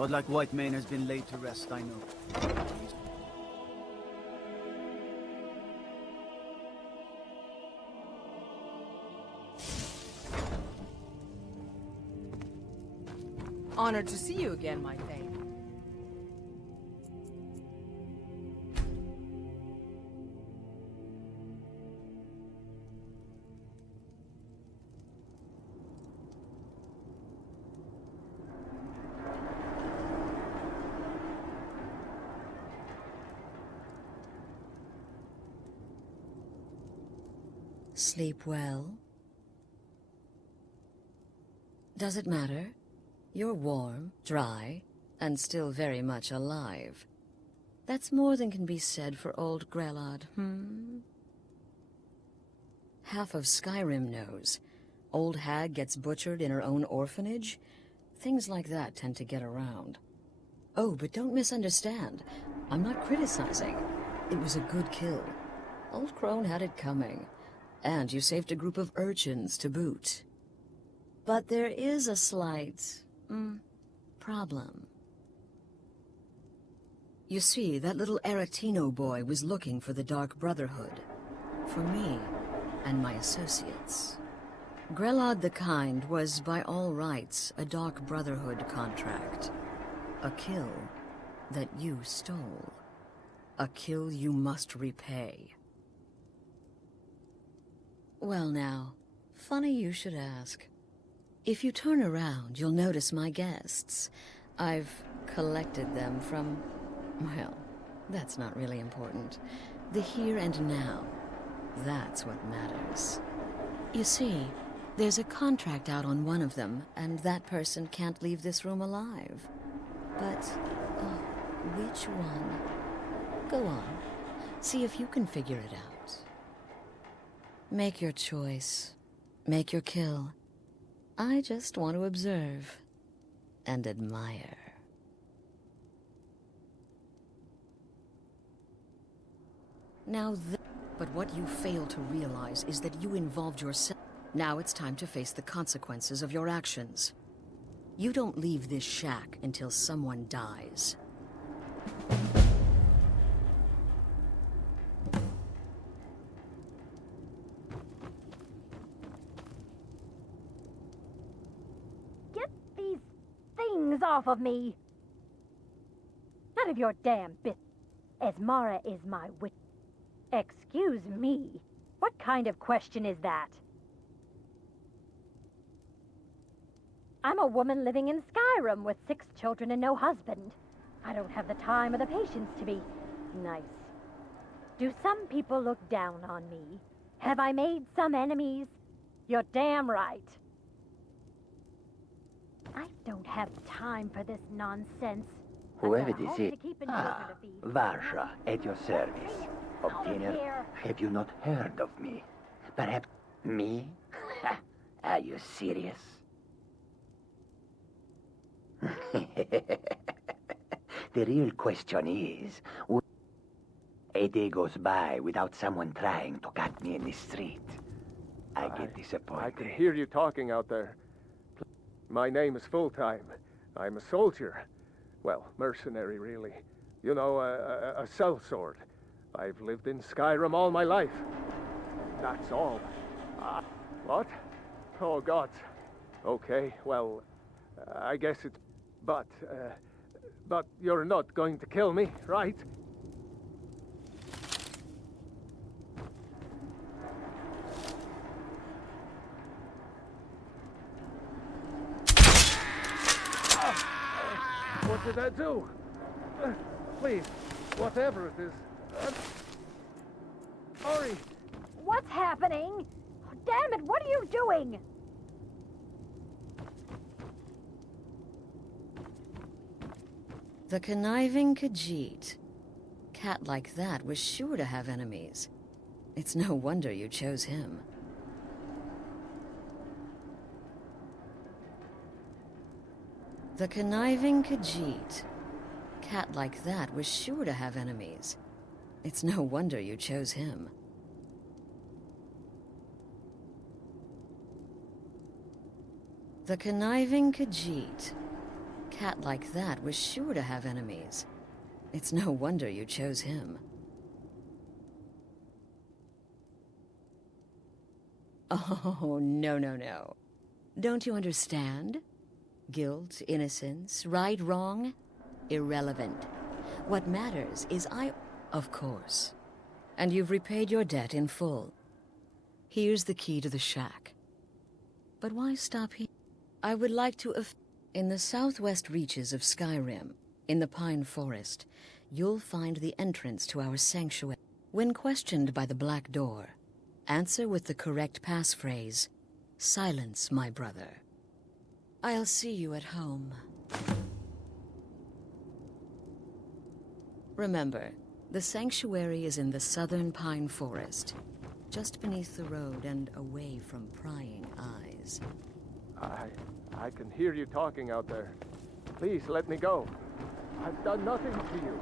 Godlike White Mane has been laid to rest, I know. Honored to see you again, my thane. Sleep well? Does it matter? You're warm, dry, and still very much alive. That's more than can be said for old Grelod, Half of Skyrim knows. Old hag gets butchered in her own orphanage. Things like that tend to get around. Oh, but don't misunderstand. I'm not criticizing. It was a good kill. Old Crone had it coming. And you saved a group of urchins to boot. But there is a slight, problem. You see, that little Aretino boy was looking for the Dark Brotherhood. For me and my associates. Grelod the Kind was, by all rights, a Dark Brotherhood contract. A kill that you stole. A kill you must repay. Well now, funny you should ask. If you turn around, you'll notice my guests. I've collected them from, well, that's not really important. The here and now. That's what matters. You see, there's a contract out on one of them, and that person can't leave this room alive. But, which one? Go on. See if you can figure it out. Make your choice. Make your kill. I just want to observe and admire. Now but what you fail to realize is that you involved yourself. Now it's time to face the consequences of your actions. You don't leave this shack until someone dies. Off of me. None of your damn bit. Esmara is my wit. Excuse me. What kind of question is that? I'm a woman living in Skyrim with 6 children and no husband. I don't have the time or the patience to be nice. Do some people look down on me? Have I made some enemies? You're damn right. I don't have time for this nonsense. Whoever this is. Varsha, at your service. Obtainer, have you not heard of me? Perhaps me? Are you serious? The real question is, a day goes by without someone trying to cut me in the street. I get disappointed. I can hear you talking out there. My name is Full-Time. I'm a soldier. Well, mercenary, really. You know, a sellsword. I've lived in Skyrim all my life. That's all. What? Oh, God. Okay, well, I guess it's... But you're not going to kill me, right? What did I do? Please, whatever it is. Sorry. What's happening? Oh, damn it, what are you doing? The conniving Khajiit. Cat like that was sure to have enemies. It's no wonder you chose him. The conniving Khajiit. Cat like that was sure to have enemies. It's no wonder you chose him. The conniving Khajiit. cat like that was sure to have enemies. It's no wonder you chose him. Oh, no, no, no. Don't you understand? Guilt, innocence, right, wrong? Irrelevant. What matters is Of course. And you've repaid your debt in full. Here's the key to the shack. But why stop here? I would like to In the southwest reaches of Skyrim, in the Pine Forest, you'll find the entrance to our sanctuary. When questioned by the Black Door, answer with the correct passphrase, "Silence, my brother." I'll see you at home. Remember, the sanctuary is in the southern Pine Forest, just beneath the road and away from prying eyes. I can hear you talking out there. Please let me go. I've done nothing to you.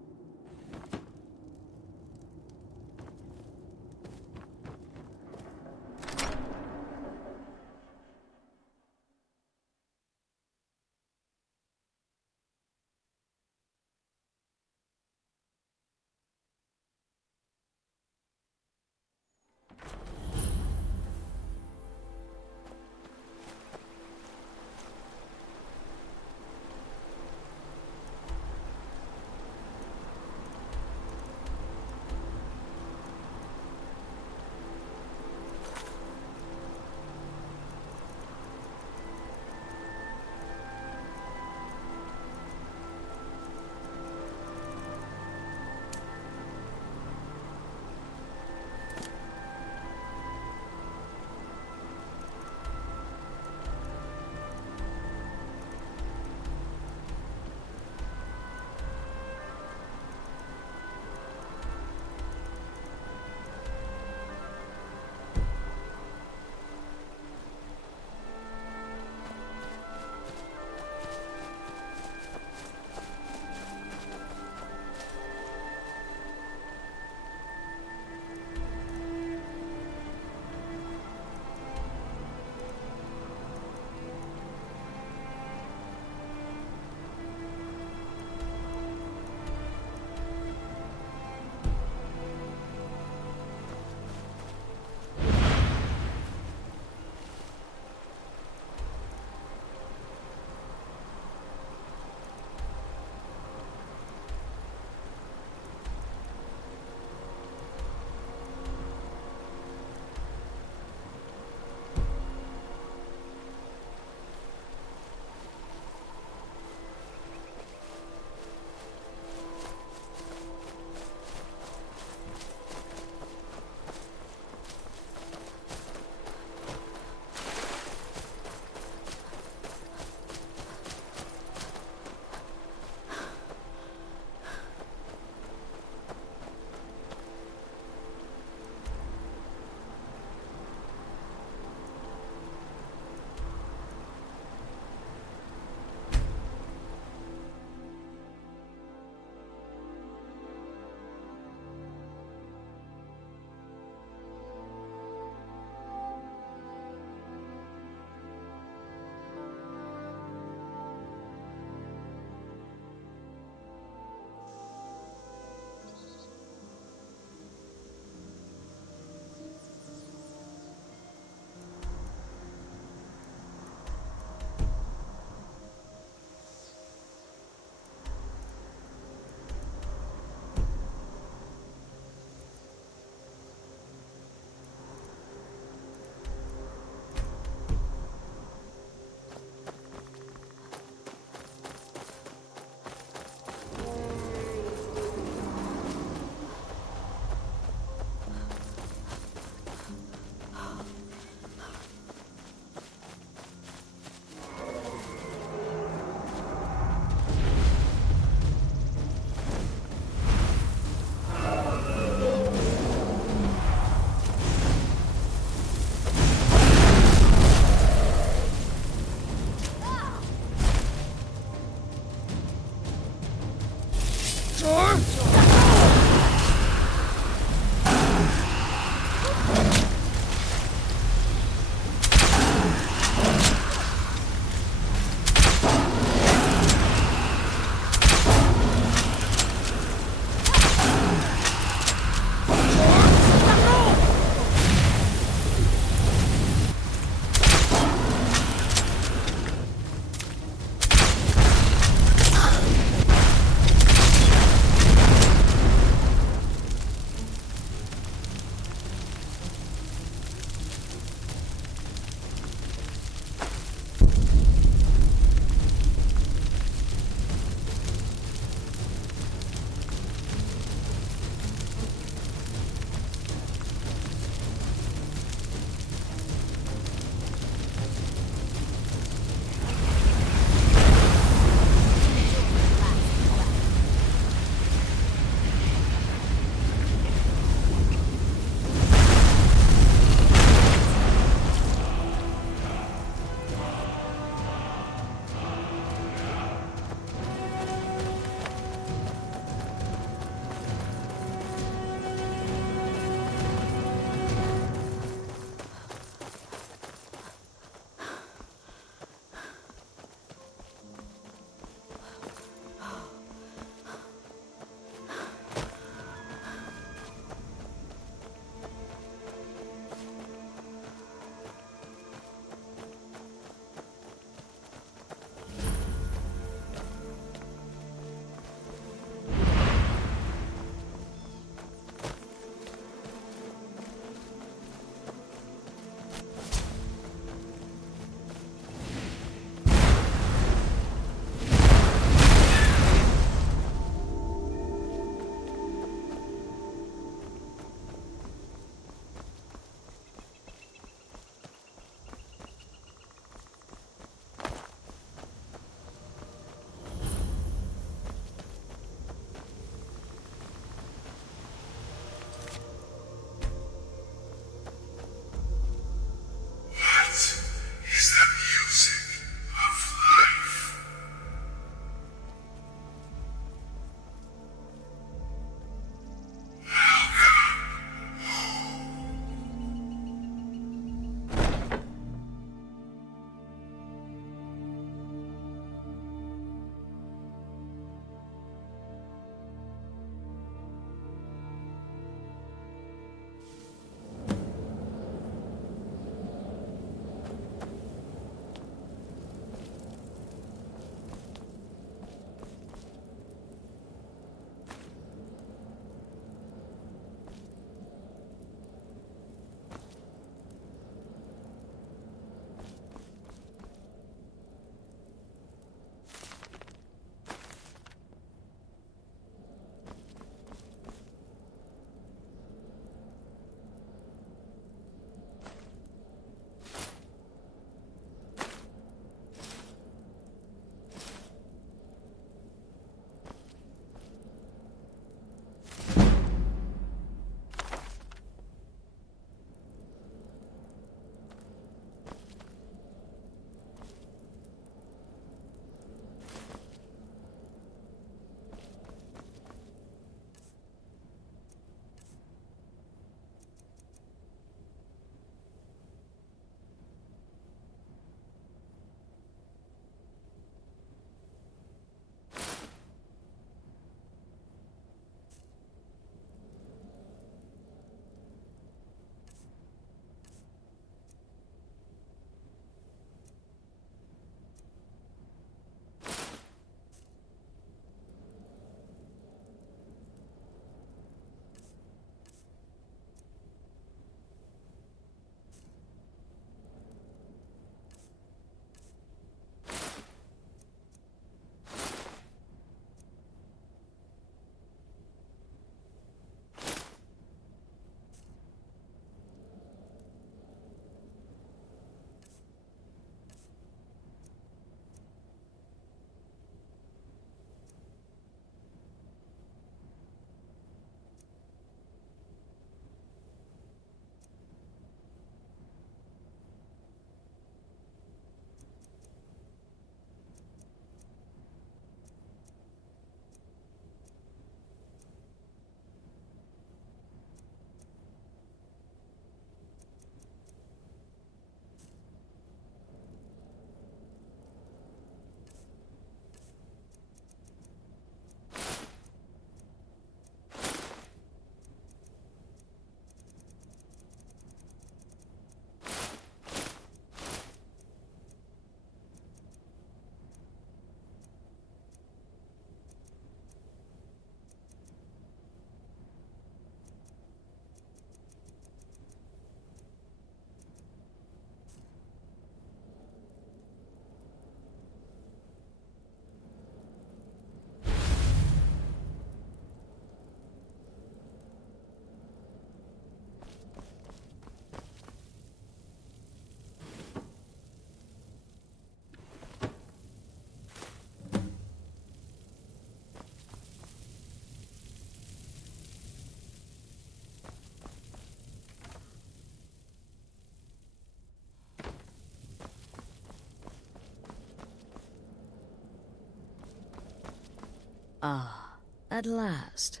Ah, at last.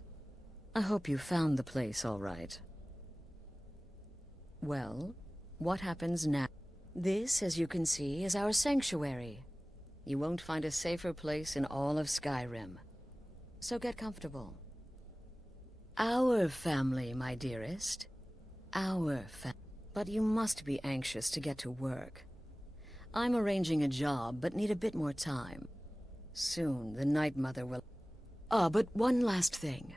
I hope you found the place all right. Well, what happens now? This, as you can see, is our sanctuary. You won't find a safer place in all of Skyrim. So get comfortable. Our family, my dearest. Our family. But you must be anxious to get to work. I'm arranging a job, but need a bit more time. Soon, the Night Mother will... Ah, but one last thing.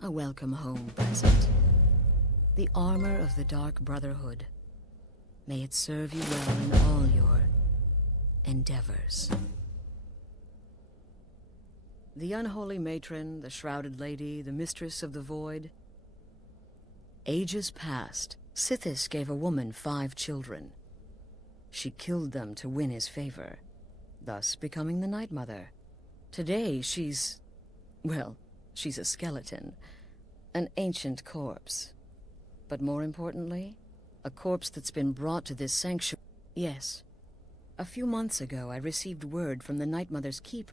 A welcome home present. The armor of the Dark Brotherhood. May it serve you well in all your endeavors. The unholy matron, the shrouded lady, the mistress of the void. Ages past, Sithis gave a woman 5 children. She killed them to win his favor, thus becoming the Night Mother. Today she's... well, she's a skeleton. An ancient corpse. But more importantly, a corpse that's been brought to this sanctuary. Yes. A few months ago, I received word from the Night Mother's keep.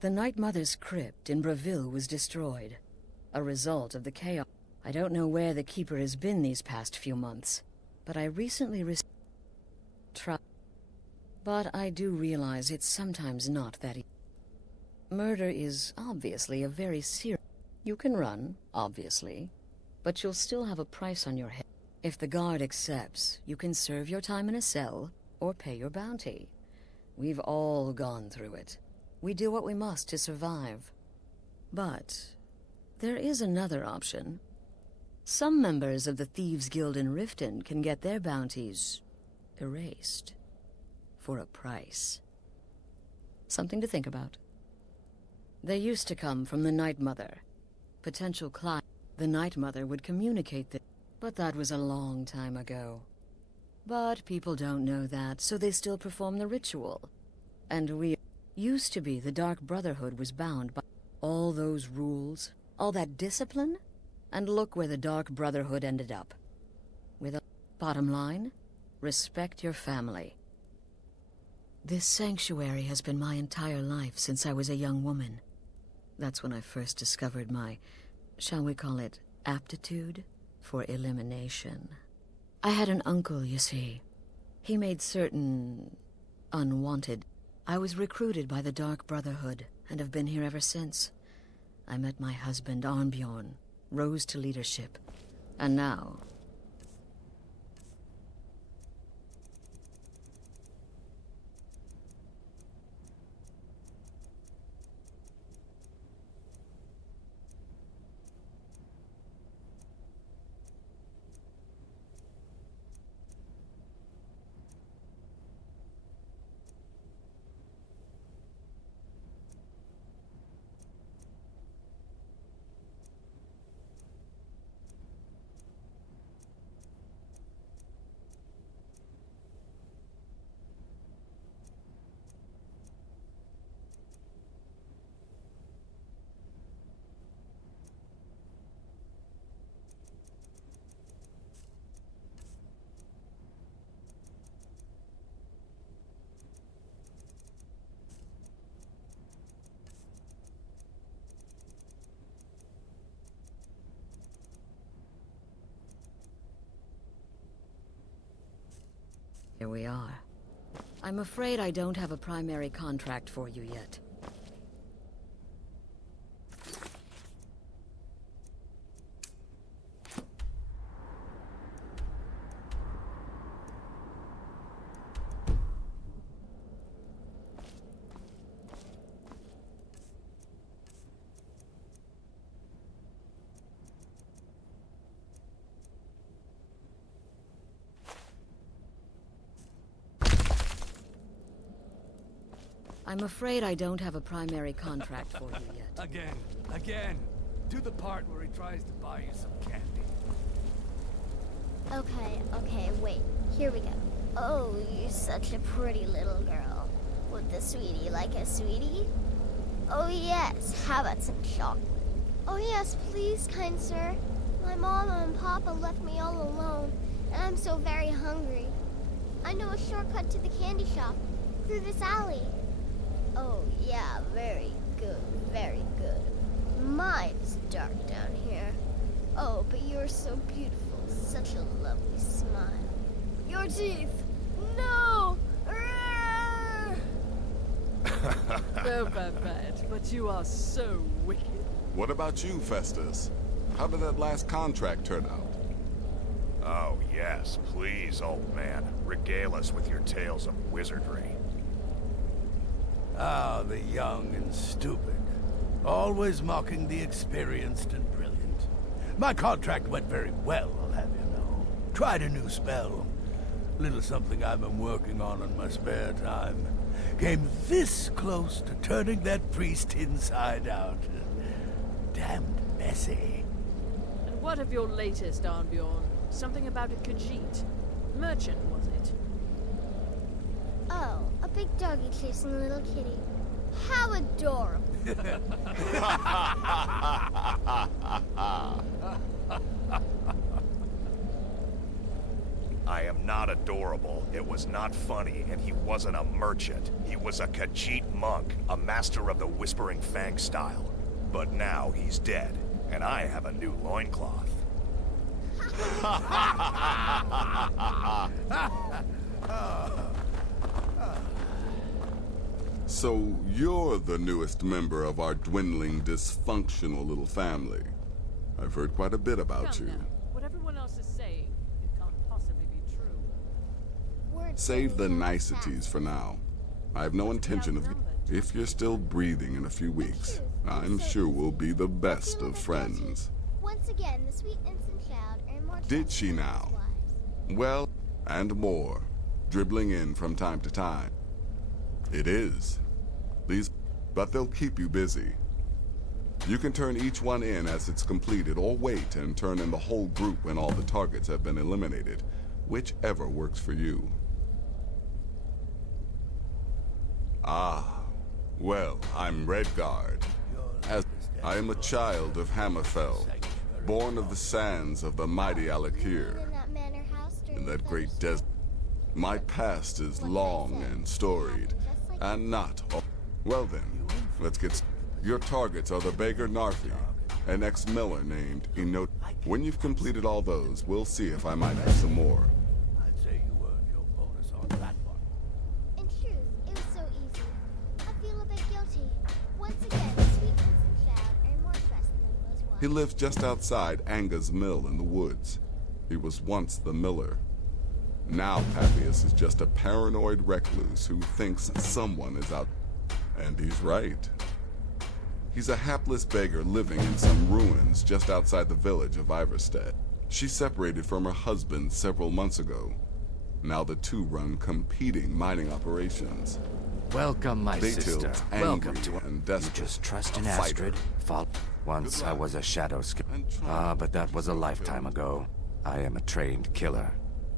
The Night Mother's crypt in Bravil was destroyed. A result of the chaos. I don't know where the Keeper has been these past few months, but I recently received... But I do realize it's sometimes not that easy. Murder is obviously a very serious... You can run, obviously, but you'll still have a price on your head. If the guard accepts, you can serve your time in a cell, or pay your bounty. We've all gone through it. We do what we must to survive. But there is another option. Some members of the Thieves' Guild in Riften can get their bounties erased for a price. Something to think about. They used to come from the Night Mother. Potential client. The Night Mother would communicate this, but that was a long time ago. But people don't know that, so they still perform the ritual. And we... Used to be the Dark Brotherhood was bound by all those rules, all that discipline, and look where the Dark Brotherhood ended up. With a bottom line, respect your family. This sanctuary has been my entire life since I was a young woman. That's when I first discovered my, shall we call it, aptitude for elimination. I had an uncle, you see. He made certain unwanted... I was recruited by the Dark Brotherhood, and have been here ever since. I met my husband, Arnbjorn, rose to leadership, and now... Here we are. I'm afraid I don't have a primary contract for you yet. I'm afraid I don't have a primary contract for you yet. Again. Do the part where he tries to buy you some candy. Okay, wait. Here we go. Oh, you're such a pretty little girl. Would the sweetie like a sweetie? Oh yes, how about some chocolate? Oh yes, please, kind sir. My mama and papa left me all alone, and I'm so very hungry. I know a shortcut to the candy shop, through this alley. Oh yeah, very good, very good. My, it's dark down here. Oh, but you're so beautiful. Such a lovely smile. Your teeth! No! Oh, Babette, but you are so wicked. What about you, Festus? How did that last contract turn out? Oh, yes, please, old man. Regale us with your tales of wizardry. Ah, the young and stupid. Always mocking the experienced and brilliant. My contract went very well, I'll have you know. Tried a new spell. Little something I've been working on in my spare time. Came this close to turning that priest inside out. Damned messy. And what of your latest, Arnbjorn? Something about a Khajiit. Merchant, was it? Oh, a big doggy chasing a little kitty. How adorable. I am not adorable. It was not funny, and he wasn't a merchant. He was a Khajiit monk, a master of the Whispering Fang style. But now he's dead, and I have a new loincloth. So you're the newest member of our dwindling, dysfunctional little family. I've heard quite a bit about you. Now. What everyone else is saying, it can't possibly be true. Save the niceties for now. I have no intention of... If you're still breathing in a few weeks, I'm sure we'll be the best of friends. Once again, the sweet innocent child earned more Did she now? Well, and more, dribbling in from time to time. It is. But they'll keep you busy. You can turn each one in as it's completed, or wait and turn in the whole group when all the targets have been eliminated. Whichever works for you. Ah, well, I'm Redguard. As I am a child of Hammerfell, born of the sands of the mighty Alakir. In that great desert. My past is long and storied, and not all. Well then, let's get your targets are the beggar Narfi, an ex-miller named Inot. When you've completed all those, we'll see if I might have some more. I'd say you earned your bonus on that one. In truth, it was so easy. I feel a bit guilty. Once again, the sweet innocent child earned more trust than was wise. He lives just outside Anga's mill in the woods. He was once the miller. Now Papias is just a paranoid recluse who thinks someone is out. And he's right. He's a hapless beggar living in some ruins just outside the village of Iverstead. She separated from her husband several months ago. Now the two run competing mining operations. Welcome, my sister. Welcome to and You just trust in Astrid. Once I was a shadow but that was a lifetime ago. I am a trained killer.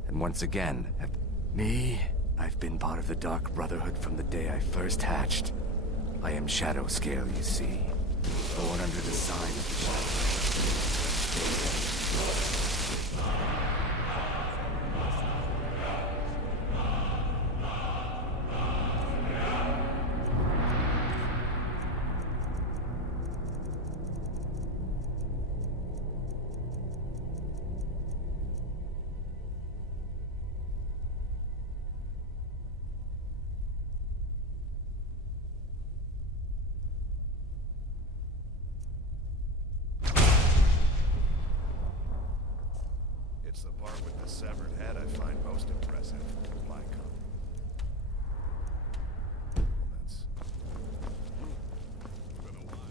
And once again, I've been part of the Dark Brotherhood from the day I first hatched. I am Shadow Scale, you see. Born under the sign of the shadow. It's the part with the severed head I find most impressive. My compliments. Been a while.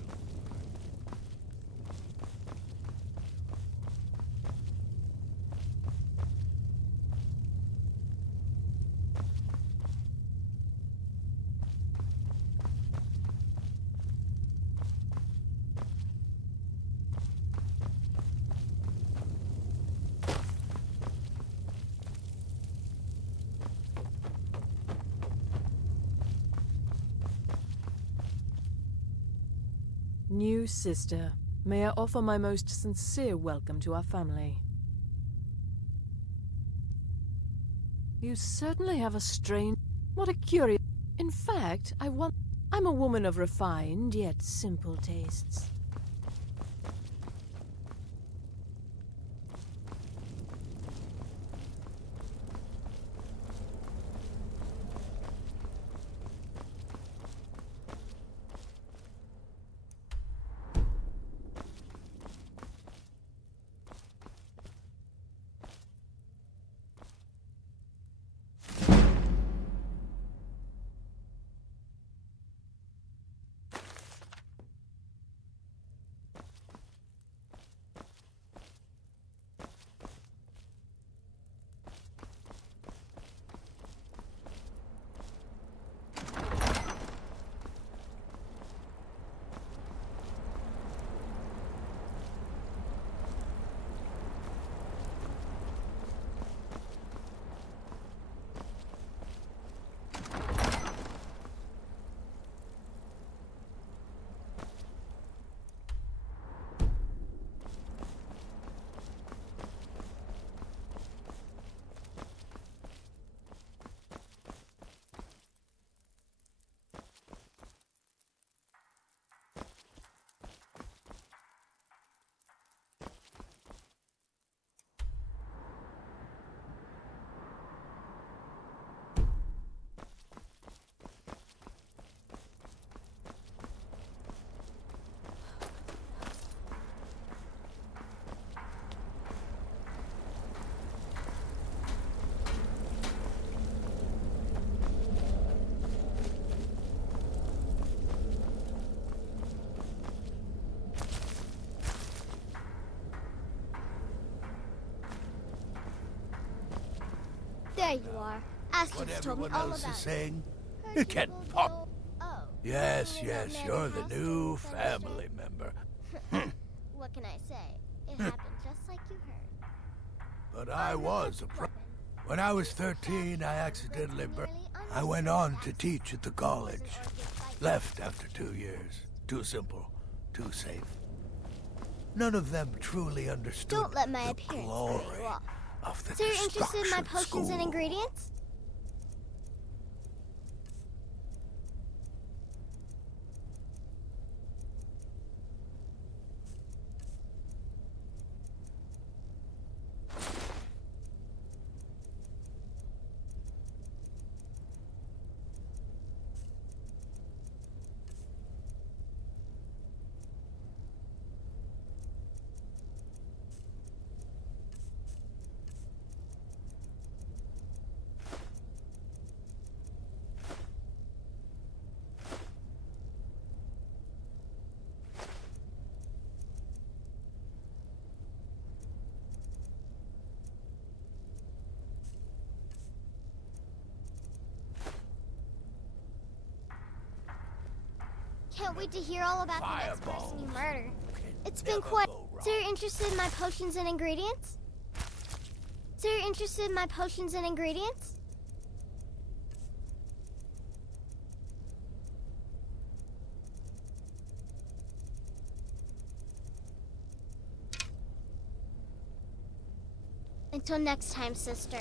New sister, may I offer my most sincere welcome to our family. You certainly have a strange... What a curious... In fact, I'm a woman of refined yet simple tastes. There you are. Ashley's What told me everyone all else about is saying? Heard You can't people pop. go, oh, Yes, you know that yes, man you're in the house new during the family member. What can I say? It happened just like you heard. But I was a pro. When I was 13, I accidentally I went on to teach at the college. Left after 2 years. Too simple. Too safe. None of them truly understood Don't let my the appearance glory throw you off. of the So you're interested in my destruction potions and school. ingredients? Can't wait to hear all about the next person you murder. It's been quite... So you're interested in my potions and ingredients? So you're interested in my potions and ingredients? Until next time, sister.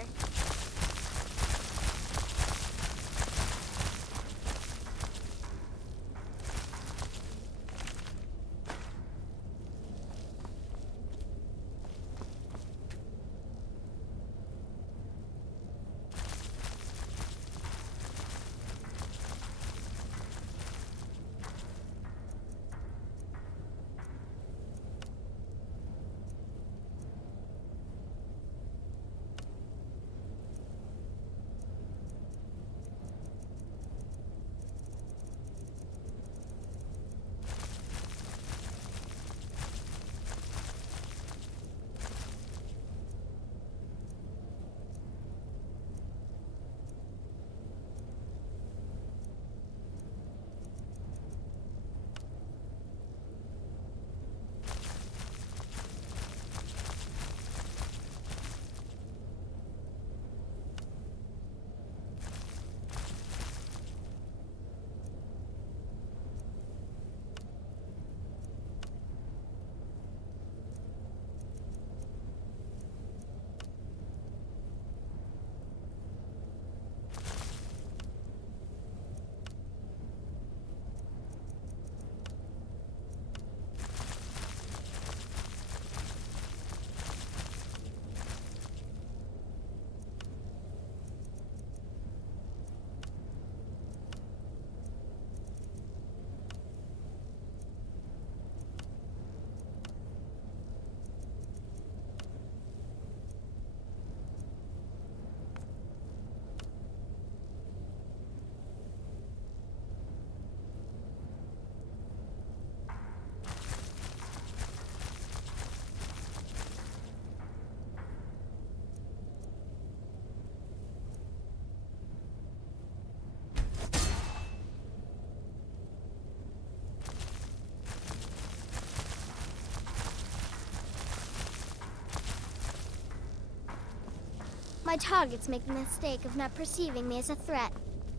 My targets make the mistake of not perceiving me as a threat.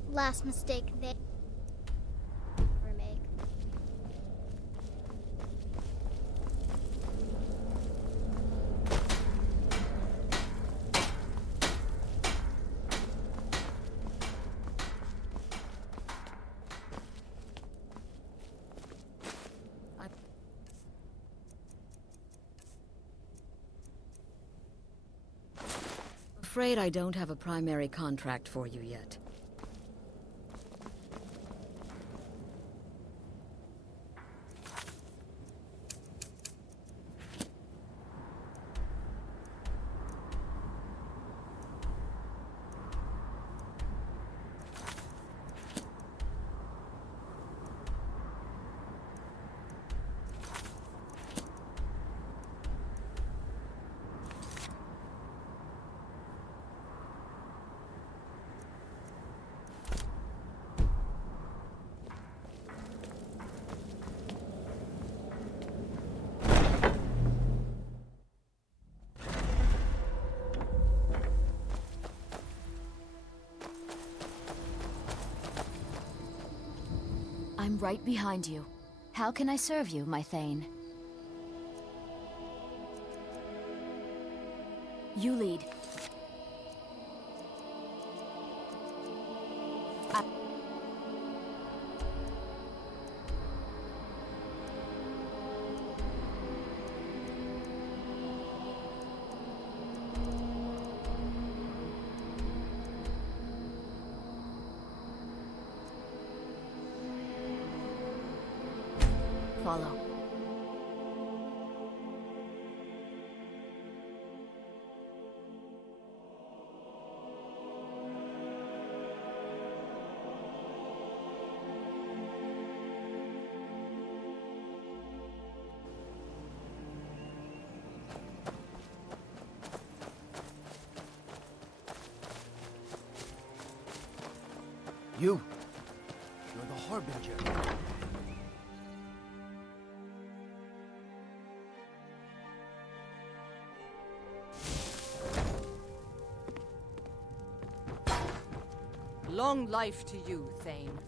Last mistake they ever make. Afraid I don't have a primary contract for you yet. I'm right behind you. How can I serve you, my Thane? You lead. Follow. You're the Harbinger. Long life to you, Thane.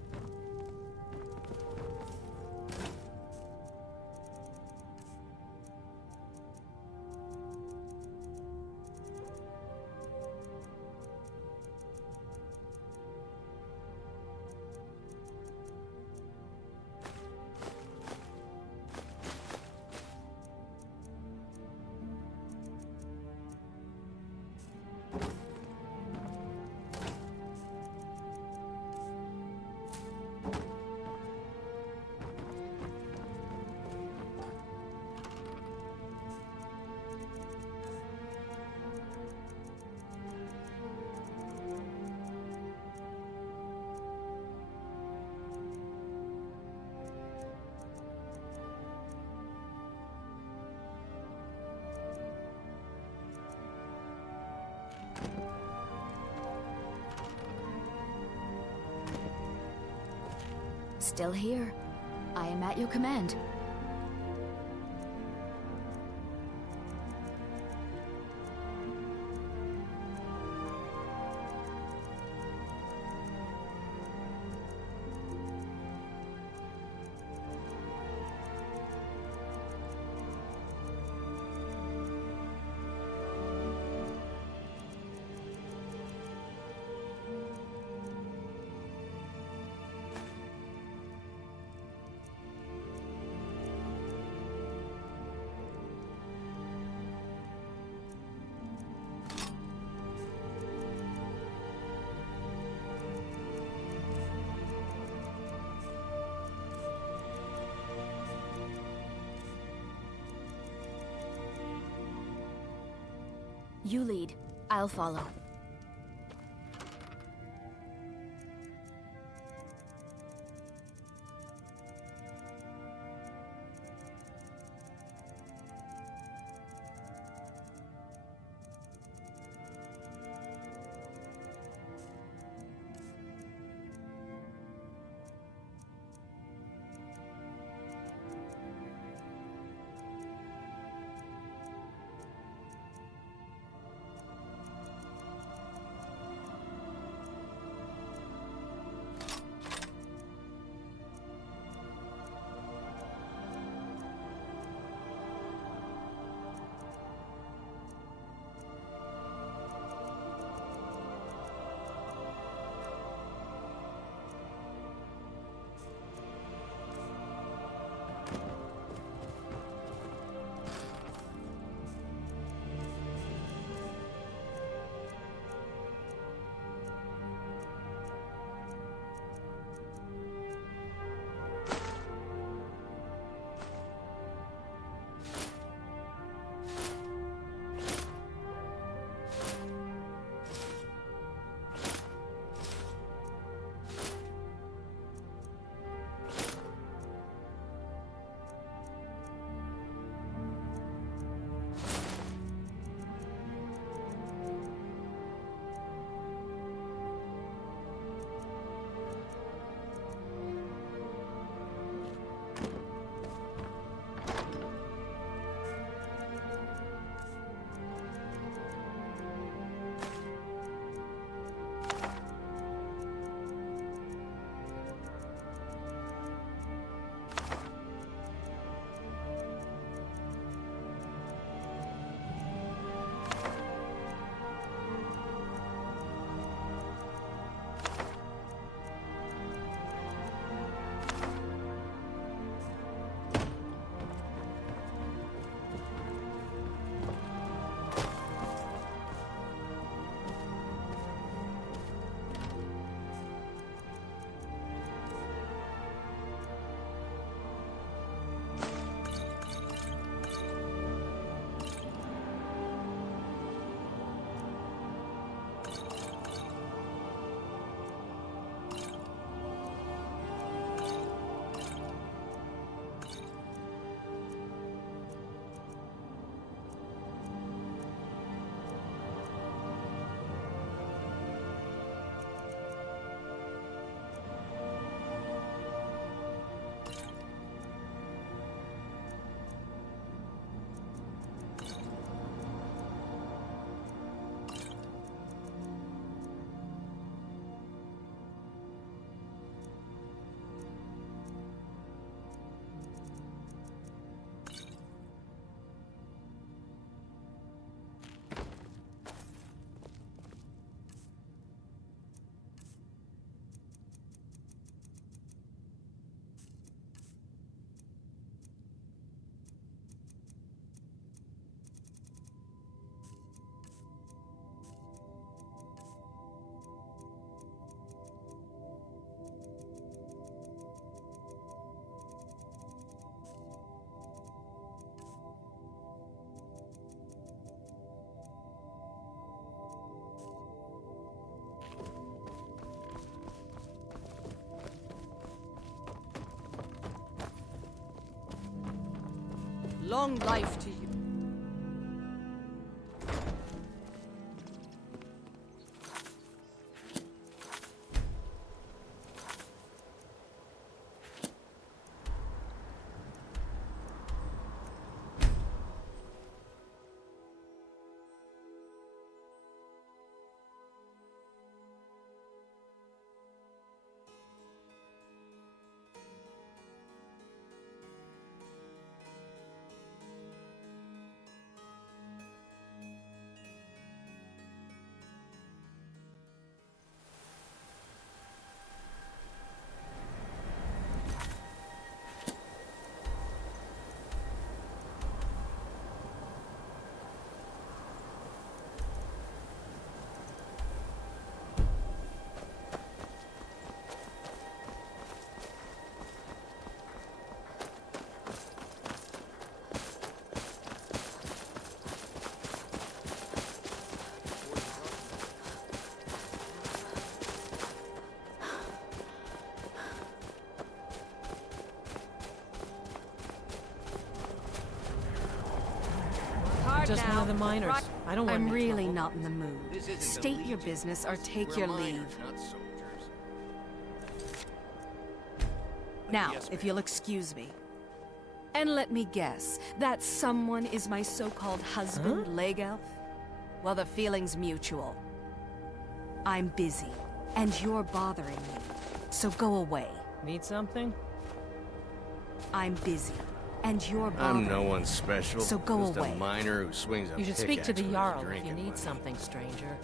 Still here. I am at your command. You lead. I'll follow. Long life to you. Just one of the miners. I don't want I'm any really trouble. not in the mood. State your business or take your leave. Now, if you'll excuse me. And let me guess, that someone is my so-called husband, Leg Elf? Well, the feeling's mutual. I'm busy, and you're bothering me. So go away. Need something? I'm busy, and you're bothering I'm no one special. So go Just away. a miner who swings a You should speak to the pickaxe when he's Jarl if drinking you need money. something, stranger.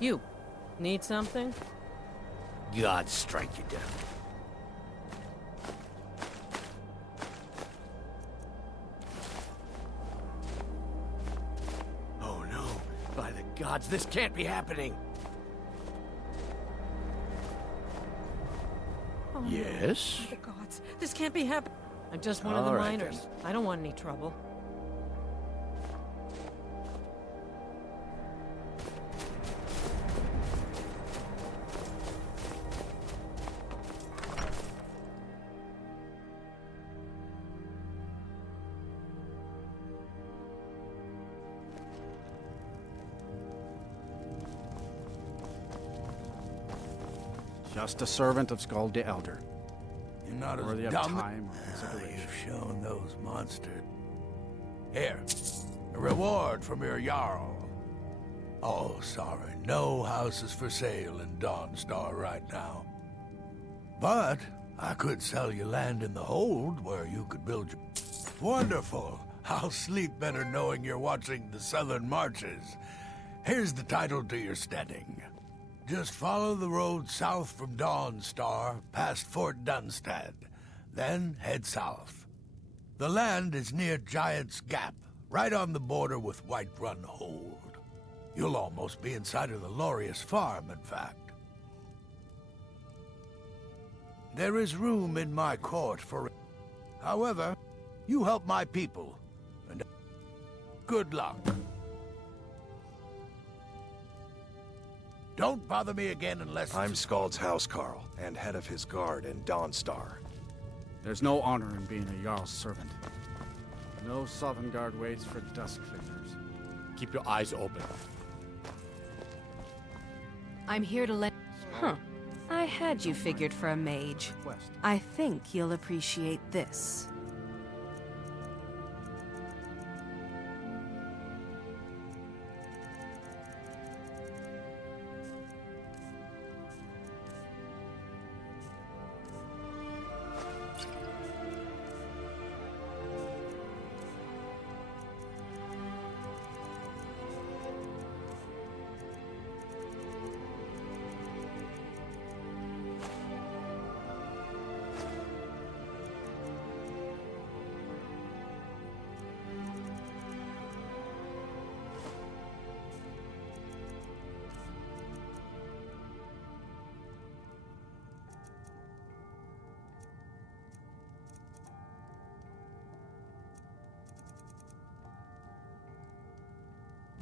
You need something? God strike you down. Oh no, by the gods, this can't be happening. Oh, Yes? No. The gods, this can't be happening. I'm just one of the All right, miners. then. I don't want any trouble. Just a servant of Skald the Elder. You're not as Worthy of dumb. time or consideration. You've shown those monsters. Here, a reward from your Jarl. Oh, sorry, no houses for sale in Dawnstar right now. But I could sell you land in the hold where you could build your... Wonderful! I'll sleep better knowing you're watching the Southern Marches. Here's the title to your steading. Just follow the road south from Dawnstar, past Fort Dunstad. Then head south. The land is near Giant's Gap, right on the border with Whiterun Hold. You'll almost be inside of the Laureus farm, in fact. There is room in my court for... However, you help my people, and good luck. Don't bother me again unless... I'm Skald's housecarl, and head of his guard in Dawnstar. There's no honor in being a Jarl's servant. No Sovngarde waits for dust cleaners. Keep your eyes open. I'm here to let... Huh. I had you figured for a mage. I think you'll appreciate this.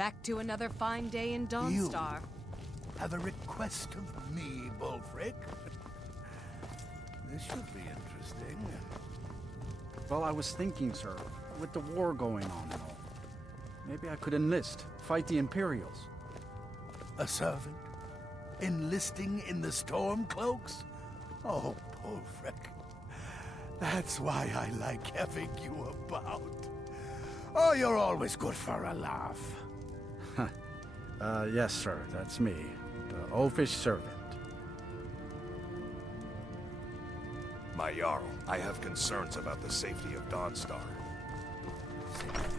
Back to another fine day in Dawnstar. Have a request of me, Bulfric? This should be interesting. Well, I was thinking, sir, with the war going on and all, maybe I could enlist, fight the Imperials. A servant? Enlisting in the Stormcloaks? Oh, Bulfric. That's why I like having you about. Oh, you're always good for a laugh. Yes, sir, that's me. The oafish servant. My Jarl, I have concerns about the safety of Dawnstar. Safety?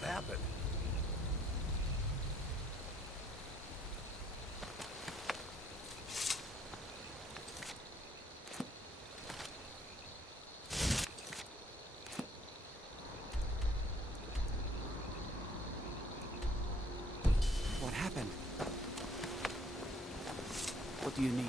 What happened? What happened? What do you need?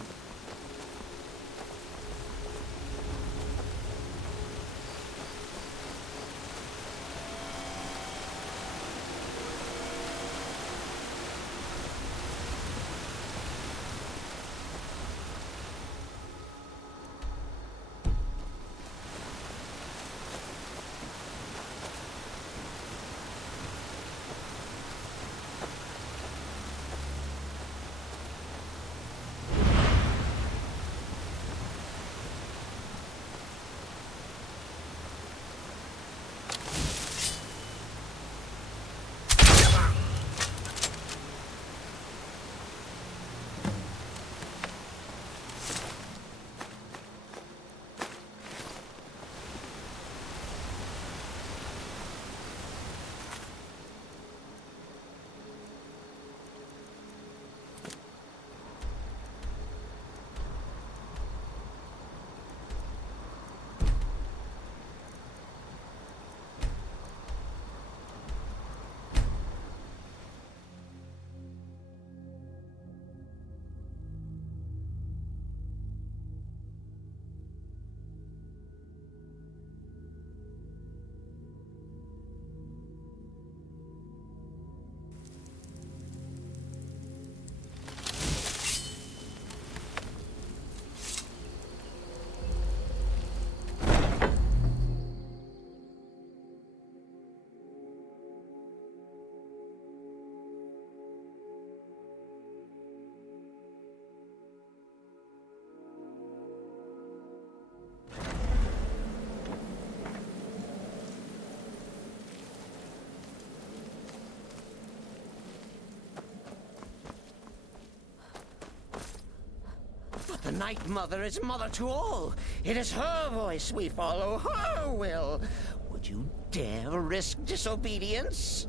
The Night Mother is mother to all. It is her voice we follow, her will. Would you dare risk disobedience?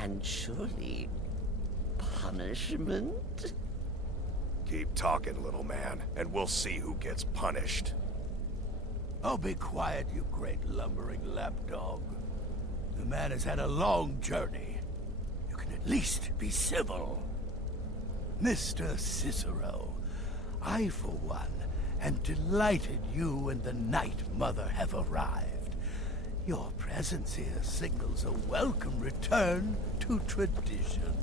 And surely punishment? Keep talking, little man, and we'll see who gets punished. Oh, be quiet, you great lumbering lapdog. The man has had a long journey. You can at least be civil. Mr. Cicero, I, for one, am delighted you and the Night Mother have arrived. Your presence here signals a welcome return to tradition.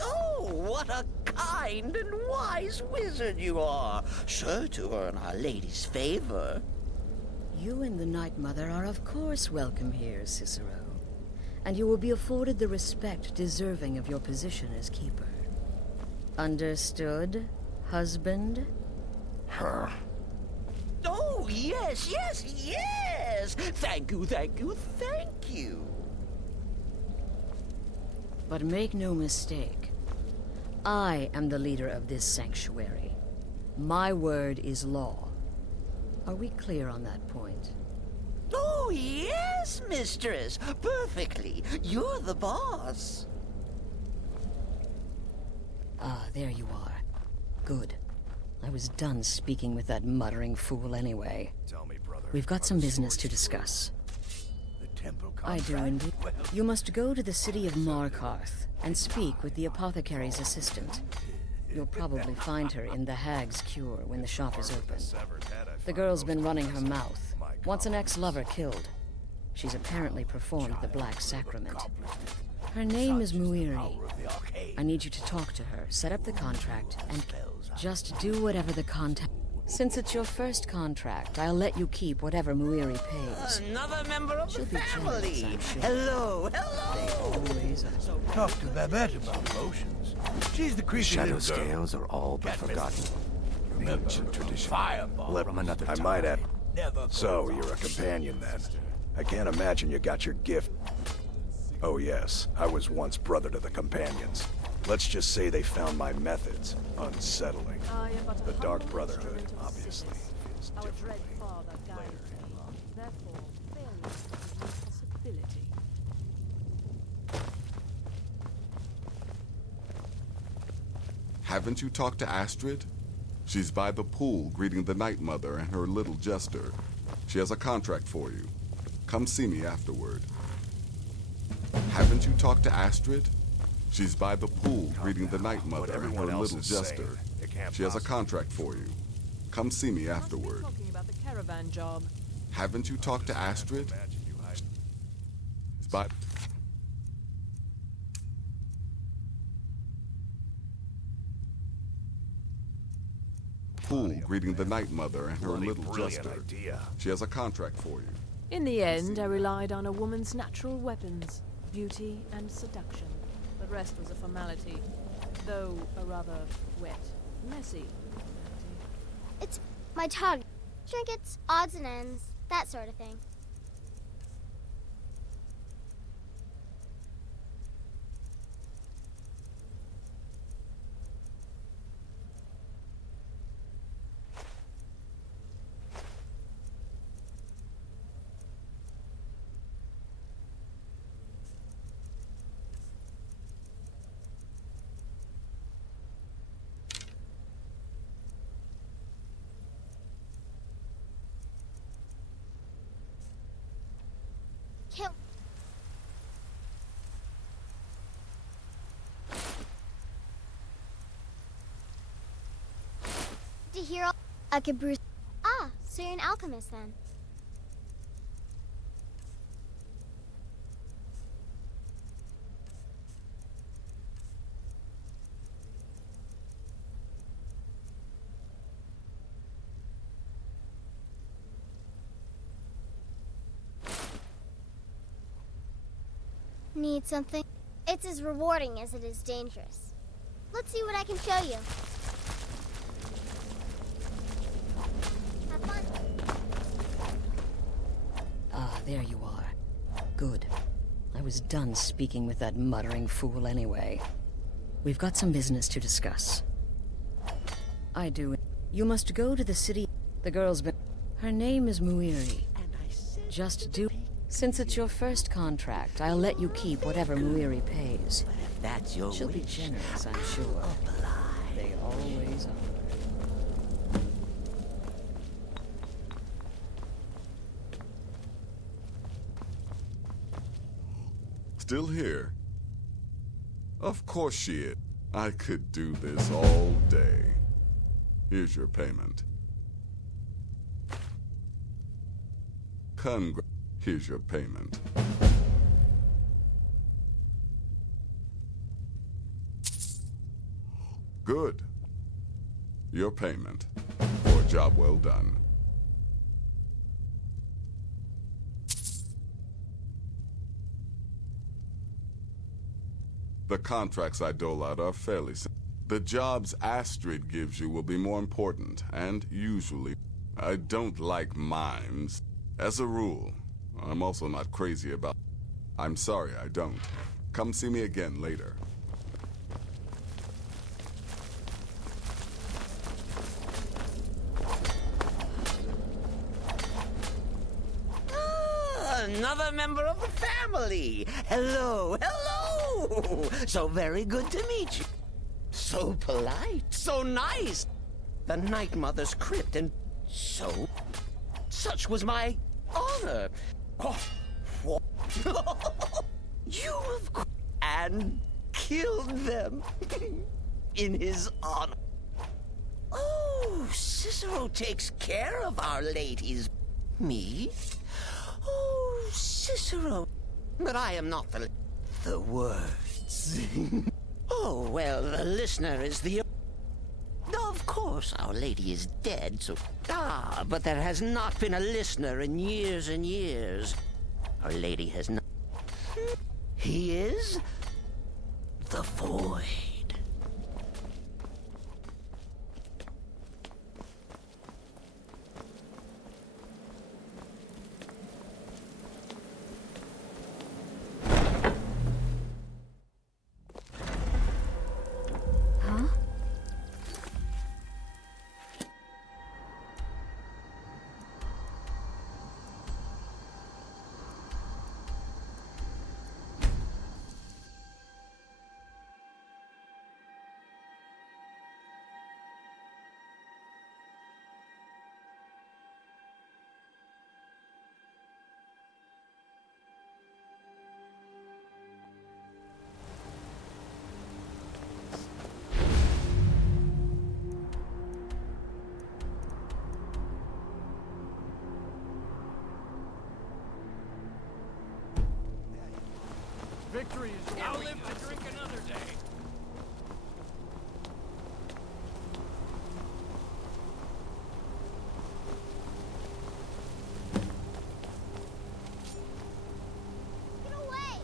Oh, what a kind and wise wizard you are, sure to earn Our Lady's favor. You and the Night Mother are of course welcome here, Cicero. And you will be afforded the respect deserving of your position as keeper. Understood, husband? Her. Oh, yes, yes, yes! Thank you, thank you, thank you. But make no mistake, I am the leader of this sanctuary. My word is law. Are we clear on that point? Oh, yes, mistress. Perfectly. You're the boss. Ah, there you are. Good. I was done speaking with that muttering fool anyway. Tell me, brother. We've got some business to discuss. The temple I do indeed. You must go to the city of Markarth and speak with the apothecary's assistant. You'll probably find her in the Hag's Cure when the shop is open. The girl's been running her mouth. Wants an ex-lover killed. She's apparently performed the Black Sacrament. Her name is Muiri. I need you to talk to her, set up the contract, and just do whatever the contract... Since it's your first contract, I'll let you keep whatever Muiri pays. Another member of She'll the be family. generous, I'm sure. Hello, hello. They always are. Talk to Babette about potions. She's the creepy Shadow little girl. scales are all but forgotten. Remember, Ancient tradition. Fireball. From another I time. might have. Never So, you're a companion then. I can't imagine you got your gift. Oh yes, I was once brother to the companions. Let's just say they found my methods unsettling. The Dark Brotherhood, obviously, feels Our dread differently. father guided me. Therefore, failure is a possibility. Haven't you talked to Astrid? She's by the pool greeting the Night Mother and her little jester. She has a contract for you. Come see me afterward. Haven't you talked to Astrid? She's by the pool greeting the Night Mother and her little jester. She has a contract for you. Come see me afterward. Talking about the caravan job. Haven't you talked to Astrid? But pool greeting the Night Mother and her little jester. She has a contract for you. In the end, I relied on a woman's natural weapons, beauty and seduction. The rest was a formality, though a rather wet, messy formality. It's my tug. Trinkets, odds and ends, that sort of thing. Kill. To hear all I could brew. Ah, so you're an alchemist then. Need something? It's as rewarding as it is dangerous. Let's see what I can show you. Have fun. Ah, there you are. Good. I was done speaking with that muttering fool anyway. We've got some business to discuss. I do. You must go to the city. The girl's been... Her name is Muiri. Just do... Since it's your first contract, I'll let you keep whatever Muiri pays. But if that's your She'll be wish, generous, I'm sure. They always are. Still here? Of course she is. I could do this all day. Here's your payment. Here's your payment. Good. Your payment for a job well done. The contracts I dole out are fairly simple. The jobs Astrid gives you will be more important, and usually, I don't like mimes. As a rule, I'm also not crazy about... I'm sorry, I don't. Come see me again later. Another member of the family. Hello, hello. So very good to meet you. So polite, so nice. The Night Mother's crypt, and so... Such was my honor. Oh, you have and killed them in his honor. Oh, Cicero takes care of our ladies. Me? Oh, Cicero. But I am not the words. Oh, well, the listener is the... Of course, Our Lady is dead, so... Ah, but there has not been a listener in years and years. Our Lady has not... He is... the Void. memories. I'll live to drink another day. Get away!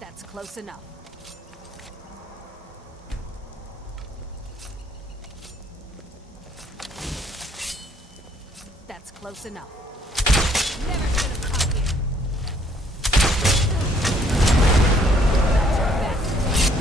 That's close enough. That's close enough. Never should have come here. That's your best.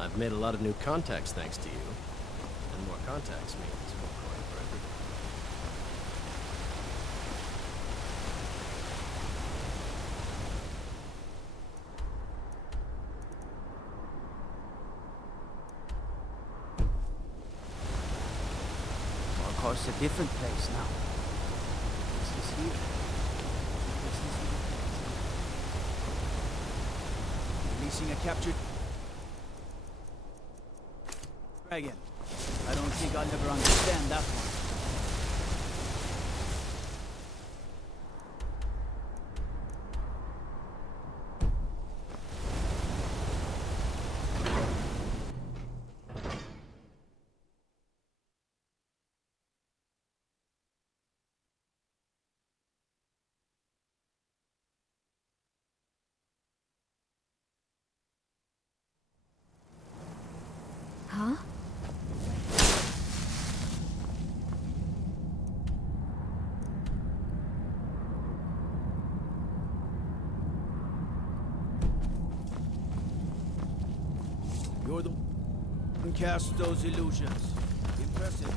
I've made a lot of new contacts thanks to you. And more contacts means more coin for everybody. Well, of course, a different place now. This is here. This is releasing a captured dragon. I don't think I'll ever understand that one. Huh? You're the one who cast those illusions. Impressive.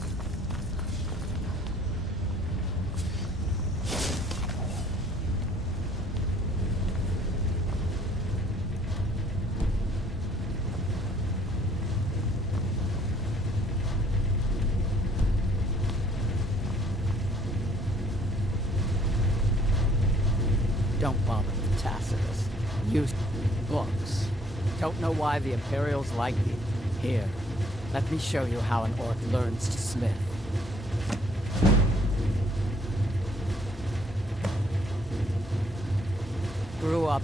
Don't bother with Tacitus. Use books. Don't know why the Imperials like you. Here, let me show you how an orc learns to smith. Grew up.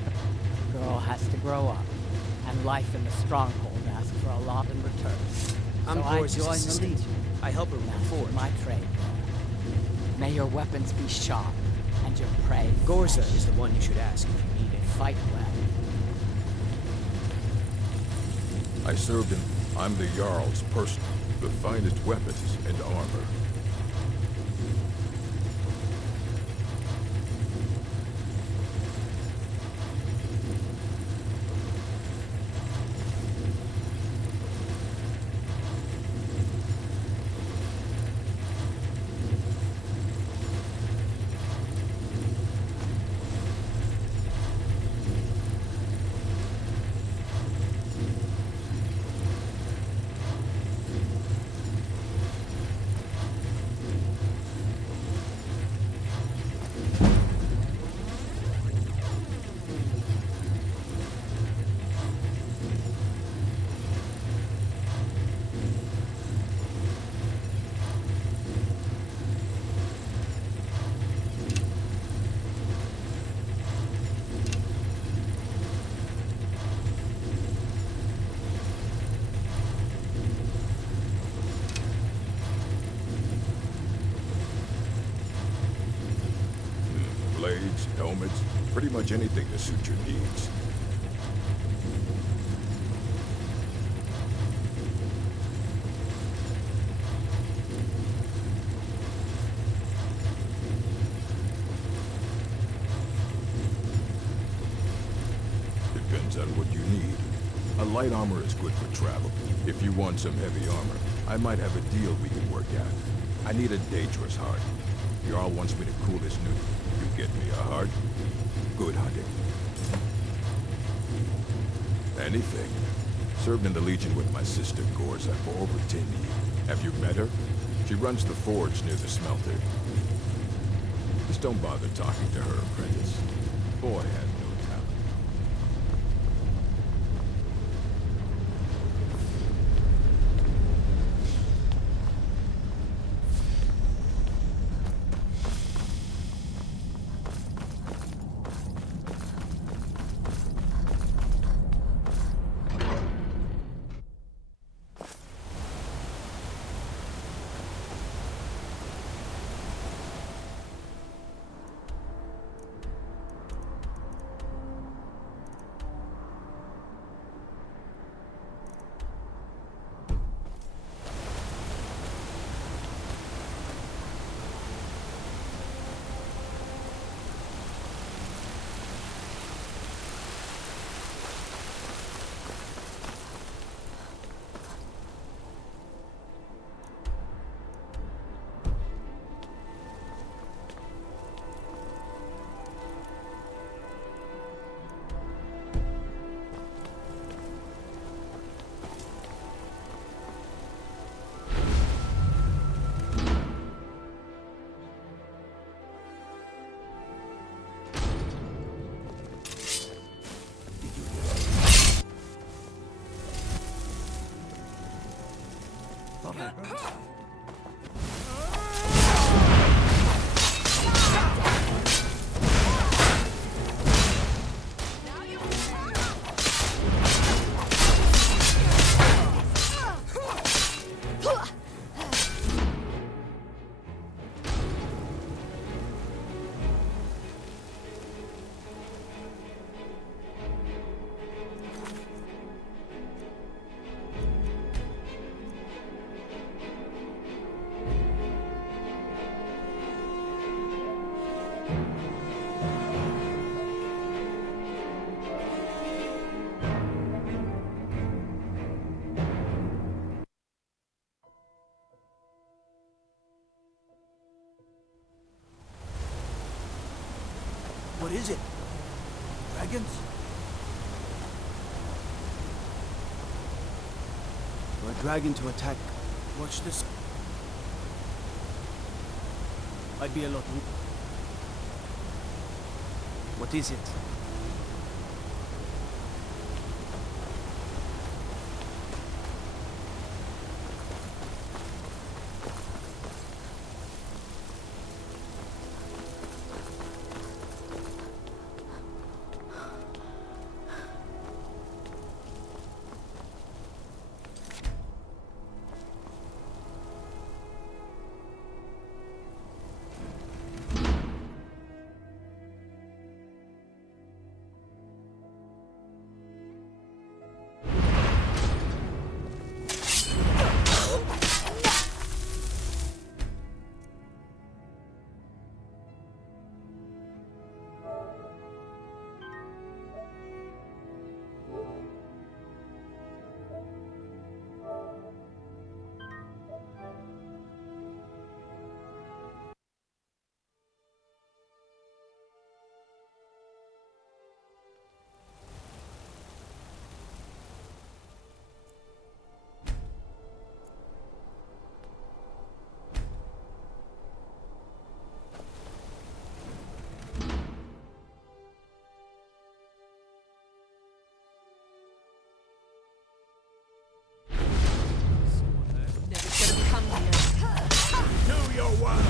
Girl has to grow up. And life in the stronghold asks for a lot in return. I'm so I Boris's joined the assistant. Legion. I help her with the forge. My trade. May your weapons be sharp, and your prey Gorza fresh. is the one you should ask if you need it. Fight well. I served in... I'm the Jarl's person. The finest weapons and armor. Blades, helmets, pretty much anything to suit your needs. Depends on what you need. A light armor is good for travel. If you want some heavy armor, I might have a deal we can work out. I need a dangerous heart. Jarl wants me to cool his new... You get me a heart? Good hunting. Anything. Served in the Legion with my sister Gorza for over 10 years. Have you met her? She runs the forge near the smelter. Just don't bother talking to her, apprentice. Boy has no talent. What is it? Dragons? For a dragon to attack. Watch this. Might be a lot. What is it? Do your work!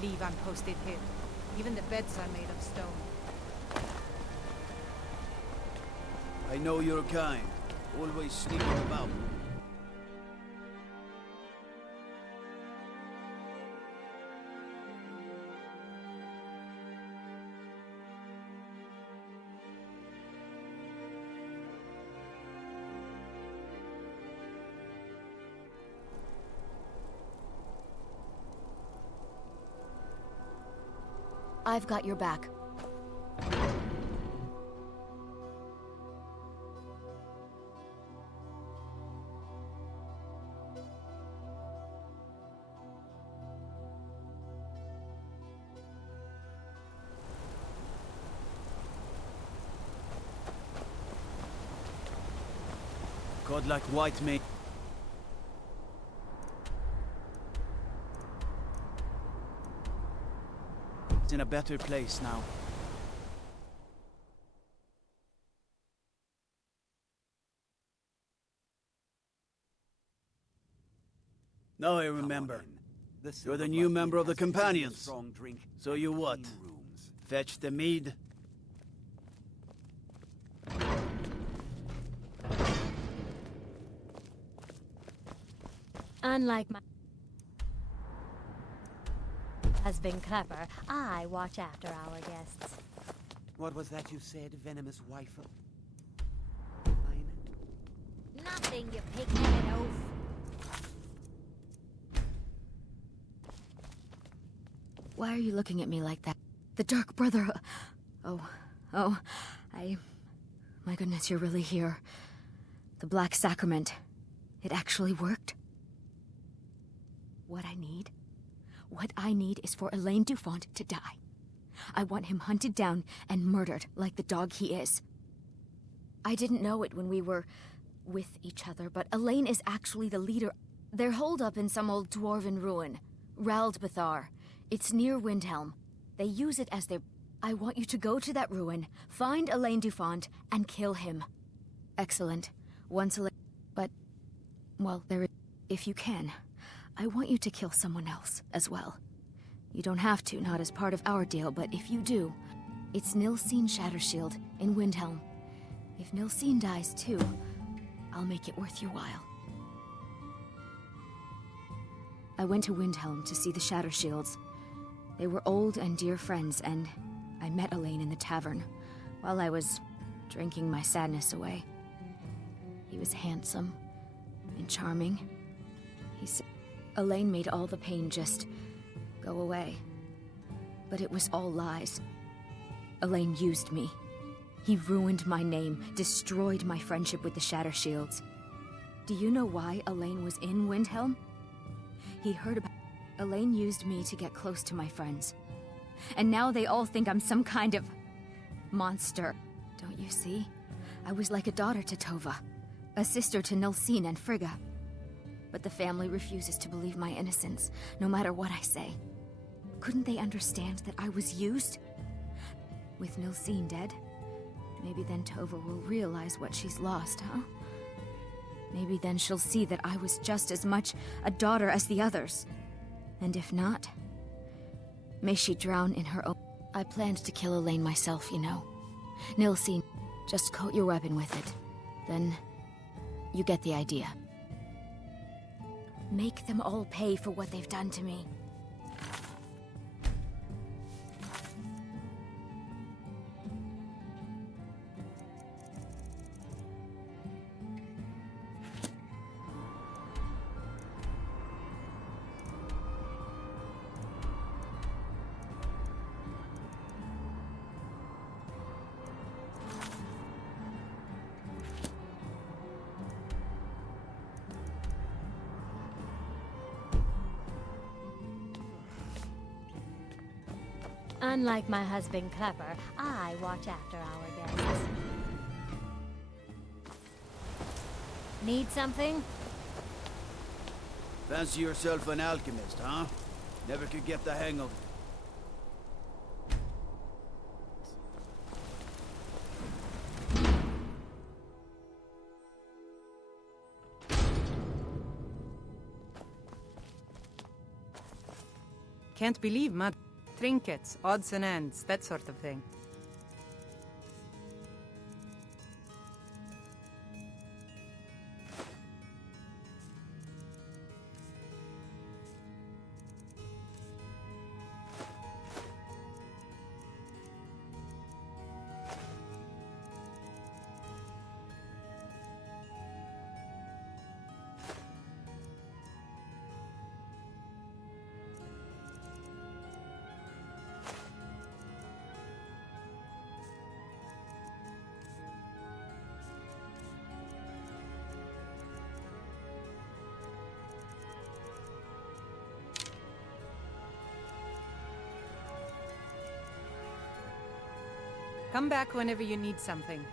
Believe I'm posted here. Even the beds are made of stone. I know your kind. Always sneaking about. I've got your back. Godlike white mage. It's in a better place now. Now I remember. You're the new member of the Companions. So you what? Fetch the mead? Unlike my husband Clever, I watch after our guests. What was that you said, venomous wife? Nothing, you pig-headed oaf. Why are you looking at me like that? The Dark Brother... Oh, my goodness, you're really here. The Black Sacrament. It actually worked. What I need is for Elaine Dufont to die. I want him hunted down and murdered like the dog he is. I didn't know it when we were with each other, but Elaine is actually the leader. They're holed up in some old dwarven ruin, Raldbathar. It's near Windhelm. They use it as their... I want you to go to that ruin, find Elaine Dufont, and kill him. Excellent. Once Elaine... But, well, there is... If you can, I want you to kill someone else as well. You don't have to, not as part of our deal, but if you do, it's Nilsine Shattershield in Windhelm. If Nilsine dies too, I'll make it worth your while. I went to Windhelm to see the Shattershields. They were old and dear friends, and I met Elaine in the tavern while I was drinking my sadness away. He was handsome and charming. He said Elaine made all the pain just go away. But it was all lies. Elaine used me. He ruined my name, destroyed my friendship with the Shattershields. Do you know why Elaine was in Windhelm? He heard about... Elaine used me to get close to my friends. And now they all think I'm some kind of... monster. Don't you see? I was like a daughter to Tova, a sister to Nilsine and Frigga. But the family refuses to believe my innocence, no matter what I say. Couldn't they understand that I was used? With Nilsine dead, maybe then Tova will realize what she's lost, huh? Maybe then she'll see that I was just as much a daughter as the others. And if not, may she drown in her own... I planned to kill Elaine myself, you know. Nilsine, just coat your weapon with it. Then, you get the idea. Make them all pay for what they've done to me. Unlike my husband Clever, I watch after our guests. Need something? Fancy yourself an alchemist, huh? Never could get the hang of it. Can't believe mud. Trinkets, odds and ends, that sort of thing. Come back whenever you need something.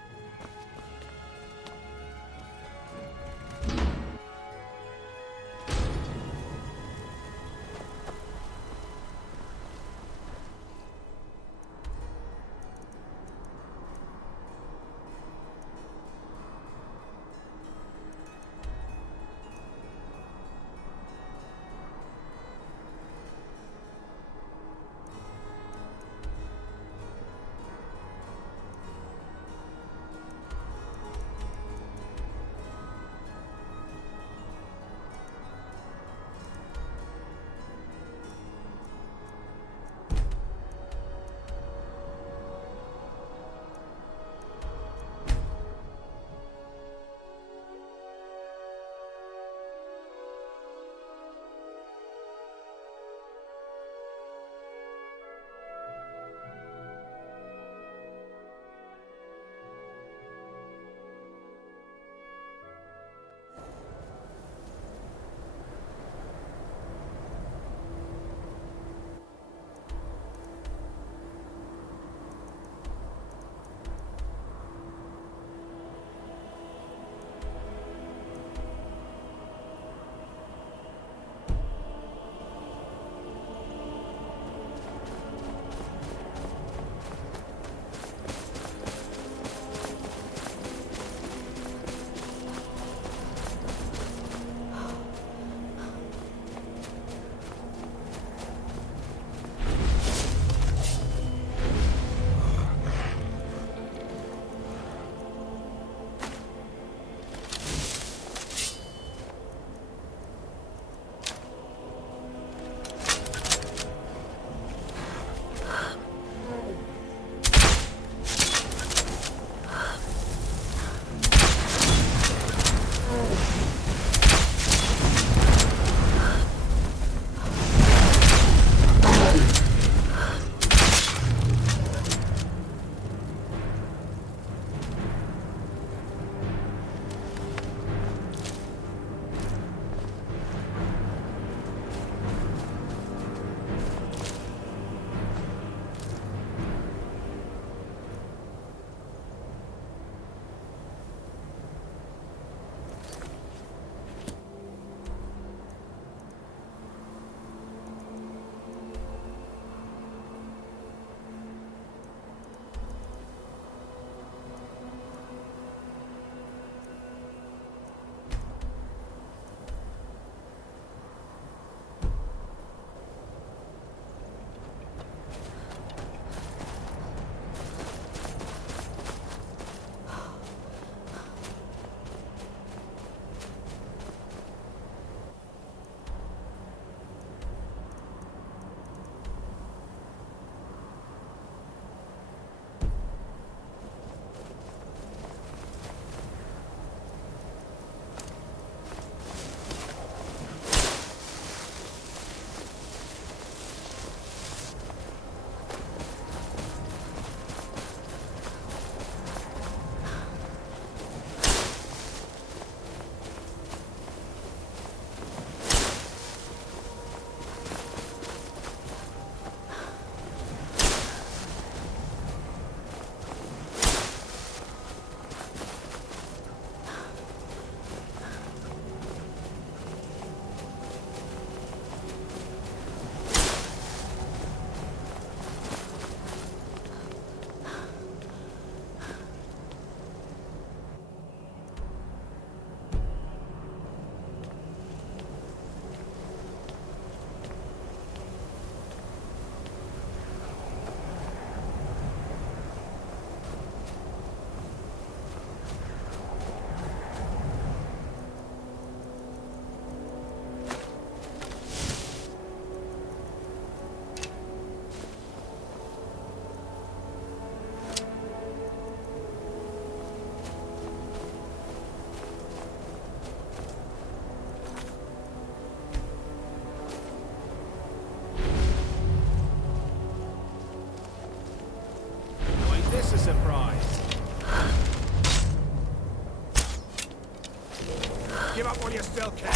while you still can.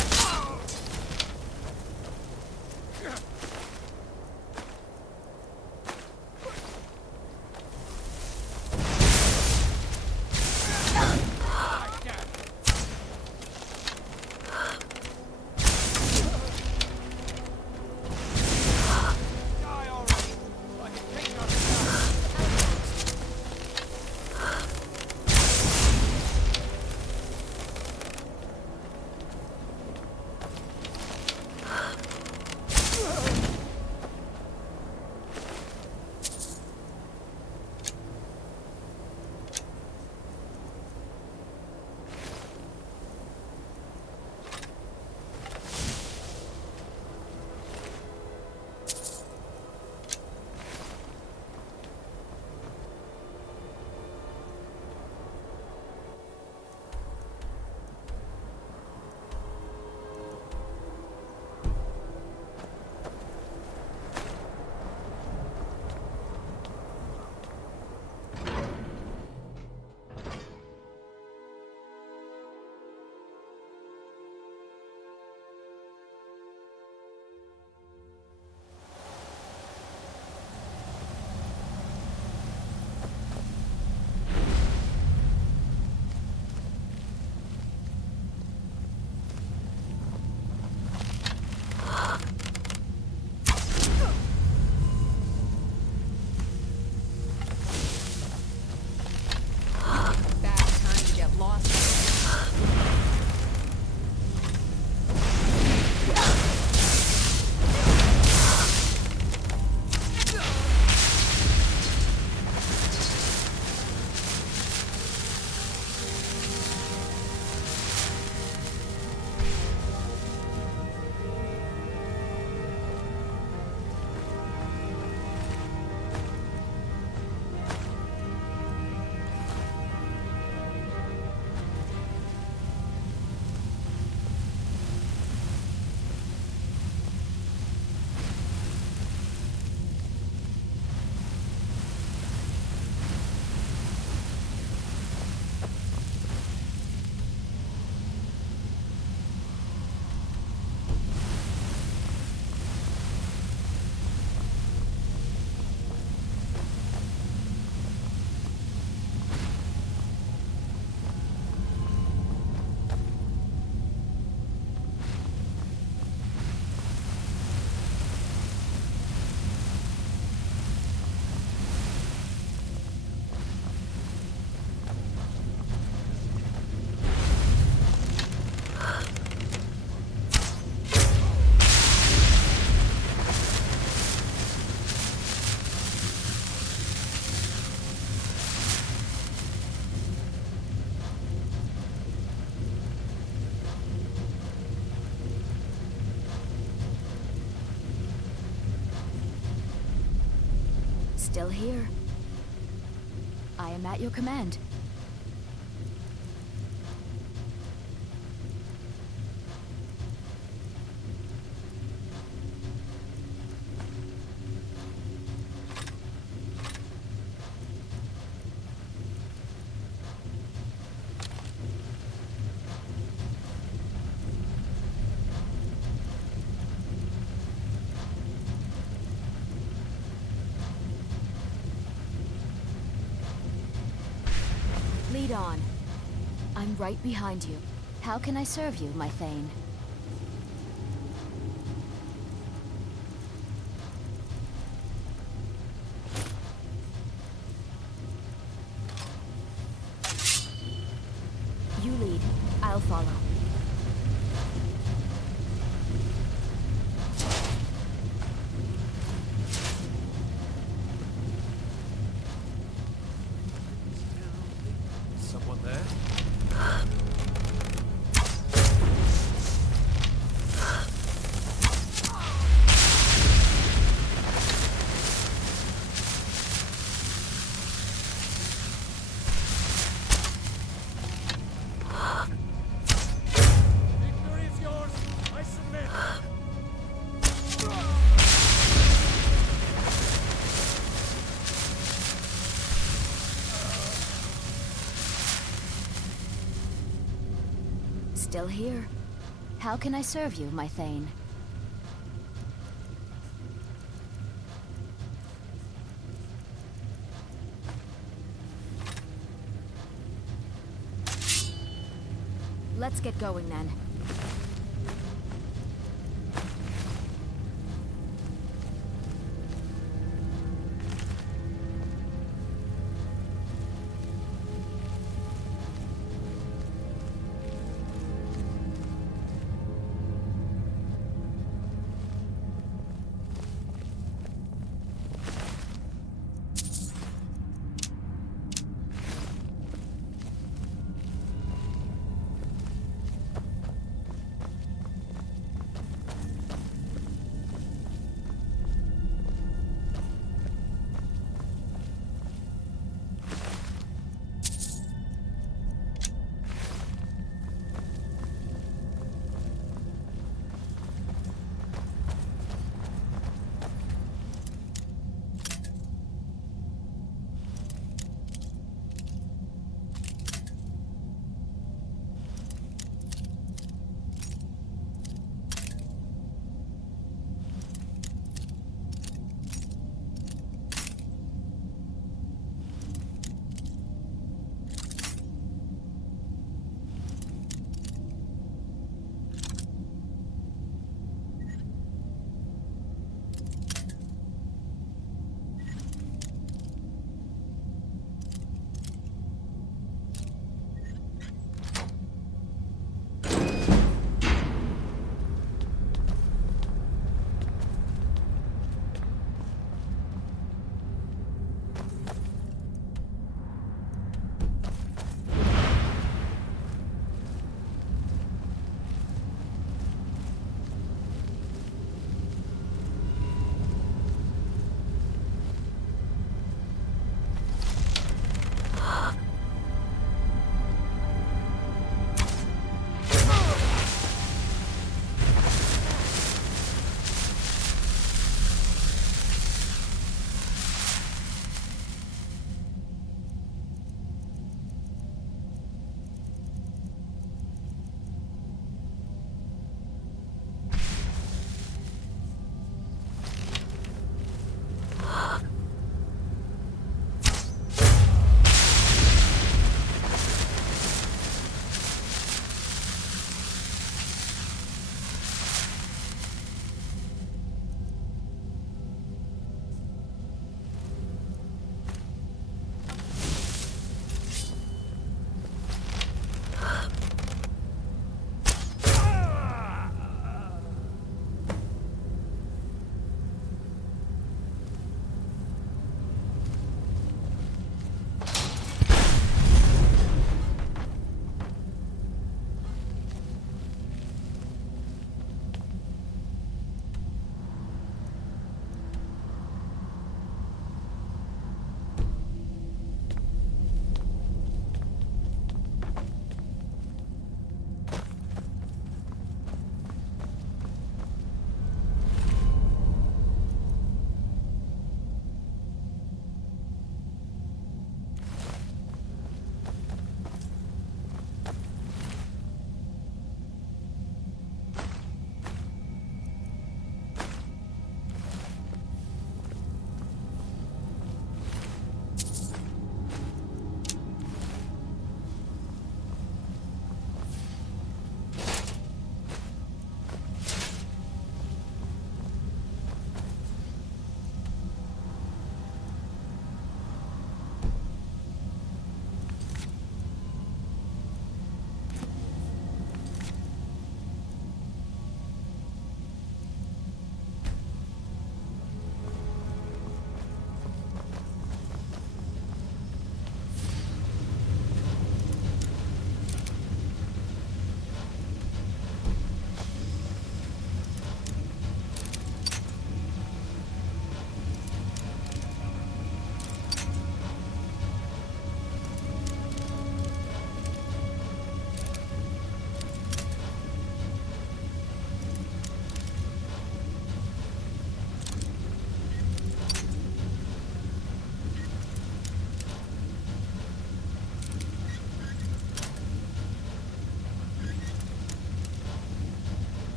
Still here. I am at your command. Lead on. I'm right behind you. How can I serve you, my Thane? You lead. I'll follow. Someone there? Victory is yours. I submit. Still here. How can I serve you, my Thane? Let's get going then.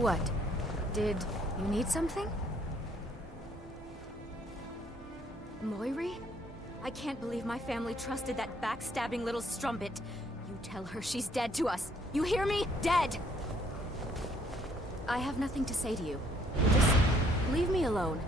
What? Did you need something? Moiri? I can't believe my family trusted that backstabbing little strumpet. You tell her she's dead to us. You hear me? Dead! I have nothing to say to you. Just leave me alone.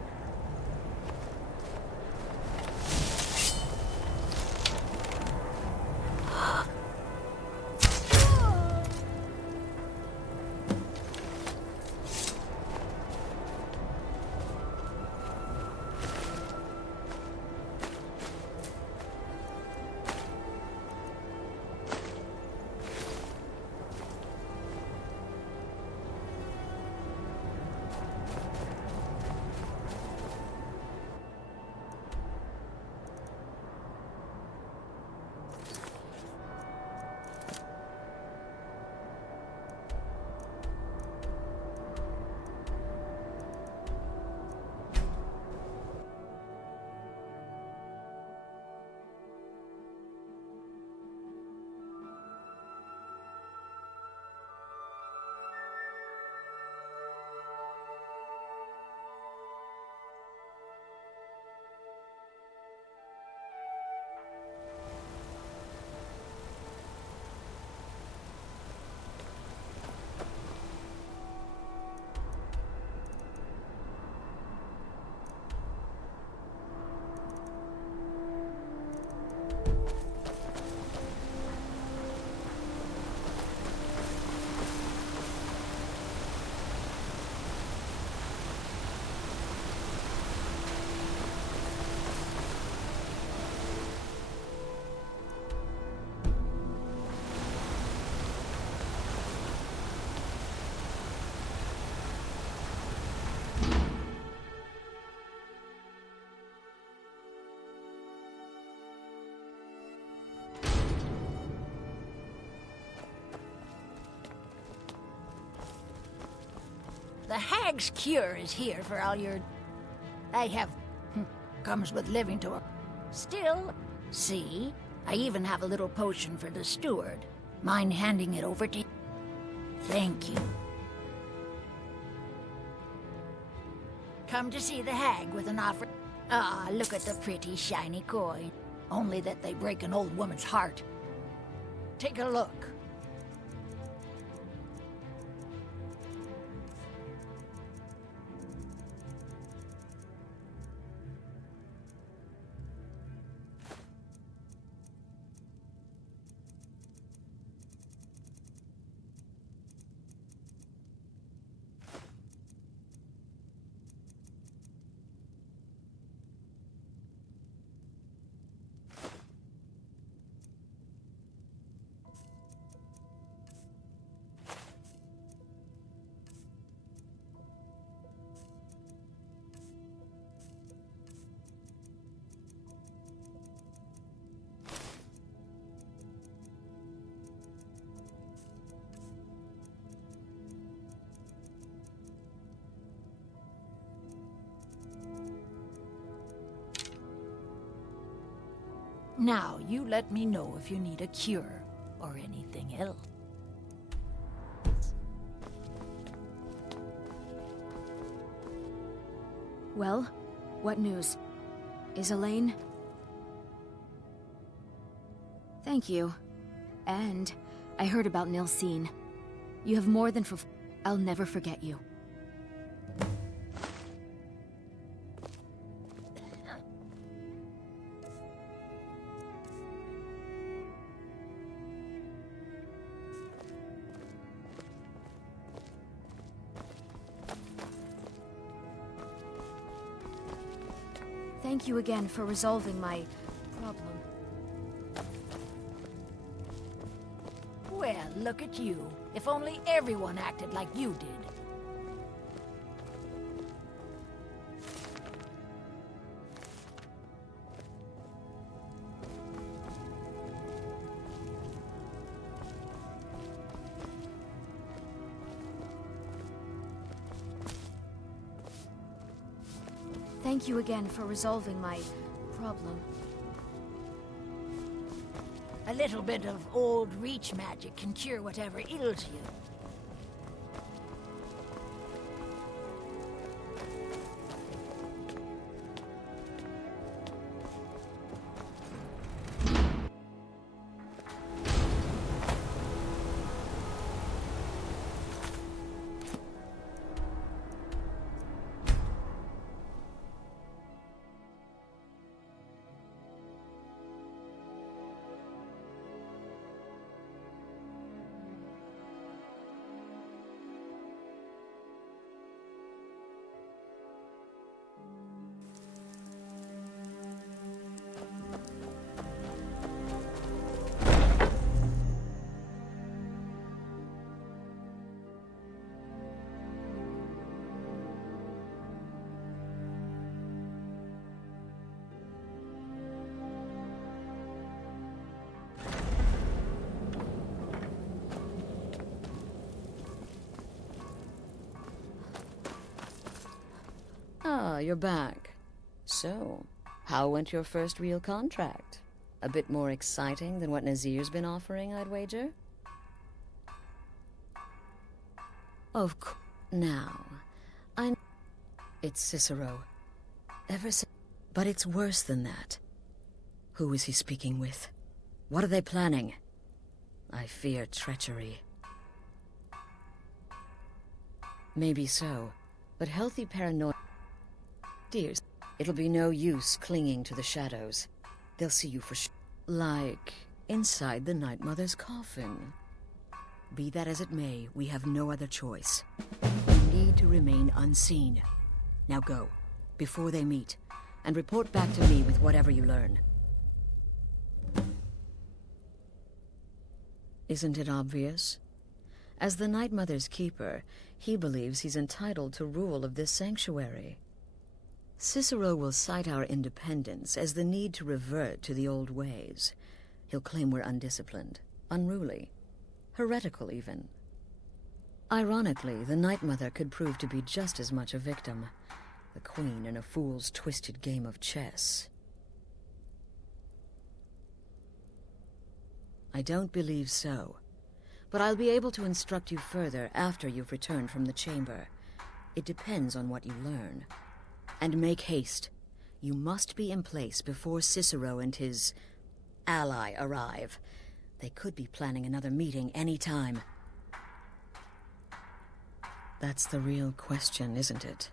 The hag's cure is here for all your... I have... comes with living to her. Still, see? I even have a little potion for the steward. Mind handing it over to you? Thank you. Come to see the hag with an offer. Ah, look at the pretty shiny coin. Only that they break an old woman's heart. Take a look. Now, you let me know if you need a cure or anything else. Well, what news? Is Elaine? Thank you. And I heard about Nilsine. You have more than I'll never forget you. Thank you again for resolving my problem. Well, look at you. If only everyone acted like you did. Thank you again for resolving my problem. A little bit of old reach magic can cure whatever ails you. you're back. So, how went your first real contract? A bit more exciting than what Nazir's been offering, I'd wager? Of course. Now, it's Cicero. But it's worse than that. Who is he speaking with? What are they planning? I fear treachery. Maybe so, but healthy paranoia... Dears, it'll be no use clinging to the shadows. They'll see you for like inside the Night Mother's coffin. Be that as it may, we have no other choice. We need to remain unseen. Now go, before they meet, and report back to me with whatever you learn. Isn't it obvious? As the Night Mother's keeper, he believes he's entitled to rule of this sanctuary. Cicero will cite our independence as the need to revert to the old ways. He'll claim we're undisciplined, unruly, heretical even. Ironically, the Night Mother could prove to be just as much a victim, the queen in a fool's twisted game of chess. I don't believe so, but I'll be able to instruct you further after you've returned from the chamber. It depends on what you learn. And make haste. You must be in place before Cicero and his ally arrive. They could be planning another meeting any time. That's the real question, isn't it?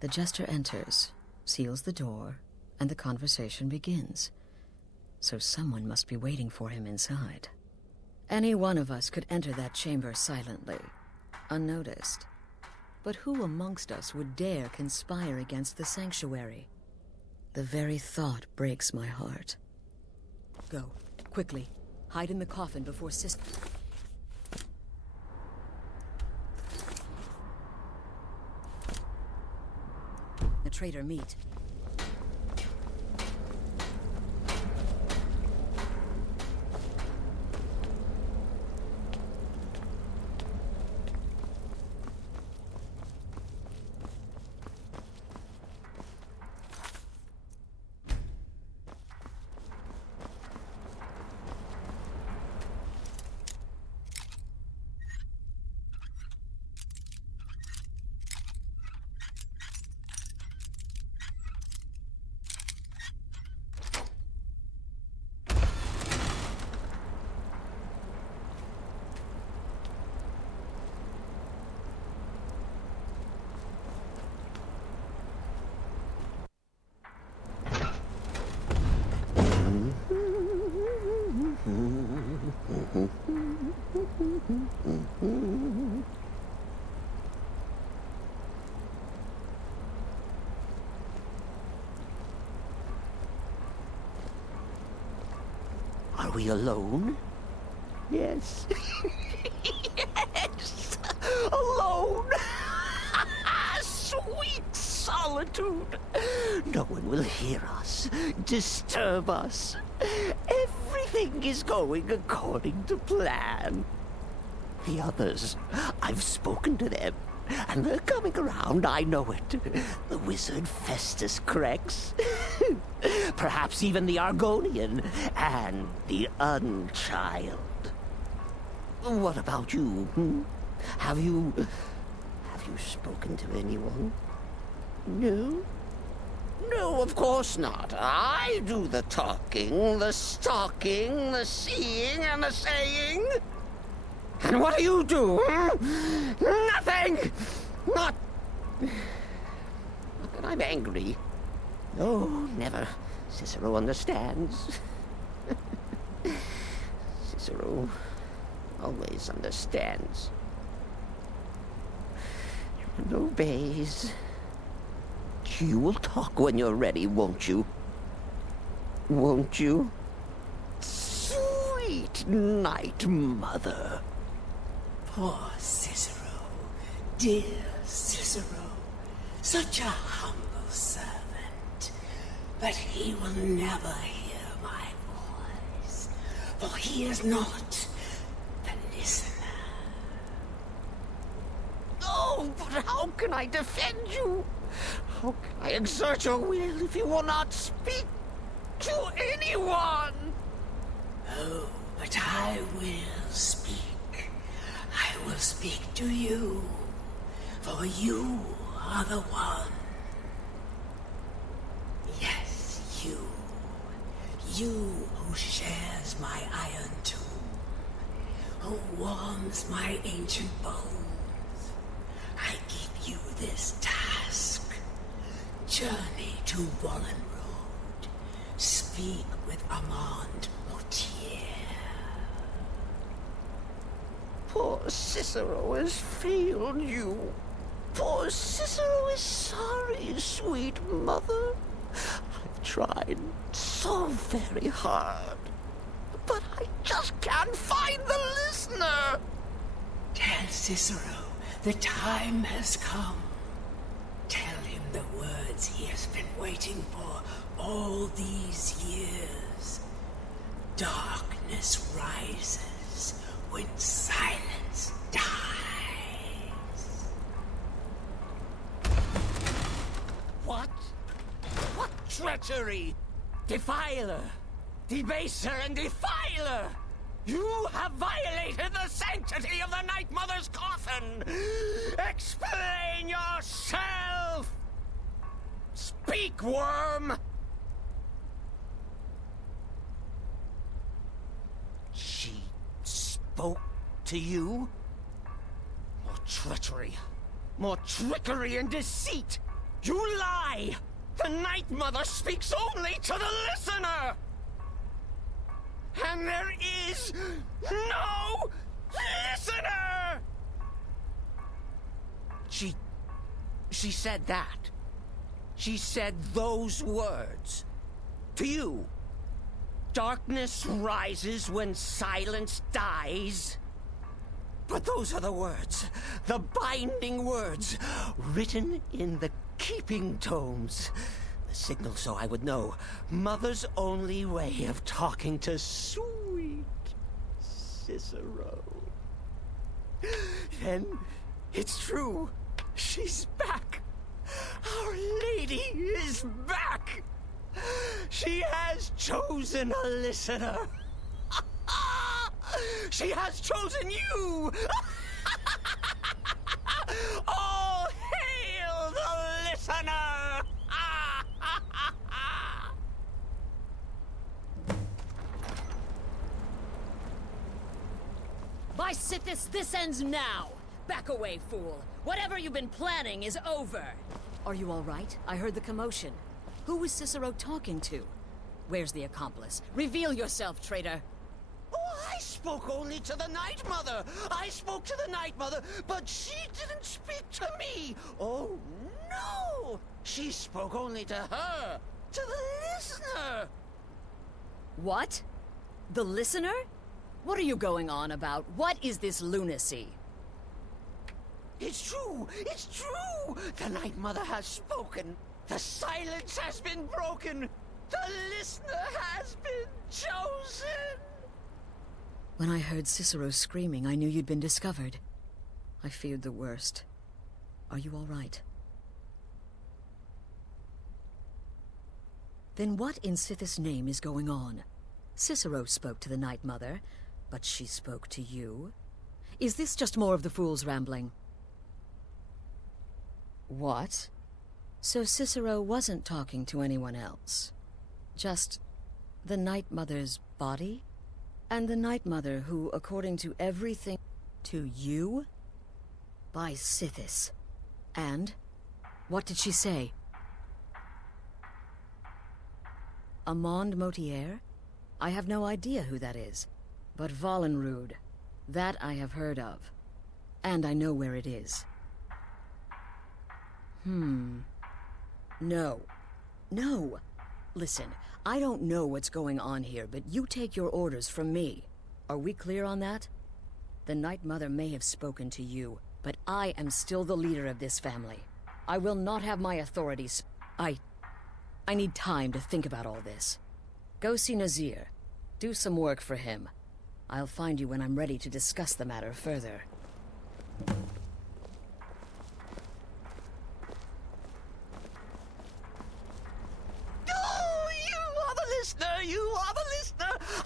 The jester enters, seals the door, and the conversation begins. So someone must be waiting for him inside. Any one of us could enter that chamber silently, unnoticed. But who amongst us would dare conspire against the sanctuary? The very thought breaks my heart. Go, quickly. Hide in the coffin before the traitor meet. Are we alone? Yes. Yes! Alone! Sweet solitude! No one will hear us, disturb us. Everything is going according to plan. The others, I've spoken to them, and they're coming around, I know it. The wizard Festus Crex. Perhaps even the Argonian, and the Unchild. What about you? Have you spoken to anyone? No? No, of course not. I do the talking, the stalking, the seeing, and the saying. And what do you do? Nothing! Not that I'm angry. No, never. Cicero understands. Cicero always understands. And obeys. You will talk when you're ready, won't you? Won't you? Sweet Night Mother. Poor Cicero. Dear Cicero. Such a humble servant. But he will never hear my voice. For he is not the listener. Oh, but how can I defend you? How can I exert your will if you will not speak to anyone? Oh, but I will speak. I will speak to you, for you are the one. Yes, you. You who shares my iron tomb, who warms my ancient bones. I give you this task. Journey to Wallen Road. Speak with Armand Mortier. Poor Cicero has failed you. Poor Cicero is sorry, sweet mother. I've tried so very hard, but I just can't find the listener. Tell Cicero the time has come. Tell him the words he has been waiting for all these years. Darkness rises when silence dies. What? What treachery! Defiler! Debaser and defiler! You have violated the sanctity of the Night Mother's coffin! Explain yourself! Speak, worm! She spoke to you? More treachery, more trickery and deceit! You lie! The Night Mother speaks only to the listener! And there is no listener! She said that. She said those words. To you. Darkness rises when silence dies. But those are the words, the binding words, written in the keeping tomes. The signal so I would know. Mother's only way of talking to sweet Cicero. Then it's true. She's back. Our Lady is back. She has chosen a listener. She has chosen you. All hail the listener. By Sithis, this ends now! Back away, fool! Whatever you've been planning is over! Are you all right? I heard the commotion. Who was Cicero talking to? Where's the accomplice? Reveal yourself, traitor! Oh, I spoke only to the Night Mother! I spoke to the Night Mother, but she didn't speak to me! Oh, no! She spoke only to her! To the listener! What? The listener? What are you going on about? What is this lunacy? It's true! It's true! The Night Mother has spoken! The silence has been broken! The listener has been chosen! When I heard Cicero screaming, I knew you'd been discovered. I feared the worst. Are you all right? Then what in Sithis' name is going on? Cicero spoke to the Night Mother, but she spoke to you? Is this just more of the fool's rambling? What? So Cicero wasn't talking to anyone else? Just the Night Mother's body? And the Night Mother who, according to everything, to you? By Sithis. And? What did she say? Armand Mortier? I have no idea who that is. But Wallenrud, that I have heard of. And I know where it is. No. No! Listen, I don't know what's going on here, but you take your orders from me. Are we clear on that? The Night Mother may have spoken to you, but I am still the leader of this family. I will not have my authorities... I need time to think about all this. Go see Nazir. Do some work for him. I'll find you when I'm ready to discuss the matter further.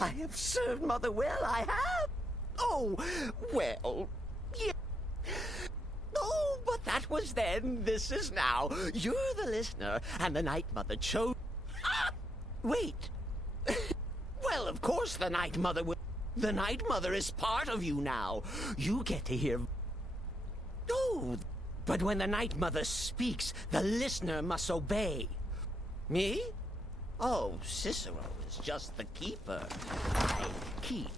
I have served Mother well, I have. Oh, well, yeah. Oh, but that was then, this is now. You're the listener, and the Night Mother chose... Ah! Wait. Well, of course the Night Mother will... The Night Mother is part of you now. You get to hear... Oh, but when the Night Mother speaks, the listener must obey. Me? Oh, Cicero is just the keeper. I keep.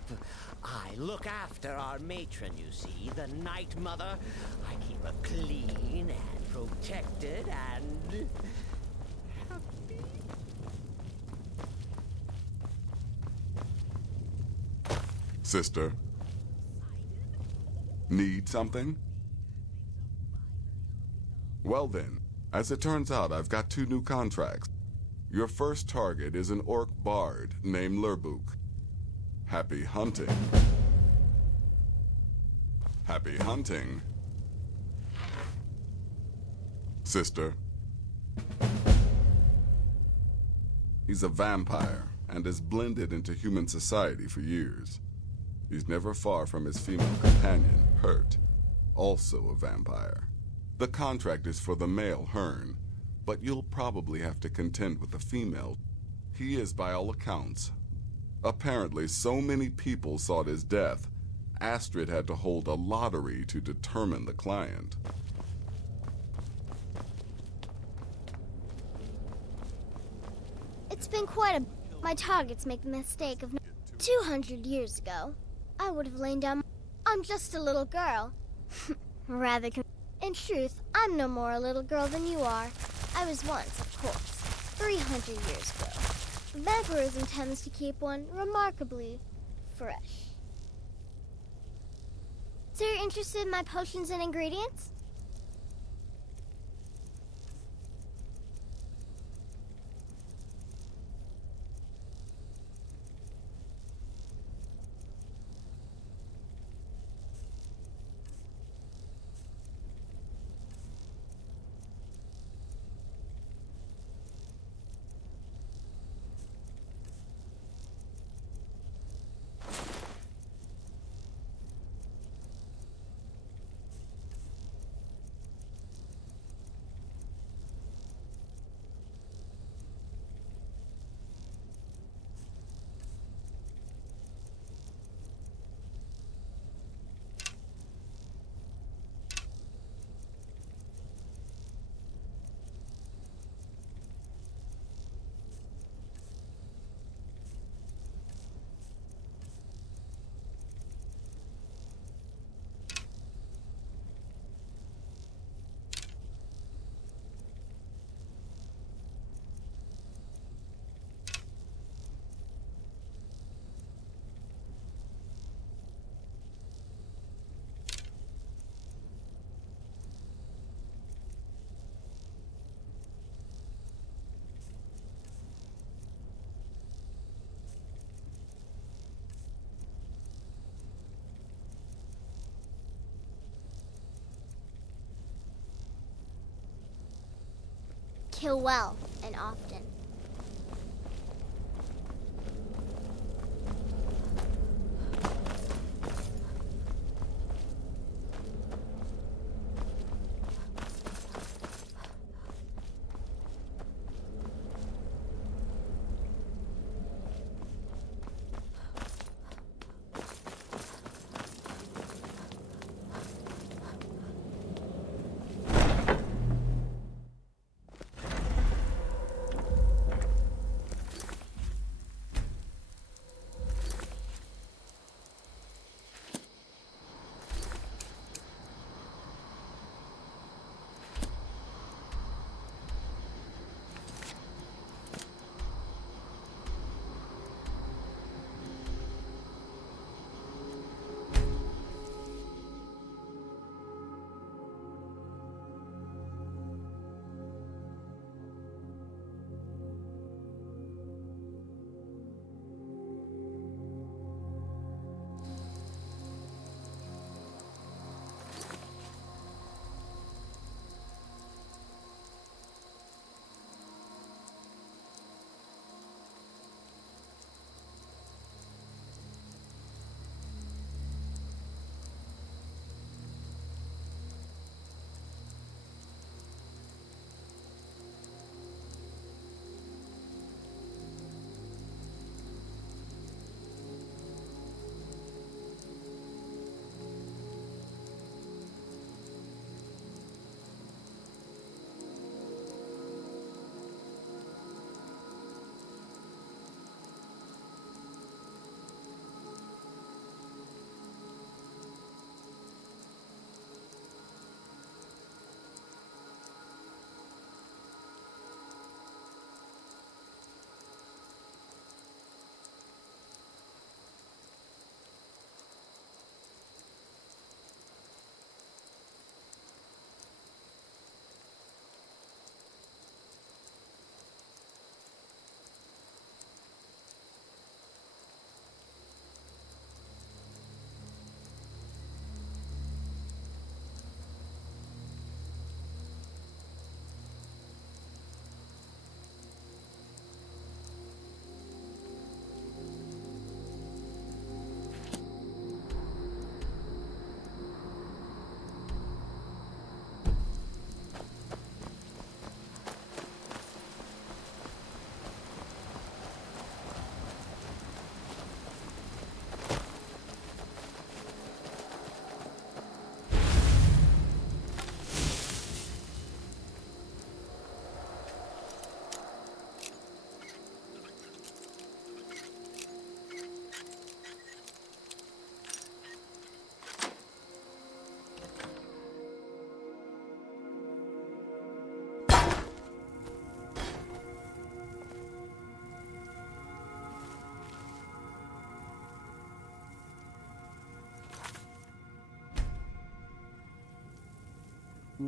I look after our matron, you see, the Night Mother. I keep her clean and protected and... happy. Sister? Need something? Well then, as it turns out, I've got 2 new contracts. Your first target is an orc bard named Lurbuk. Happy hunting. Happy hunting. Sister. He's a vampire and has blended into human society for years. He's never far from his female companion, Hurt, also a vampire. The contract is for the male Hearn, but you'll probably have to contend with the female. He is, by all accounts. Apparently, so many people sought his death, Astrid had to hold a lottery to determine the client. It's been quite a... My targets make the mistake of... 200 years ago, I would have lain down... I'm just a little girl. Rather... In truth, I'm no more a little girl than you are. I was once, of course, 300 years ago. Vampirism tends to keep one remarkably fresh. So you're interested in my potions and ingredients? Kill well and often.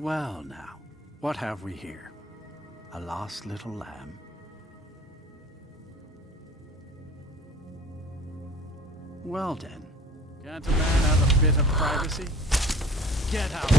Well now, what have we here? A lost little lamb? Well then, can't a man have a bit of privacy? Get out!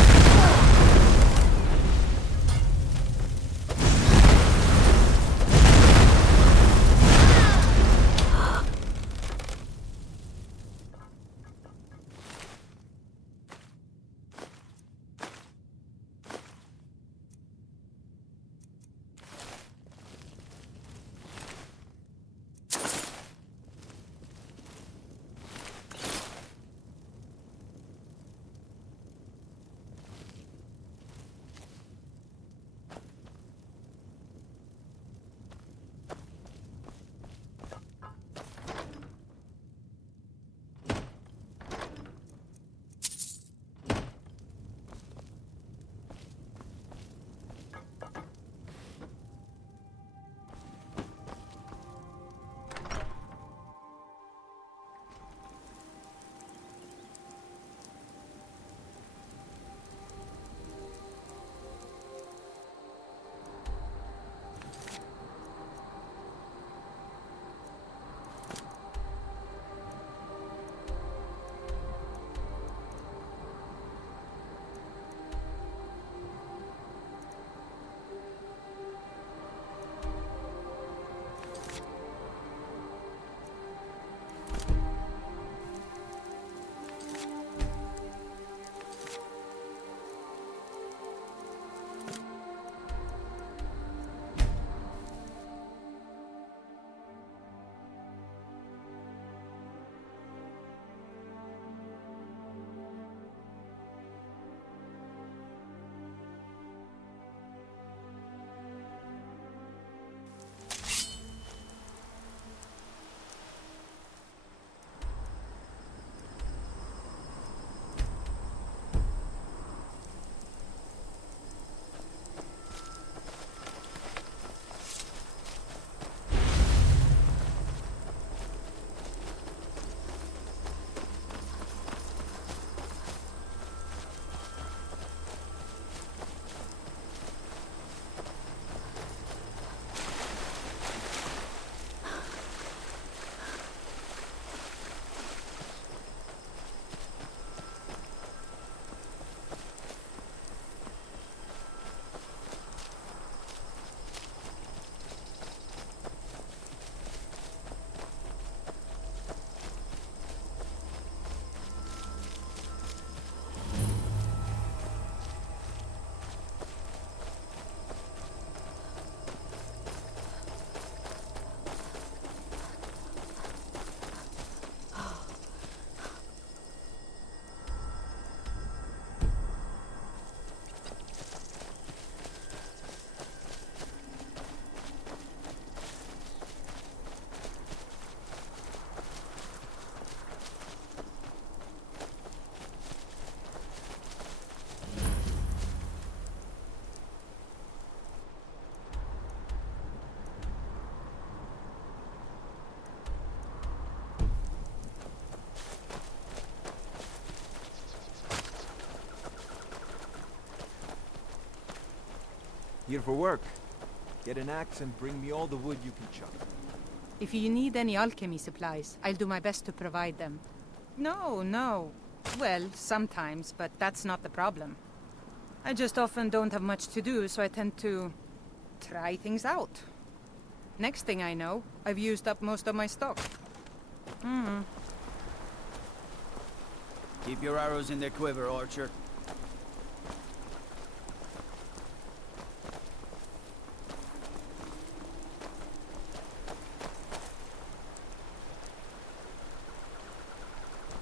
Here for work. Get an axe and bring me all the wood you can chop. If you need any alchemy supplies, I'll do my best to provide them. No. Well, sometimes, but that's not the problem. I just often don't have much to do, so I tend to try things out. Next thing I know, I've used up most of my stock. Keep your arrows in their quiver, Archer.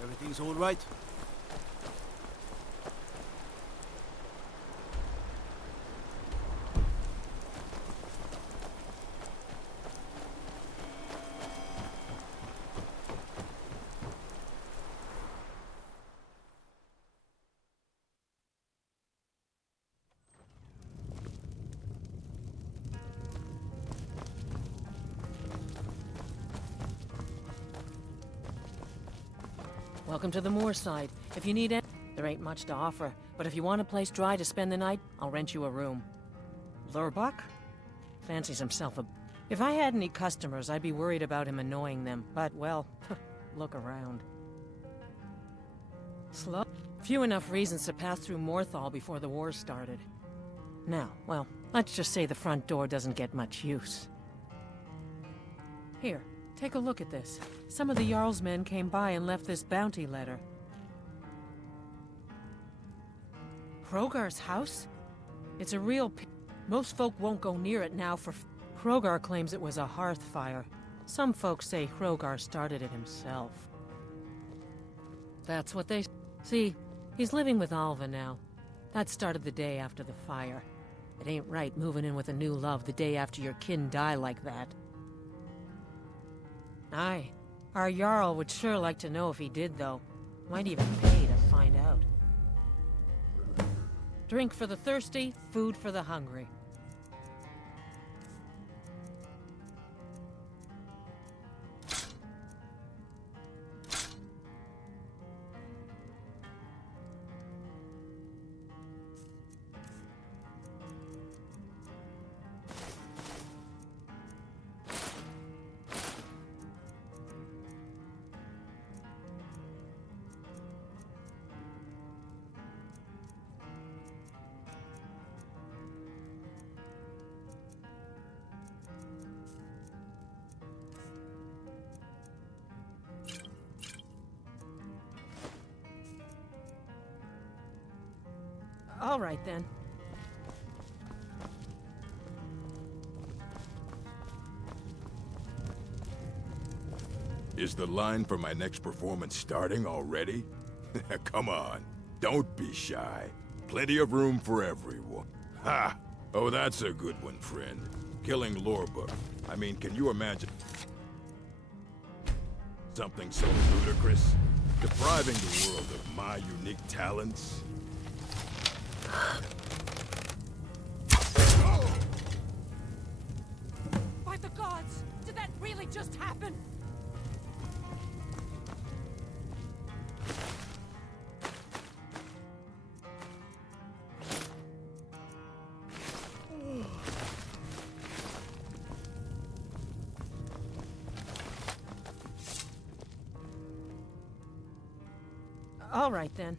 Everything's all right? Welcome to the Moorside. If you need any, there ain't much to offer, but But if you want a place dry to spend the night, I'll rent you a room. Lurbuck? Fancies himself a... If I had any customers, I'd be worried about him annoying them. But, well, look around. Slow. Few enough reasons to pass through Morthal before the war started. Now, well, let's just say the front door doesn't get much use. Here, take a look at this. Some of the Jarl's men came by and left this bounty letter. Krogar's house? It's a real most folk won't go near it now for Krogar claims it was a hearth fire. Some folks say Krogar started it himself. That's what they... See, he's living with Alva now. That started the day after the fire. It ain't right moving in with a new love the day after your kin die like that. Aye. Our Jarl would sure like to know if he did, though. Might even pay to find out. Drink for the thirsty, food for the hungry. All right, then. Is the line for my next performance starting already? Come on, don't be shy. Plenty of room for everyone. Ha! Oh, that's a good one, friend. Killing Lorbook. I mean, can you imagine something so ludicrous? Depriving the world of my unique talents? By the gods! Did that really just happen? All right, then.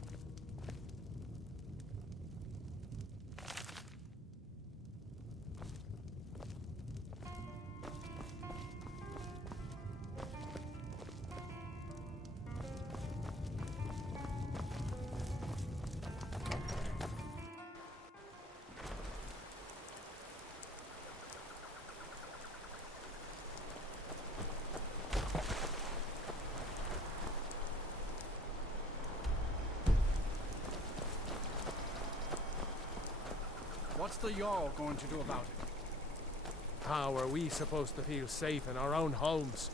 What's the Jarl going to do about it? How are we supposed to feel safe in our own homes?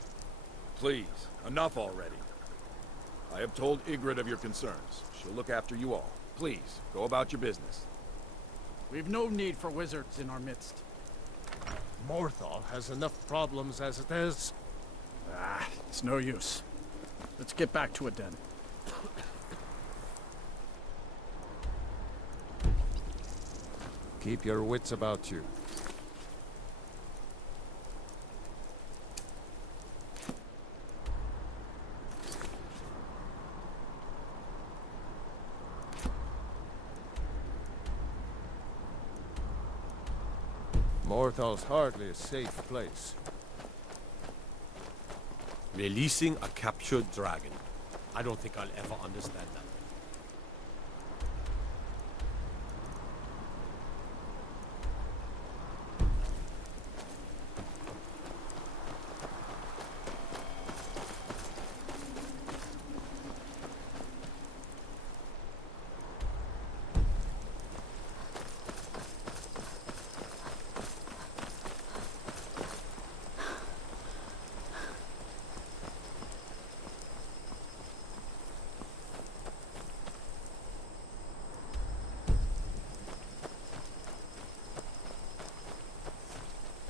Please, enough already. I have told Ygritte of your concerns. She'll look after you all. Please, go about your business. We've no need for wizards in our midst. Morthal has enough problems as it is. It's no use. Let's get back to it then. Keep your wits about you. Morthal's hardly a safe place. Releasing a captured dragon. I don't think I'll ever understand that.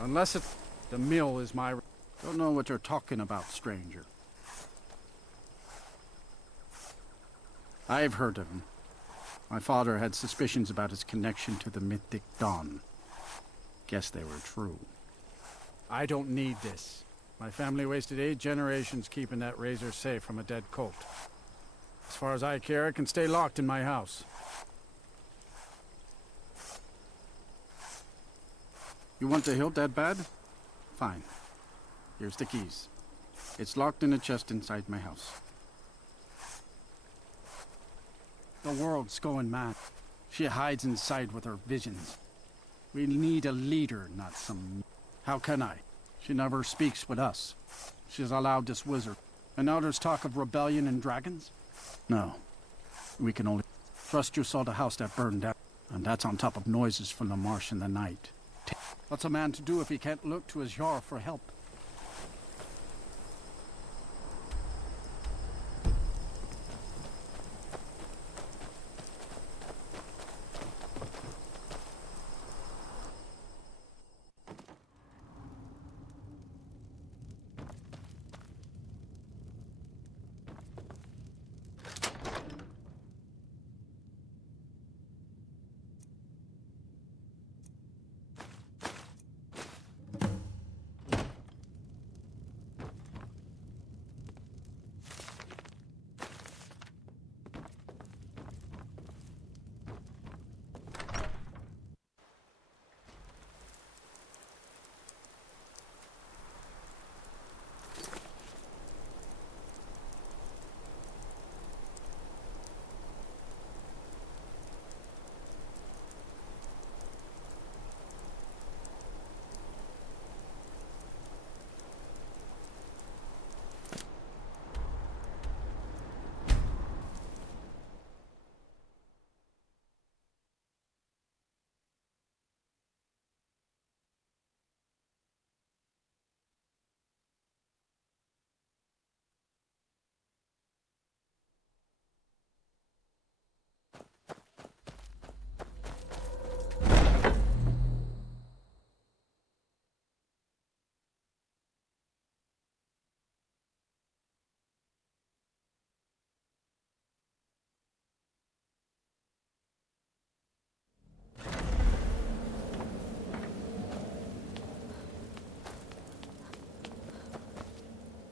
Unless it's... the mill is my... Don't know what you're talking about, stranger. I've heard of him. My father had suspicions about his connection to the mythic Dawn. Guess they were true. I don't need this. My family wasted 8 generations keeping that razor safe from a dead cult. As far as I care, it can stay locked in my house. You want the hilt that bad? Fine. Here's the keys. It's locked in a chest inside my house. The world's going mad. She hides inside with her visions. We need a leader, not some... How can I? She never speaks with us. She's allowed this wizard. And now there's talk of rebellion and dragons? No. We can only... Trust you saw the house that burned down. And that's on top of noises from the marsh in the night. What's a man to do if he can't look to his Jarl for help?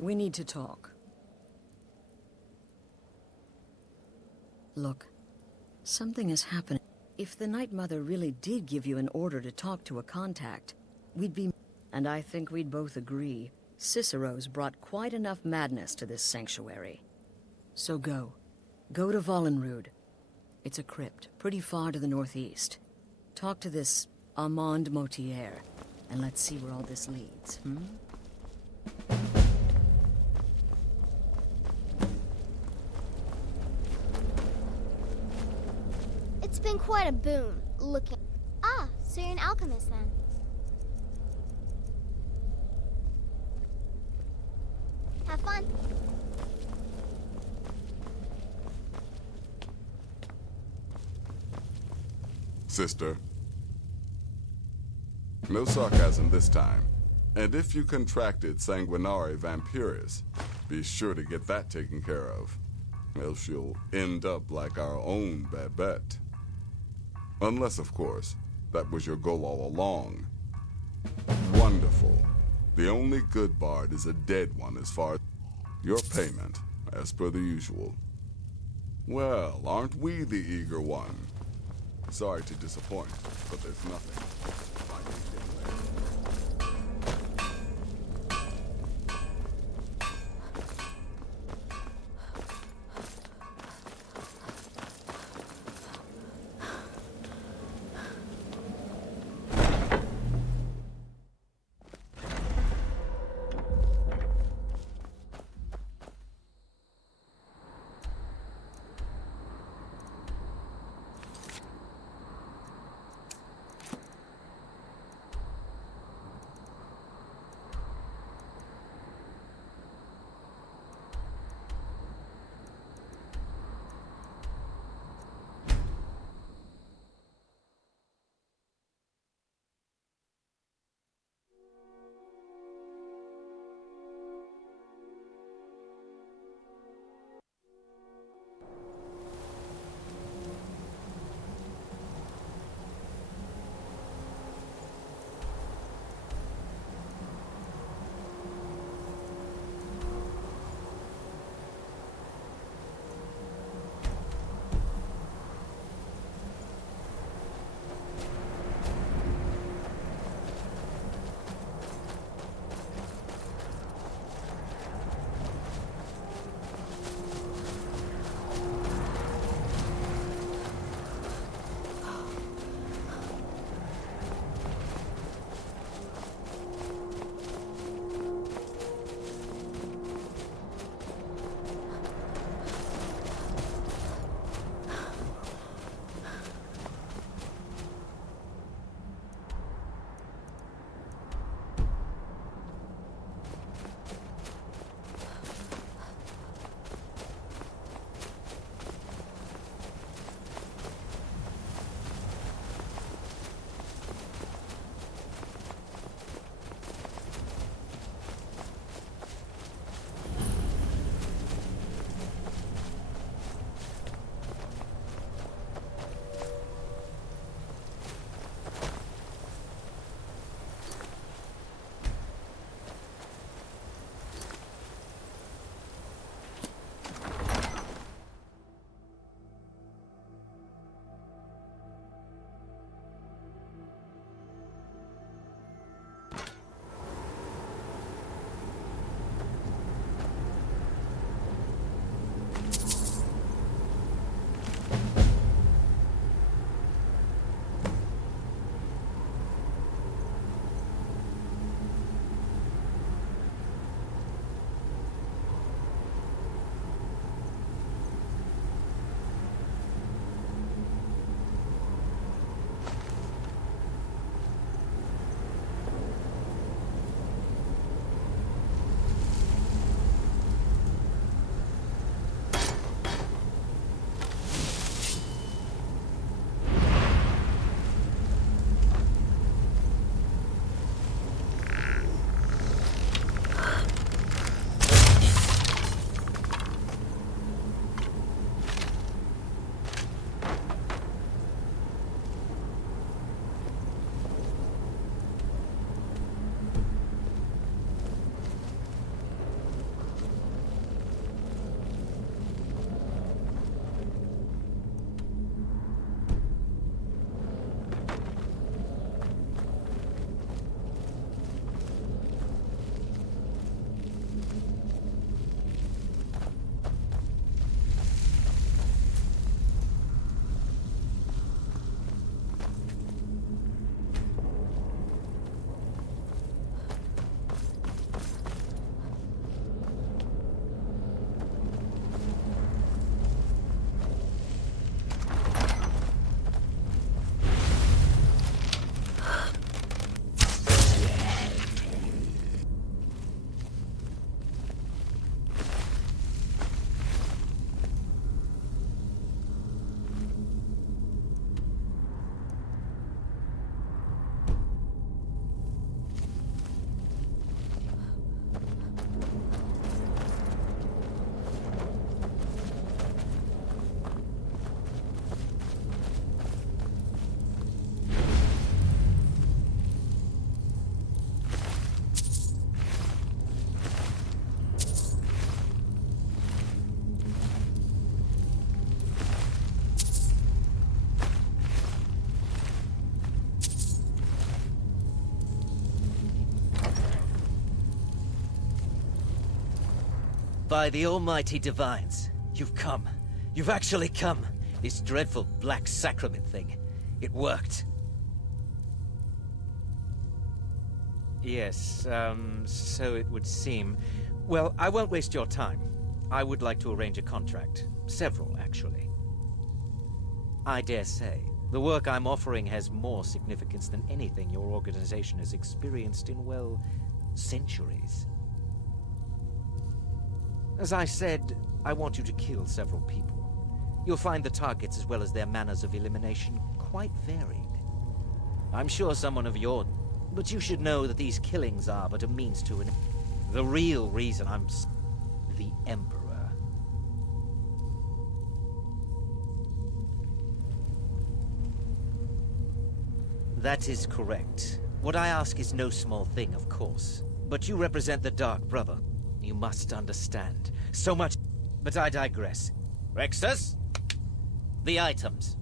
We need to talk. Look, something is happening. If the Night Mother really did give you an order to talk to a contact, we'd be... And I think we'd both agree, Cicero's brought quite enough madness to this sanctuary. So go. Go to Vollenrud. It's a crypt, pretty far to the northeast. Talk to this Armand Motier, and let's see where all this leads, hmm? It's been quite a boon, looking... Ah, so you're an alchemist then. Have fun. Sister. No sarcasm this time. And if you contracted Sanguinare Vampiris, be sure to get that taken care of. Else you'll end up like our own Babette. Unless, of course, that was your goal all along. Wonderful. The only good bard is a dead one as far as your payment, as per the usual. Well, aren't we the eager one? Sorry to disappoint, but there's nothing. By the almighty divines, you've come. You've actually come. This dreadful black sacrament thing. It worked. Yes, so it would seem. Well, I won't waste your time. I would like to arrange a contract. Several, actually. I dare say, the work I'm offering has more significance than anything your organization has experienced in, well, centuries. As I said, I want you to kill several people. You'll find the targets as well as their manners of elimination quite varied. I'm sure someone of your... But you should know that these killings are but a means to an... The real reason I'm... the Emperor. That is correct. What I ask is no small thing, of course. But you represent the Dark Brother. You must understand. So much... But I digress. Rexus? The items.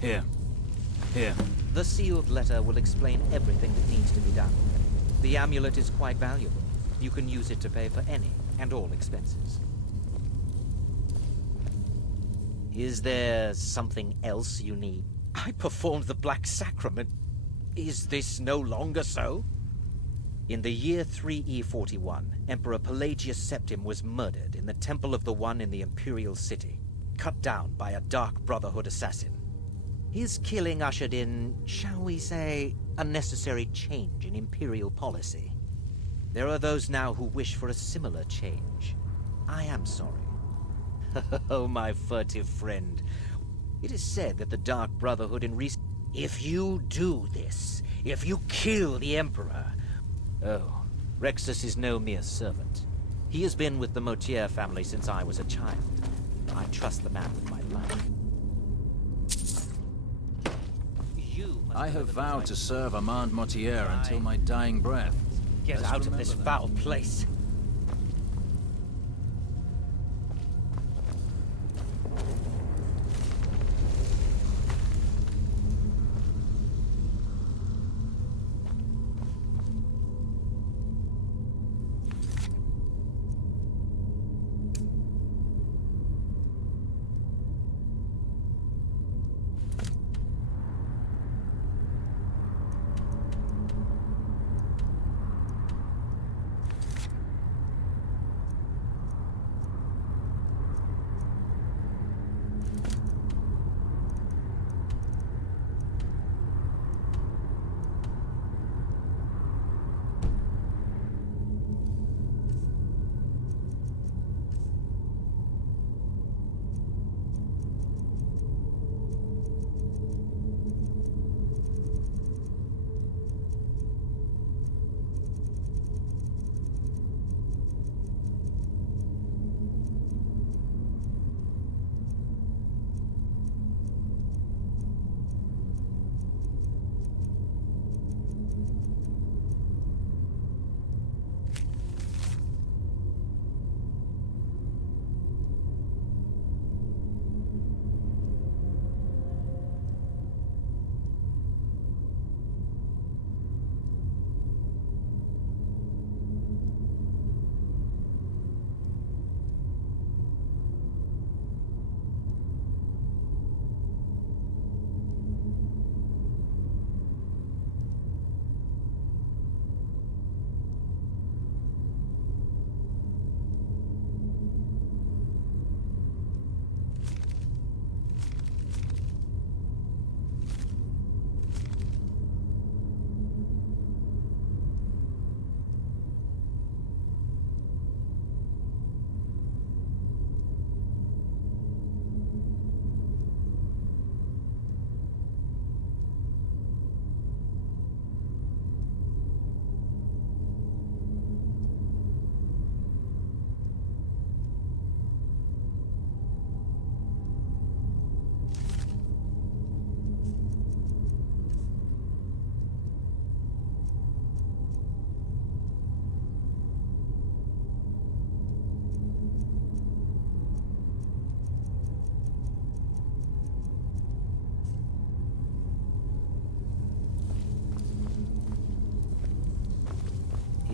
Here. Here. The sealed letter will explain everything that needs to be done. The amulet is quite valuable. You can use it to pay for any and all expenses. Is there something else you need? I performed the Black Sacrament. Is this no longer so? In the year 3E41, Emperor Pelagius Septim was murdered in the Temple of the One in the Imperial City, cut down by a Dark Brotherhood assassin. His killing ushered in, shall we say, a necessary change in Imperial policy. There are those now who wish for a similar change. I am sorry. Oh, my furtive friend. It is said that the Dark Brotherhood in recent... If you do this, if you kill the Emperor... Oh, Rexus is no mere servant. He has been with the Motier family since I was a child. I trust the man with my life. I have vowed to serve Armand Motier until my dying breath. Get out of this foul place.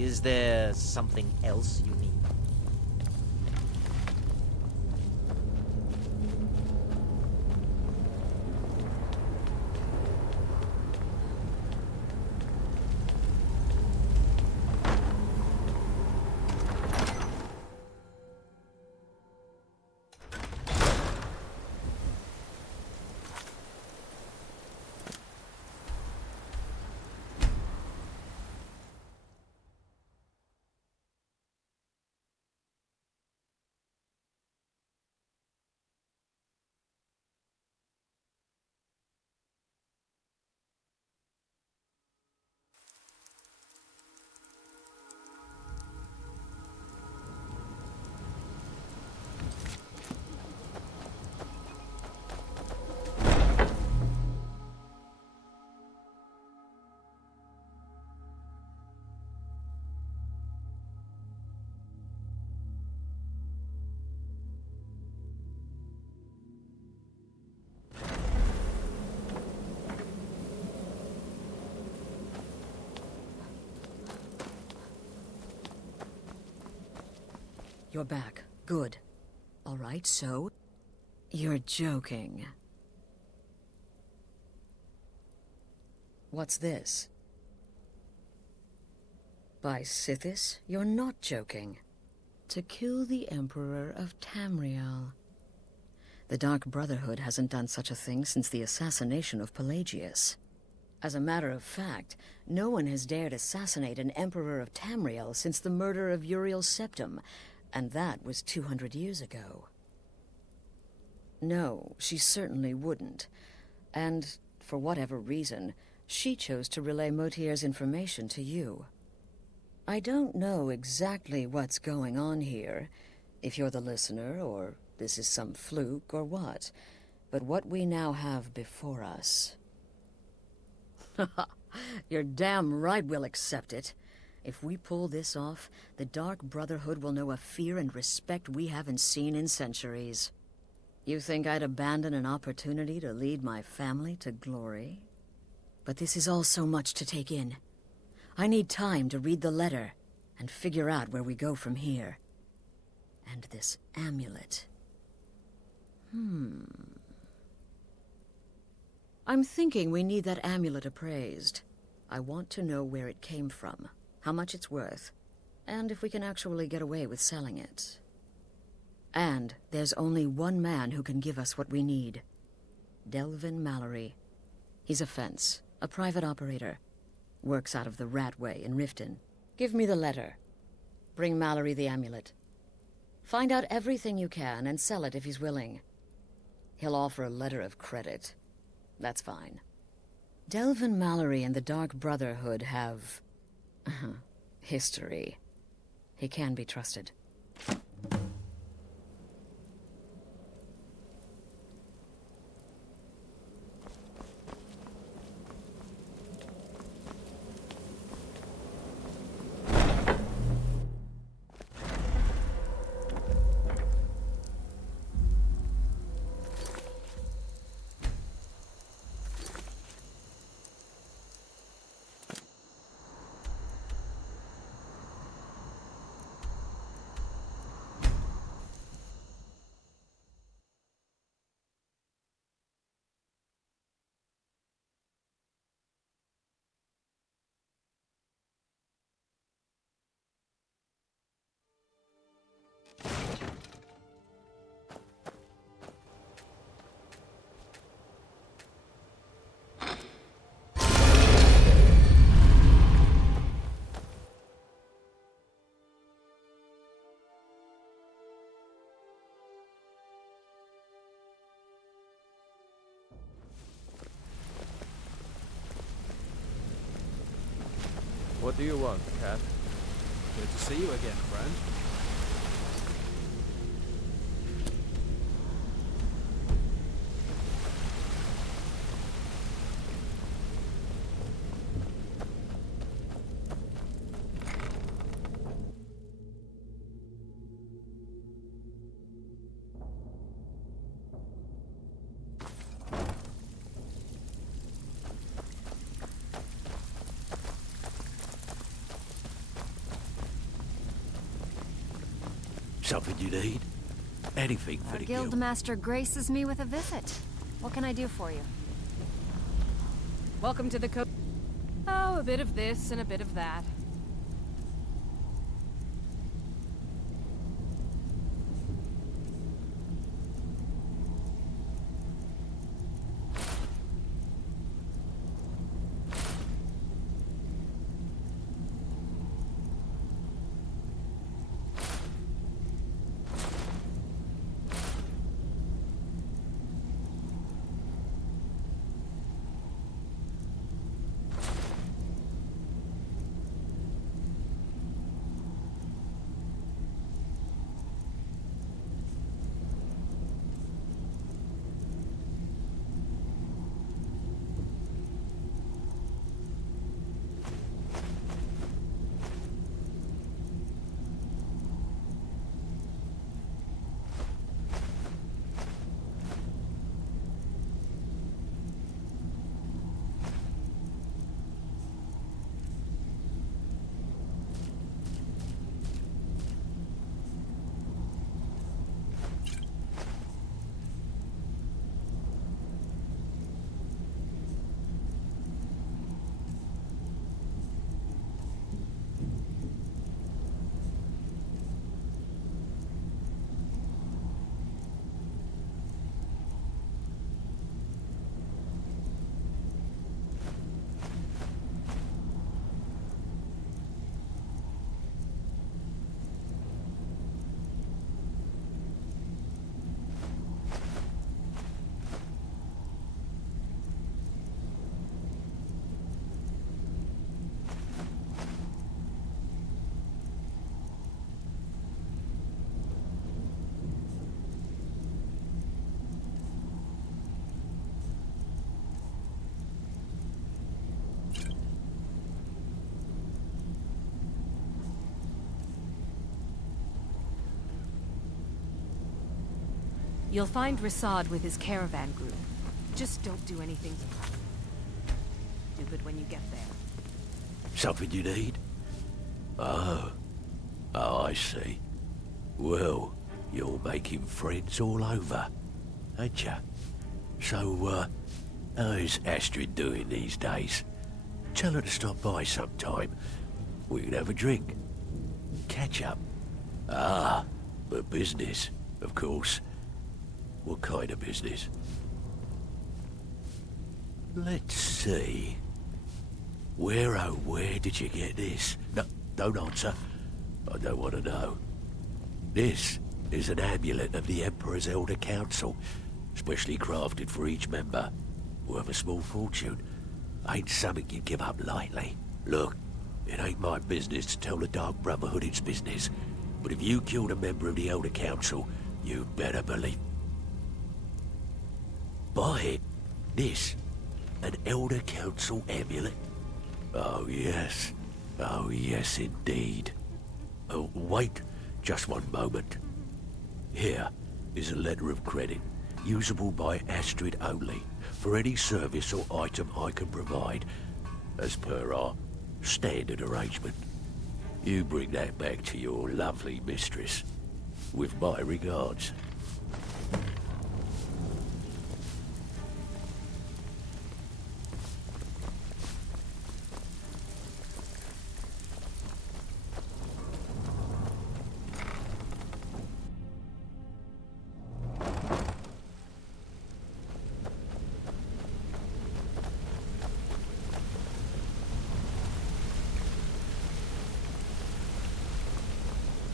Is there something else you need? You're back. Good. All right, so... You're joking. What's this? By Sithis, you're not joking. To kill the Emperor of Tamriel. The Dark Brotherhood hasn't done such a thing since the assassination of Pelagius. As a matter of fact, no one has dared assassinate an Emperor of Tamriel since the murder of Uriel Septim, and that was 200 years ago. No, she certainly wouldn't. And, for whatever reason, she chose to relay Motier's information to you. I don't know exactly what's going on here, if you're the listener, or this is some fluke, or what. But what we now have before us... You're damn right we'll accept it. If we pull this off, the Dark Brotherhood will know a fear and respect we haven't seen in centuries. You think I'd abandon an opportunity to lead my family to glory? But this is all so much to take in. I need time to read the letter and figure out where we go from here. And this amulet. I'm thinking we need that amulet appraised. I want to know where it came from, how much it's worth, and if we can actually get away with selling it. And there's only one man who can give us what we need. Delvin Mallory. He's a fence, a private operator. Works out of the Ratway in Riften. Give me the letter. Bring Mallory the amulet. Find out everything you can and sell it if he's willing. He'll offer a letter of credit. That's fine. Delvin Mallory and the Dark Brotherhood have... history. He can be trusted. What do you want, Cat? Good to see you again, friend. Something you need? Anything for the guild. Guildmaster graces me with a visit. What can I do for you? Welcome to the Oh, a bit of this and a bit of that. You'll find Rasad with his caravan group. Just don't do anything stupid when you get there. Something you need? Oh. Oh, I see. Well, you're making friends all over, ain't ya? So, how's Astrid doing these days? Tell her to stop by sometime. We can have a drink. Catch up. Ah, but business, of course. What kind of business? Let's see. Where, oh, where did you get this? No, don't answer. I don't want to know. This is an amulet of the Emperor's Elder Council, specially crafted for each member. Worth a small fortune. Ain't something you'd give up lightly. Look, it ain't my business to tell the Dark Brotherhood its business, but if you killed a member of the Elder Council, you'd better believe. Buy it. This, an Elder Council amulet? Oh yes. Oh yes indeed. Oh, wait just one moment. Here is a letter of credit, usable by Astrid only, for any service or item I can provide, as per our standard arrangement. You bring that back to your lovely mistress, with my regards.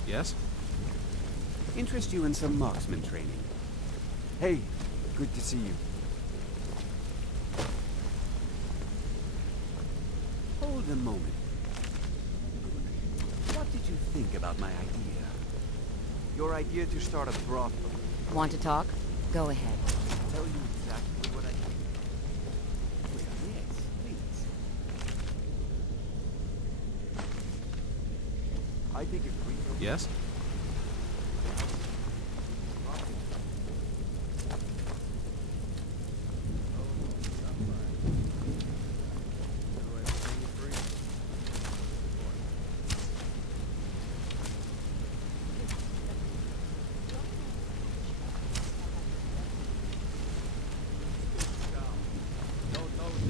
Yes? Interest you in some marksman training. Hey, good to see you. Hold a moment. What did you think about my idea? Your idea to start a brothel. Want to talk? Go ahead. I'll tell you exactly what I think. Yes, please. I think if we... Yes?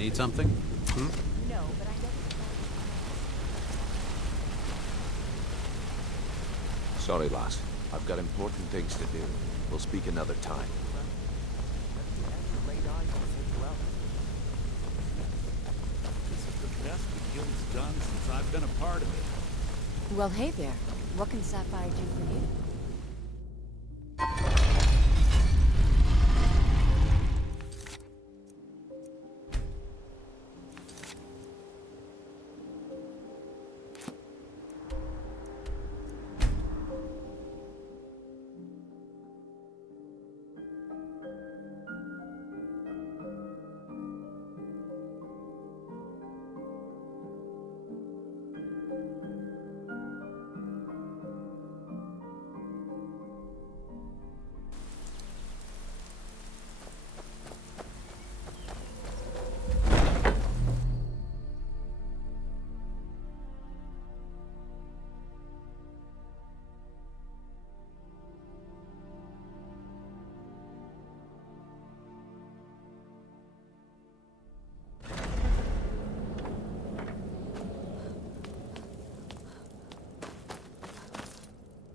Need something? No, but I never... Sorry, lass. I've got important things to do. We'll speak another time. This is the best the guild's done since I've been a part of it. Well, hey there. What can Sapphire do for you?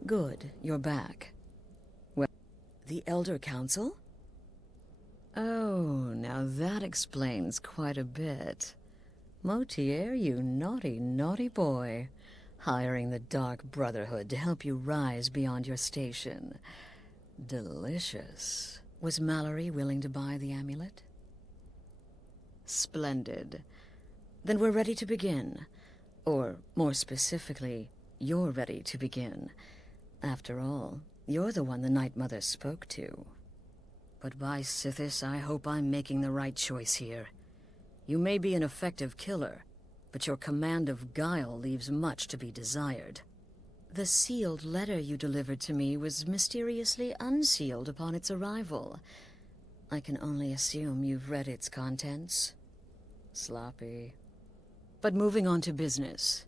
Good, you're back. Well, the Elder Council? Oh, now that explains quite a bit. Motier, you naughty, naughty boy. Hiring the Dark Brotherhood to help you rise beyond your station. Delicious. Was Mallory willing to buy the amulet? Splendid. Then we're ready to begin. Or, more specifically, you're ready to begin. After all, you're the one the Night Mother spoke to. But by Sithis, I hope I'm making the right choice here. You may be an effective killer, but your command of guile leaves much to be desired. The sealed letter you delivered to me was mysteriously unsealed upon its arrival. I can only assume you've read its contents. Sloppy. But moving on to business.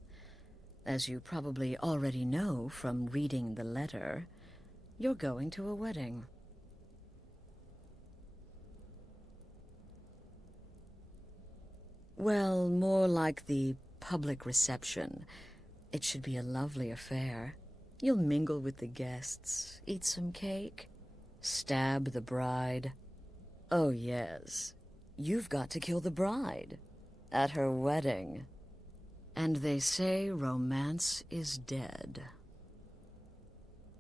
As you probably already know from reading the letter, you're going to a wedding. Well, more like the public reception. It should be a lovely affair. You'll mingle with the guests, eat some cake, stab the bride. Oh yes, you've got to kill the bride at her wedding. And they say romance is dead.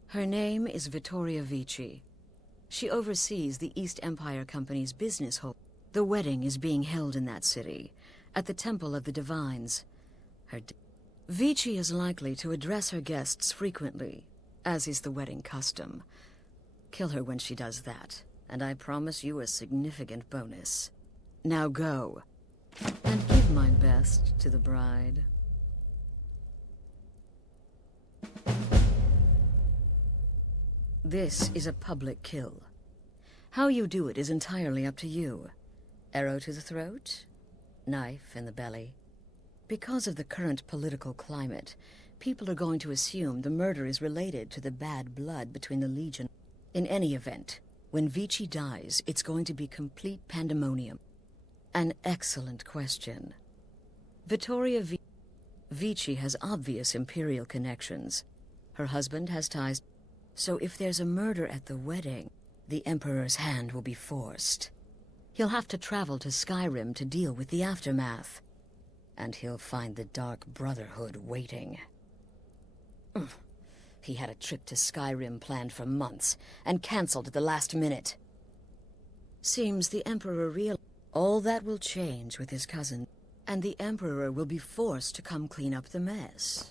Her name is Vittoria Vici. She oversees the East Empire Company's business hall. The wedding is being held in that city, at the Temple of the Divines. Vici is likely to address her guests frequently, as is the wedding custom. Kill her when she does that, and I promise you a significant bonus. Now go. And give my best to the bride. This is a public kill. How you do it is entirely up to you. Arrow to the throat, knife in the belly. Because of the current political climate, people are going to assume the murder is related to the bad blood between the Legion. In any event, when Vici dies, it's going to be complete pandemonium. An excellent question. Vittoria Vici has obvious Imperial connections. Her husband has ties, so if there's a murder at the wedding, the Emperor's hand will be forced. He'll have to travel to Skyrim to deal with the aftermath. And he'll find the Dark Brotherhood waiting. He had a trip to Skyrim planned for months, and cancelled at the last minute. Seems the Emperor realized all that will change with his cousin, and the Emperor will be forced to come clean up the mess.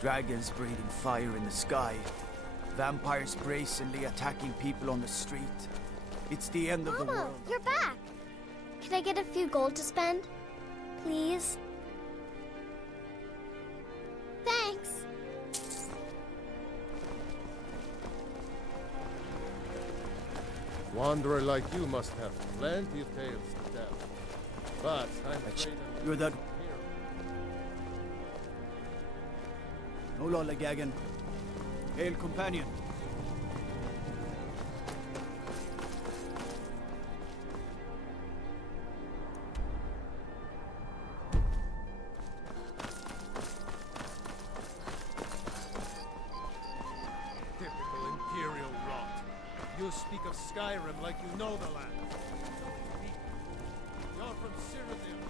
Dragons breathing fire in the sky. Vampires brazenly attacking people on the street. It's the end of the Mama, world. you're back. Can I get a few gold to spend? Please? Thanks. Wanderer like you must have plenty of tales to tell. But I'm afraid You're that... No lollygagging. Hail, companion. typical Imperial rot. You speak of Skyrim like you know the land. You're from Cyrodiil.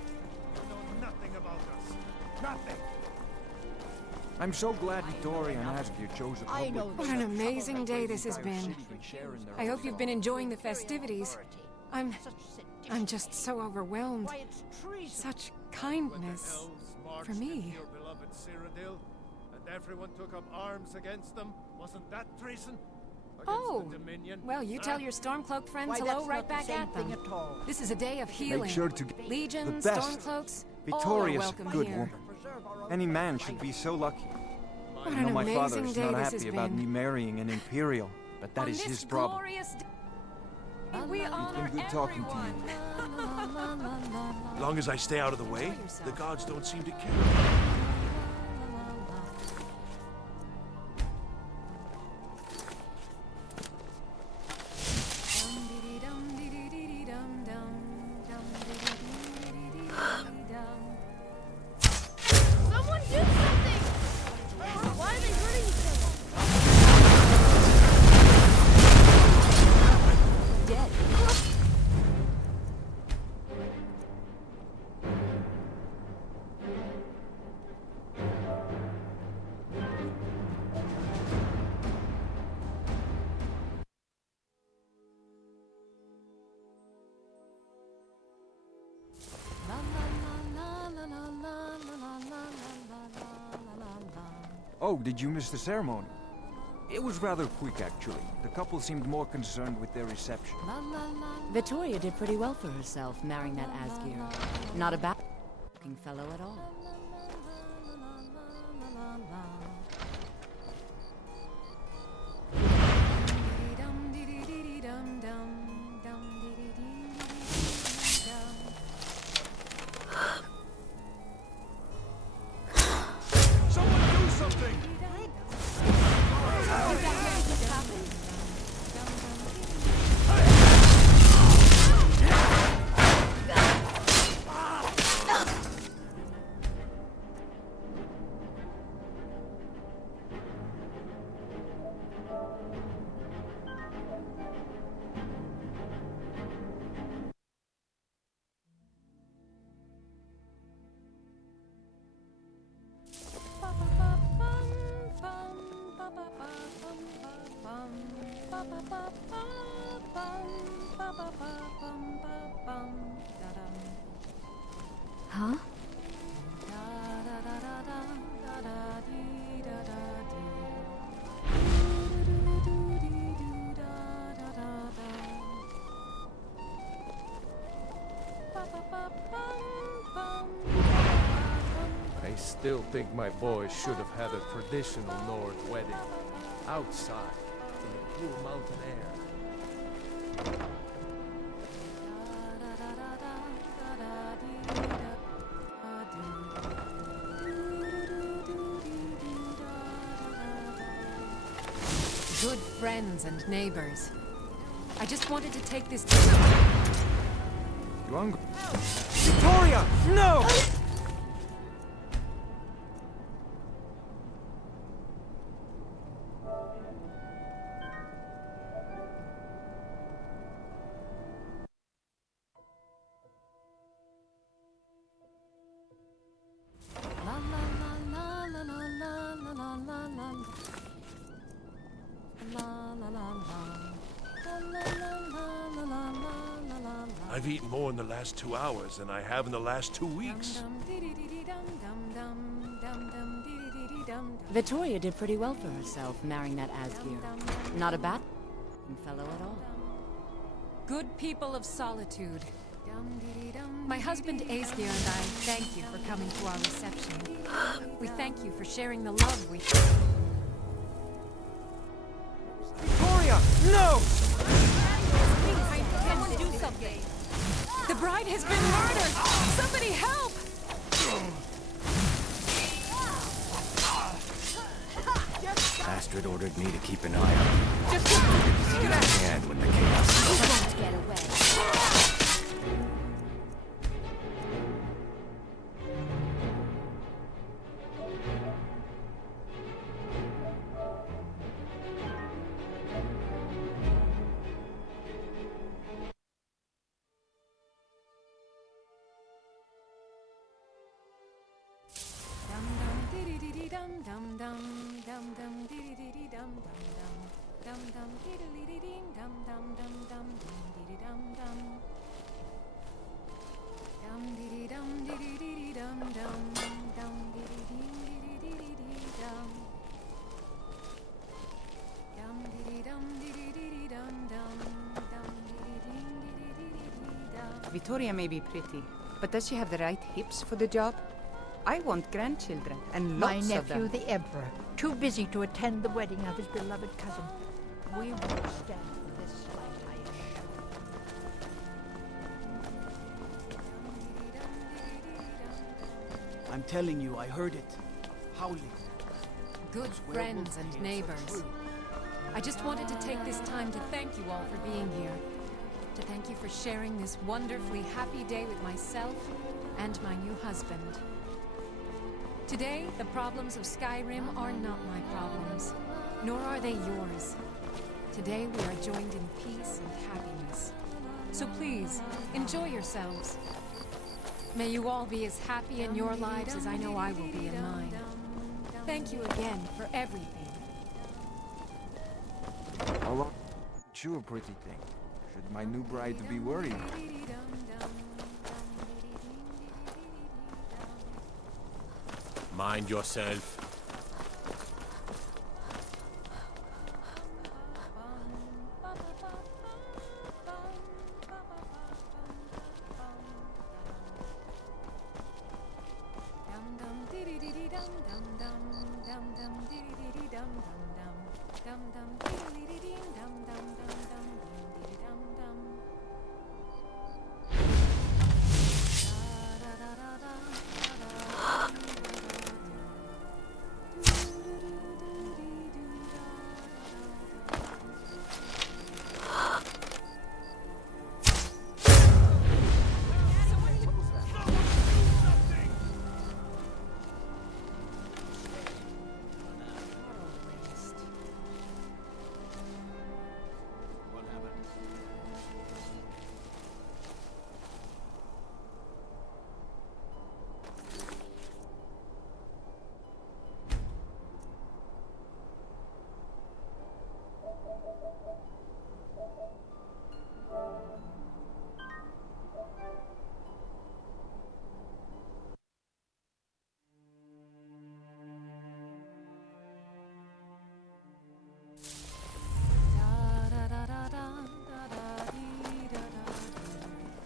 You know nothing about us. Nothing. I'm so glad Dory and Asgeir chose a public... What an amazing day this has been. I hope you've been enjoying the festivities. I'm just so overwhelmed. Such kindness for me. Your beloved Cyrodiil, and everyone took up arms against them. Wasn't that treason? Oh, well, you tell your Stormcloak friends hello right back at them. This is a day of healing. Make sure to Legion, the best. Stormcloaks, Victoria's all are a welcome good here. woman. Any man should be so lucky. What I know an my father amazing is day not this has happy about been. me marrying an Imperial, but that On is this his problem. glorious day, we It's honor been good talking to you. As long as I stay out of the way, the gods don't seem to care. Someone do something! Why are they hurting each other? Dead. Oh, did you miss the ceremony? It was rather quick, actually. The couple seemed more concerned with their reception. Vittoria did pretty well for herself, marrying that Asgeir. Not a bad looking fellow at all. Someone do something! Huh? I still think my boys should have had a traditional Nord wedding. Outside, in the cool mountain air. Good friends and neighbors. I just wanted to take this time. You hungry? Victoria! No! I've eaten more in the last 2 hours than I have in the last 2 weeks. Vittoria did pretty well for herself, marrying that Asgeir. Not a bad fellow at all. Good people of solitude. My husband Asgeir and I thank you for coming to our reception. We thank you for sharing the love we share. Victoria! No! Someone do something! The bride has been murdered! Somebody help! Astrid ordered me to keep an eye on you. Just see my hand when the chaos. You won't get away. Vittoria may be pretty, but does she have the right hips for the job? I want grandchildren, and lots of them. My nephew, the Emperor, too busy to attend the wedding of his beloved cousin. We won't stand for this slight, I assure you. I'm telling you, I heard it. Howling. Good friends and neighbors. I just wanted to take this time to thank you all for being here. To thank you for sharing this wonderfully happy day with myself and my new husband. Today, the problems of Skyrim are not my problems, nor are they yours. Today, we are joined in peace and happiness. So please, enjoy yourselves. May you all be as happy in your lives as I know I will be in mine. Thank you again for everything. Oh, you a pretty thing. Should my new bride be worried? Mind yourself.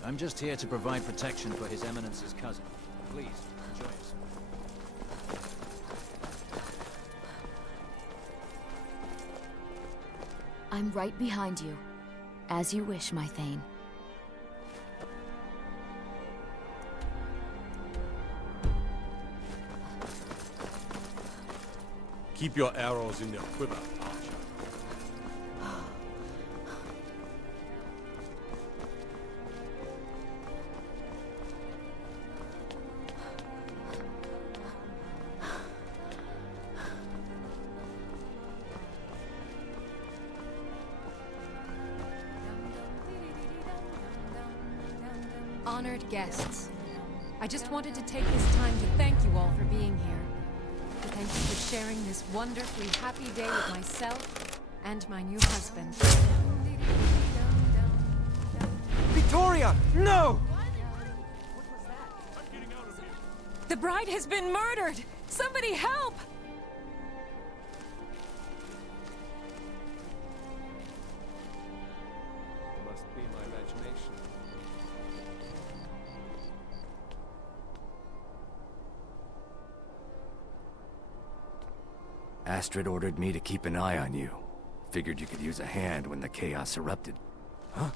I'm just here to provide protection for His Eminence's cousin. Please, enjoy yourself. I'm right behind you. As you wish, my Thane. Keep your arrows in your quiver, Archer. Honored guests, I just wanted to take this time to thank you all for being here. To thank you for sharing this wonderfully happy day with myself and my new husband. Victoria! No! The bride has been murdered! Somebody help! Astrid ordered me to keep an eye on you. Figured you could use a hand when the chaos erupted. Huh?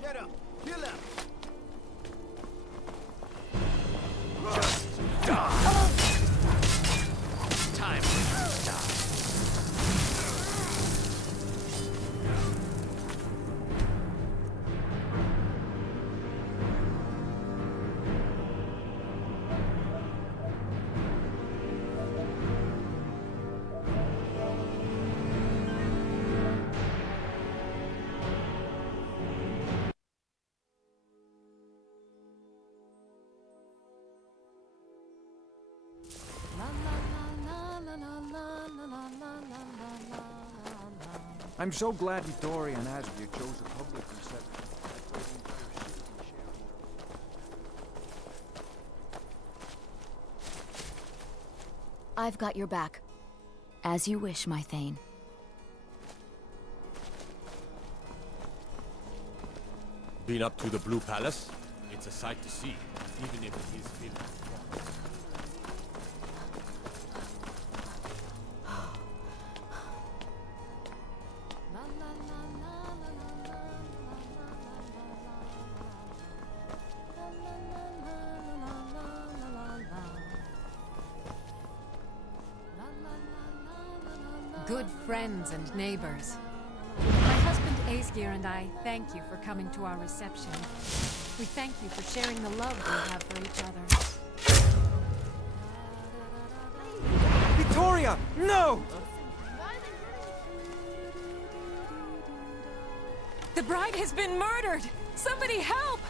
Get him! Kill him! Time. I'm so glad Vittoria and Asbjørn chose a public reception. I've got your back. As you wish, my Thane. Been up to the Blue Palace? It's a sight to see, even if it is filled with fog. Good friends and neighbors. My husband Aesgeir and I thank you for coming to our reception. We thank you for sharing the love we have for each other. Vittoria! No! The bride has been murdered! Somebody help!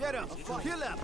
Get him! Kill him!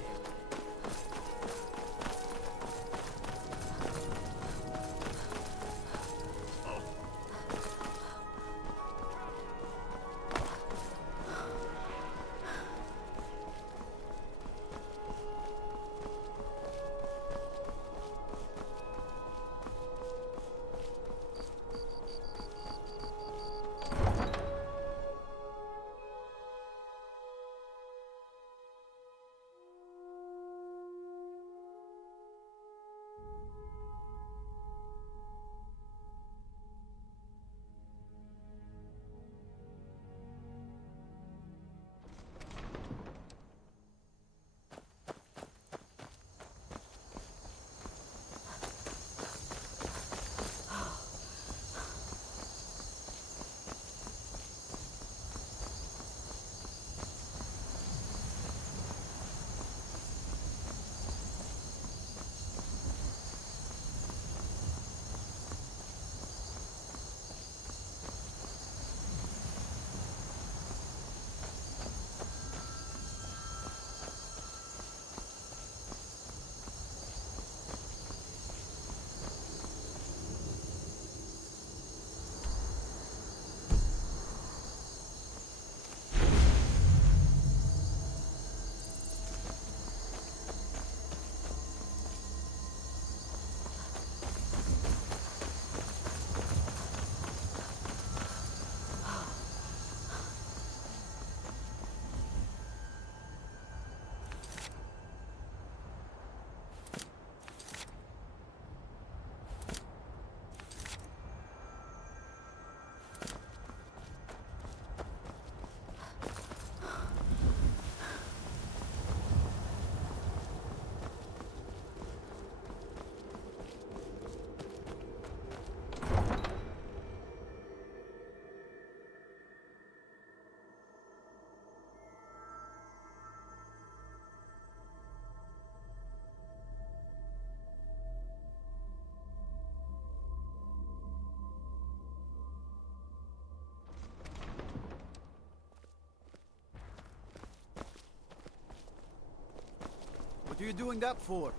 are you doing that for?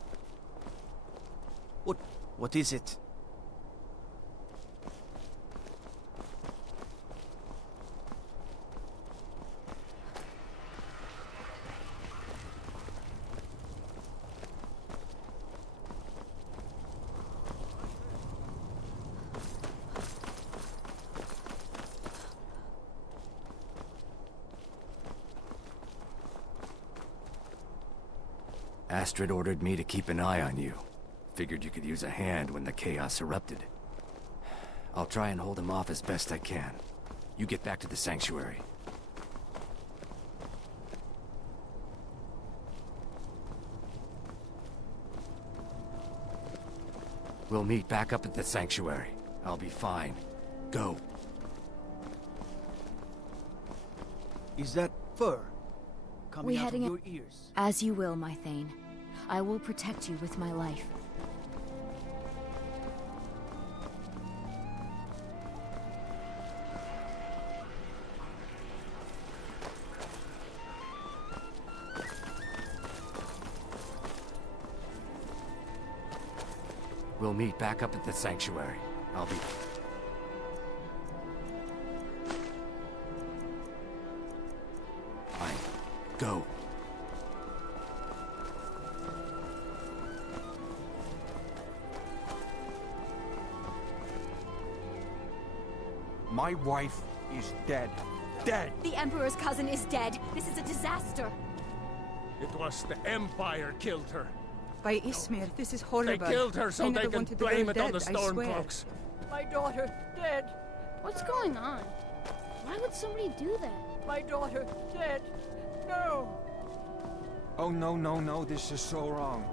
What is it? Astrid ordered me to keep an eye on you. Figured you could use a hand when the chaos erupted. I'll try and hold him off as best I can. You get back to the sanctuary. We'll meet back up at the sanctuary. I'll be fine. Go. Is that fur coming We out of heading your ears? As you will, my Thane. I will protect you with my life. We'll meet back up at the sanctuary. I'll be... Fine. Go. My wife is dead. Dead! The Emperor's cousin is dead. This is a disaster. It was the Empire killed her. By Ismir, this is horrible. They killed her so I they never can wanted the blame girl it on the dead, I swear. Stormcloaks. My daughter, dead. What's going on? Why would somebody do that? My daughter, dead. No. Oh, no, no, no, this is so wrong.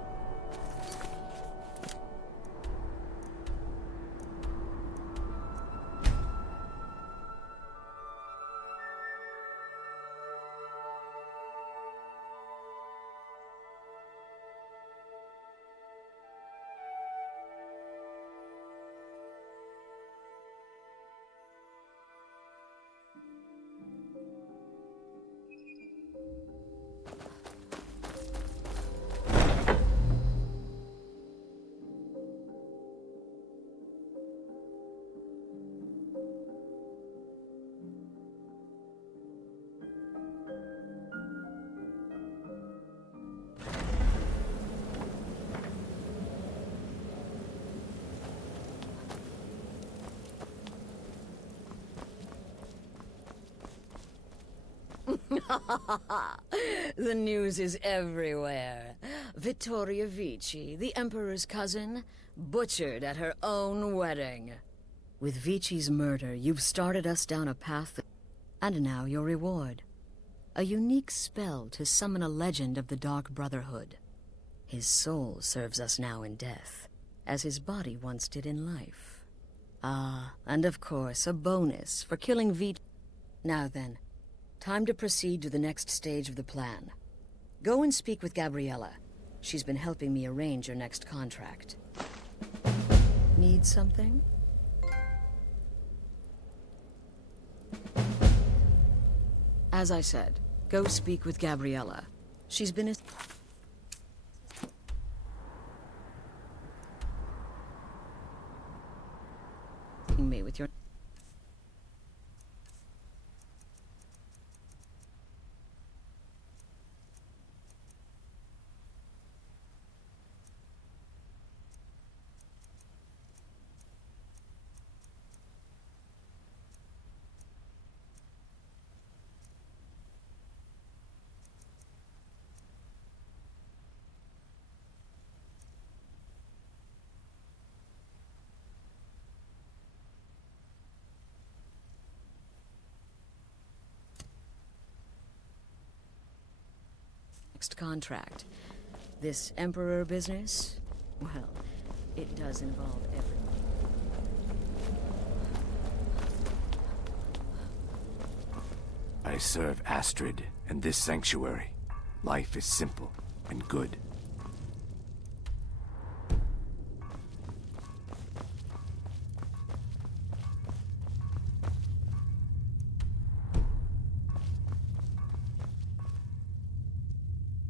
The news is everywhere. Vittoria Vici, the Emperor's cousin, butchered at her own wedding. With Vici's murder, you've started us down a path, and now your reward. A unique spell to summon a legend of the Dark Brotherhood. His soul serves us now in death, as his body once did in life. Ah, and of course, a bonus for killing Vici. Now then, time to proceed to the next stage of the plan. Go and speak with Gabriella. She's been helping me arrange your next contract. Need something? As I said, go speak with Gabriella. She's been me with your... next contract. This Emperor business, well, it does involve everyone. I serve Astrid and this sanctuary. Life is simple and good.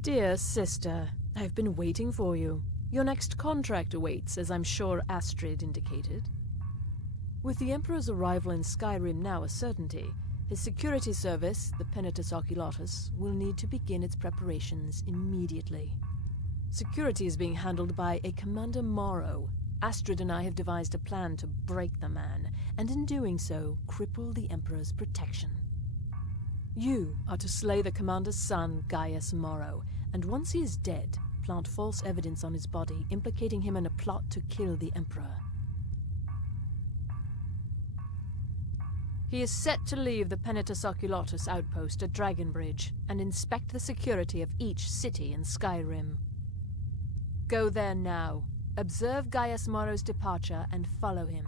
Dear sister, I've been waiting for you. Your next contract awaits, as I'm sure Astrid indicated. With the Emperor's arrival in Skyrim now a certainty, his security service, the Penitus Oculatus, will need to begin its preparations immediately. Security is being handled by a Commander Morrow. Astrid and I have devised a plan to break the man, and in doing so, cripple the Emperor's protection. You are to slay the Commander's son, Gaius Morrow, and once he is dead, plant false evidence on his body, implicating him in a plot to kill the Emperor. He is set to leave the Penitus Oculatus outpost at Dragonbridge and inspect the security of each city in Skyrim. Go there now, observe Gaius Morrow's departure and follow him.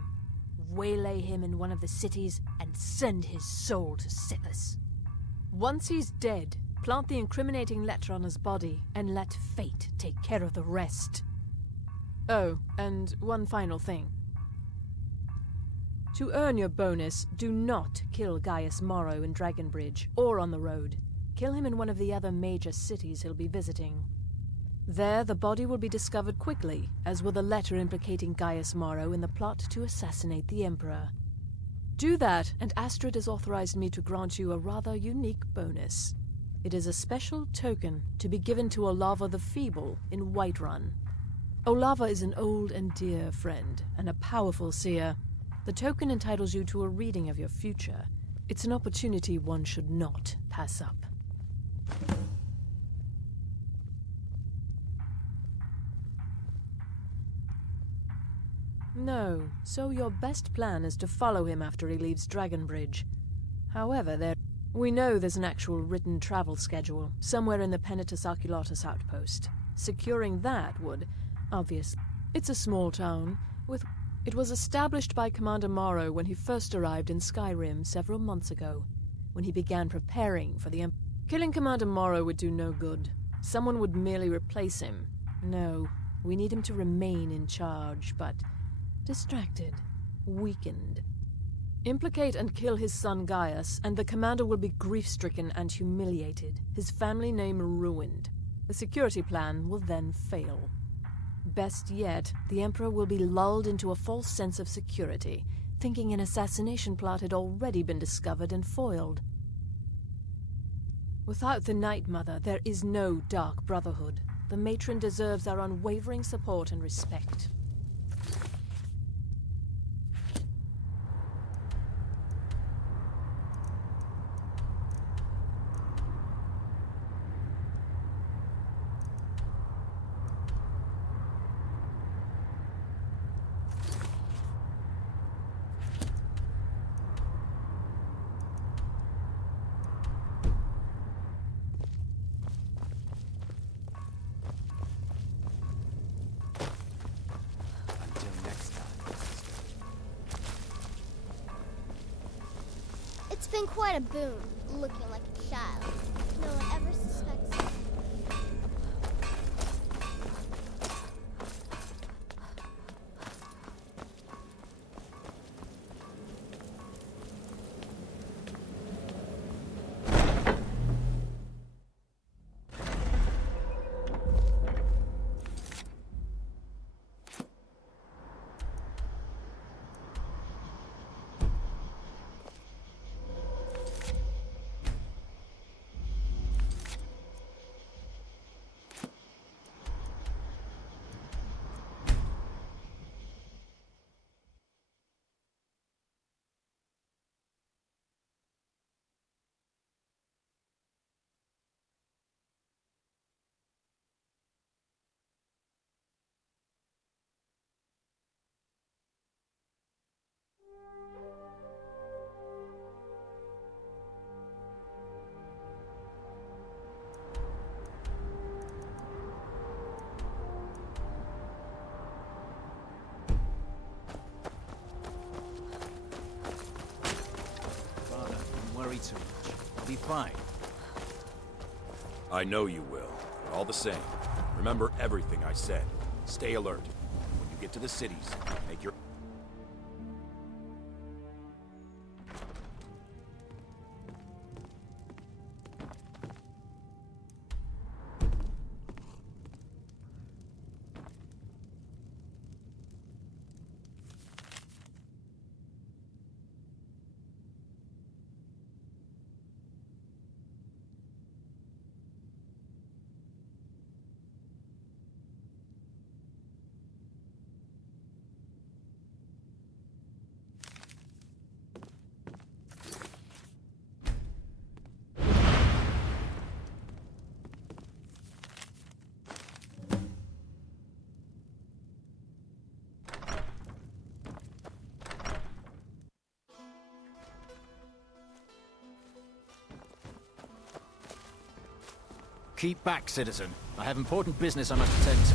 Waylay him in one of the cities and send his soul to Sithis. Once he's dead, plant the incriminating letter on his body and let fate take care of the rest. Oh, and one final thing. To earn your bonus, do not kill Gaius Morrow in Dragonbridge or on the road. Kill him in one of the other major cities he'll be visiting. There, the body will be discovered quickly, as will the letter implicating Gaius Morrow in the plot to assassinate the Emperor. Do that, and Astrid has authorized me to grant you a rather unique bonus. It is a special token to be given to Olava the Feeble in Whiterun. Olava is an old and dear friend, and a powerful seer. The token entitles you to a reading of your future. It's an opportunity one should not pass up. No, so your best plan is to follow him after he leaves Dragonbridge. However, we know there's an actual written travel schedule, somewhere in the Penitus Oculatus outpost. Securing that would, obviously. It's a small town, It was established by Commander Morrow when he first arrived in Skyrim several months ago, when he began preparing for the Killing Commander Morrow would do no good. Someone would merely replace him. No, we need him to remain in charge, but distracted, weakened. Implicate and kill his son Gaius, and the commander will be grief-stricken and humiliated, his family name ruined. The security plan will then fail. Best yet, the Emperor will be lulled into a false sense of security, thinking an assassination plot had already been discovered and foiled. Without the Night Mother, there is no Dark Brotherhood. The matron deserves our unwavering support and respect. It's been quite a boon, looking like a child. No one ever suspects it. Too much. I'll be fine. I know you will. But all the same, remember everything I said. Stay alert. When you get to the cities, make your... Keep back, citizen. I have important business I must attend to.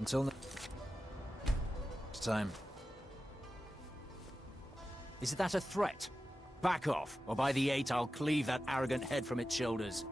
Until next time. Is that a threat? Back off, or by the 8 I'll cleave that arrogant head from its shoulders.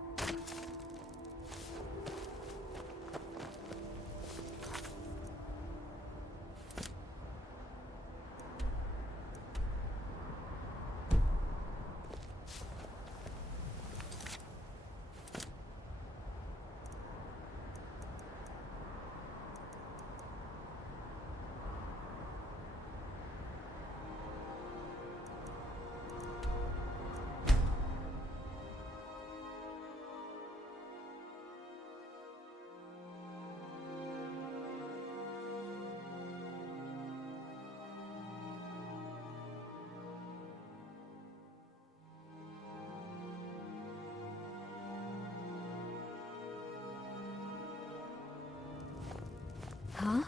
Huh?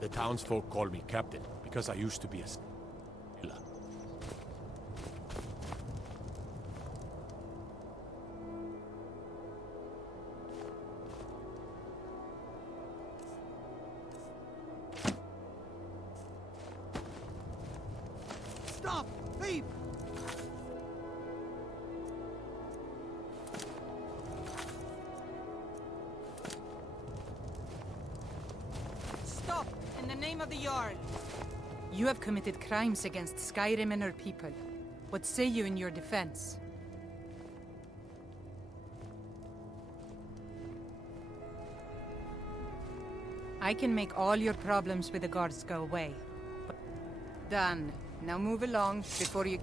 The townsfolk call me captain because I used to be a sailor. Stop! Leave! Stop! In the name of the Jarl! You have committed crimes against Skyrim and her people. What say you in your defense? I can make all your problems with the guards go away. Done. Now move along before you...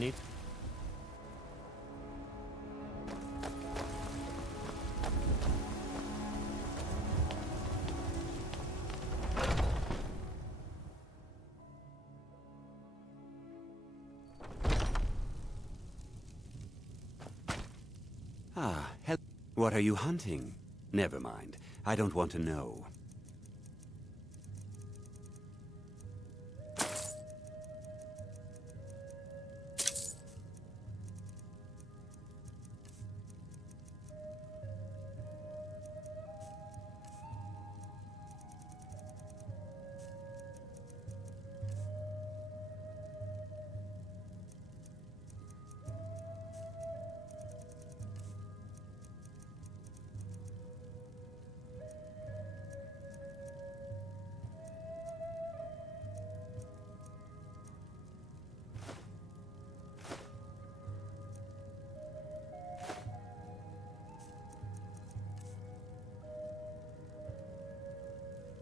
Neat. Ah, what are you hunting? Never mind. I don't want to know.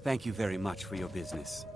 Thank you very much for your business.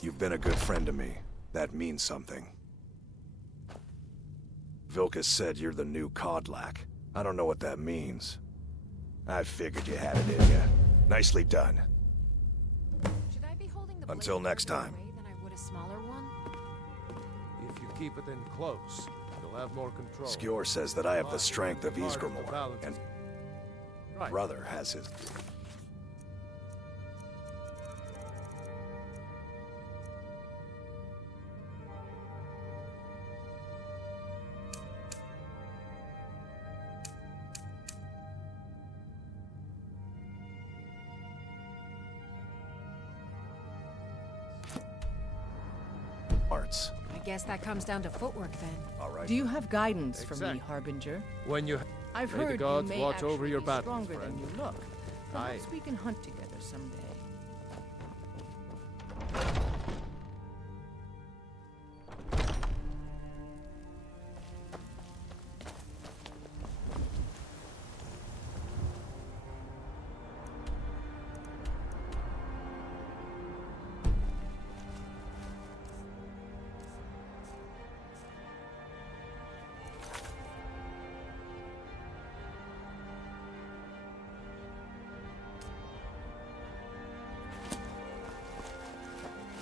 You've been a good friend to me. That means something. Vilkas said you're the new Kodlak. I don't know what that means. I figured you had it in you. Nicely done. Should I be holding the Until next time. than I would a smaller one? If you keep it in close, you'll have more control. Skjor says that I have the strength of Ysgramor, and Right. brother has his... arts. I guess that comes down to footwork then. All right. Do you have guidance for me, Exactly. Harbinger? When you... I've May the heard you gods may watch actually over your be battles, stronger friend. than you look. Perhaps we can hunt together someday.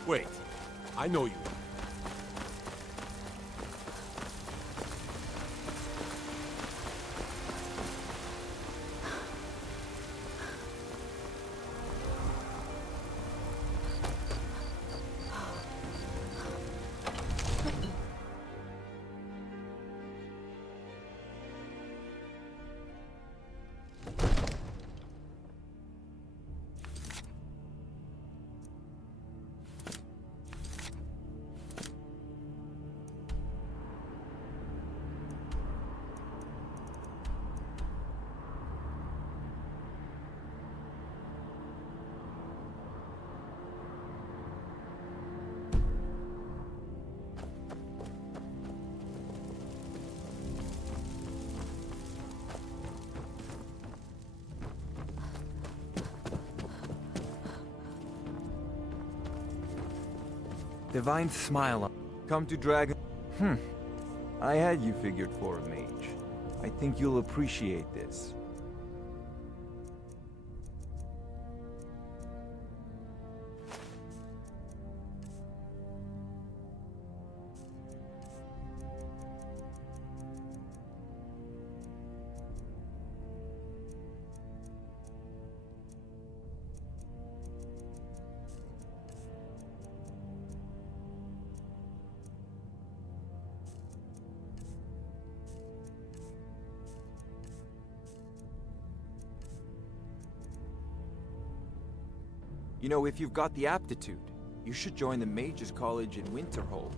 Wait, I know you. Divine smile. Come to Dragon... I had you figured for a mage. I think you'll appreciate this. You know, if you've got the aptitude, you should join the Mages College in Winterhold.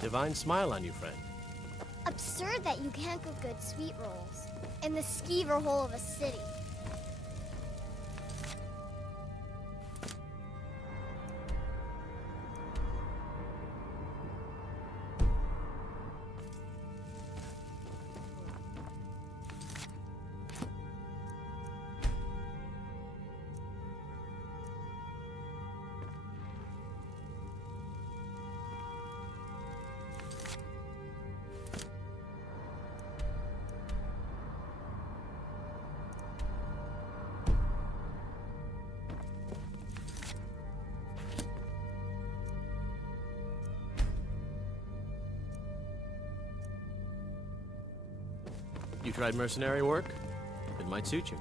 Divine smile on you, friend. Absurd that you can't cook good sweet rolls in the skeever hole of a city. You tried mercenary work? It might suit you.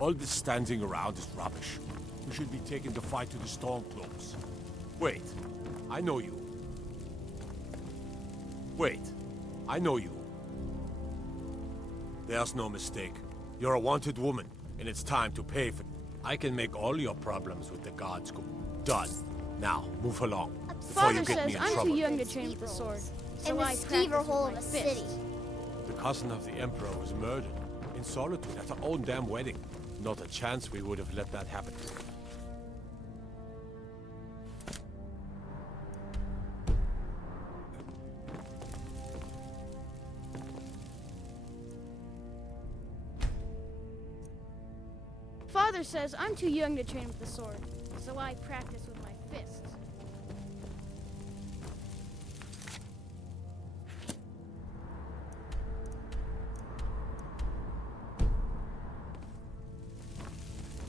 All this standing around is rubbish. We should be taking the fight to the Stormcloaks. Wait, I know you. Wait, I know you. There's no mistake. You're a wanted woman, and it's time to pay for... I can make all your problems with the gods go done. Now, move along, before you get me in trouble. I'm too young to train with the sword. In the skeever hole of a city. The cousin of the Emperor was murdered, in solitude at her own damn wedding. Not a chance we would have let that happen. Father says I'm too young to train with the sword, so I practice with my fists.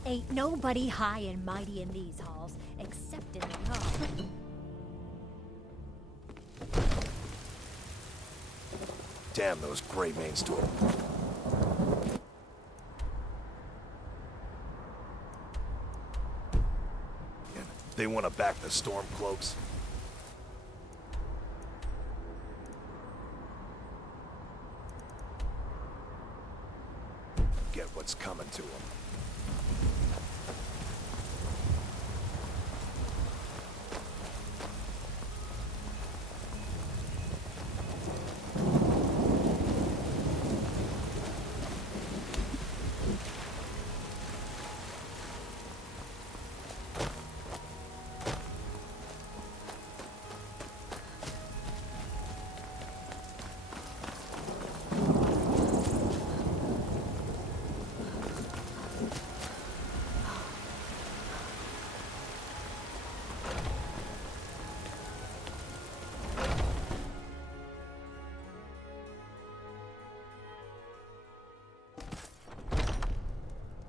Ain't nobody high and mighty in these halls, except in the top. Damn those Grey Manes to 'em. They want to back the Stormcloaks. get what's coming to them.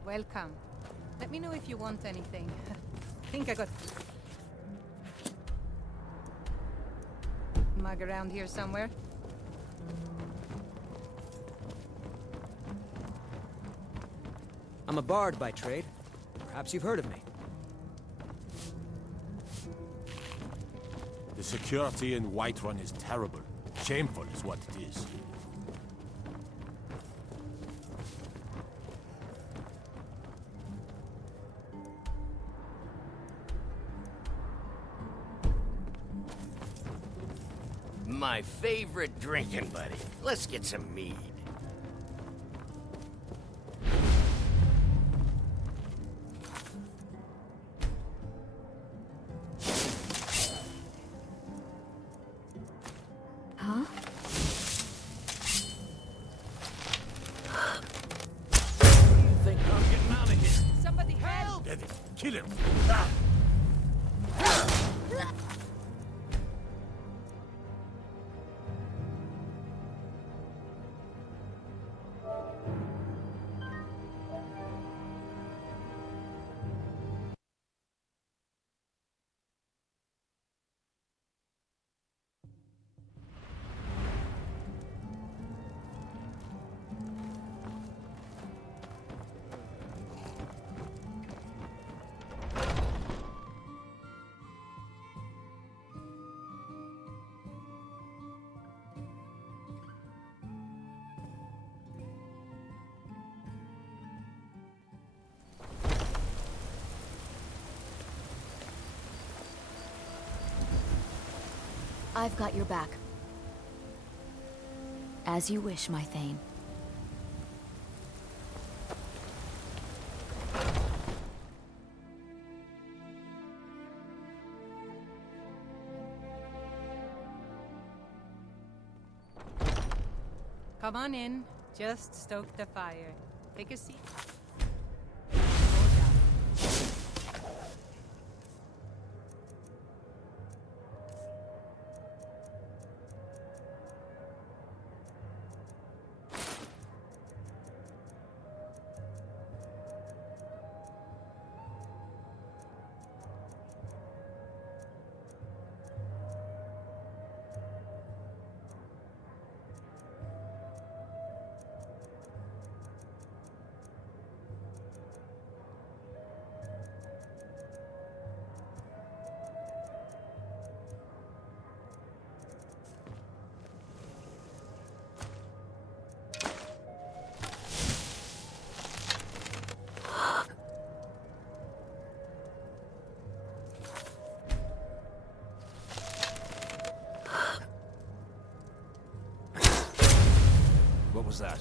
Welcome. Let me know if you want anything. Think I got mug around here somewhere. I'm a bard by trade. Perhaps you've heard of me. The security in Whiterun is terrible. Shameful is what it is. My favorite drinking buddy. Let's get some mead. Huh? What do you think I'm getting out of here? Somebody help! Get it. Kill him. I've got your back. As you wish, my Thane. Come on in. Just stoke the fire. Take a seat. What was that?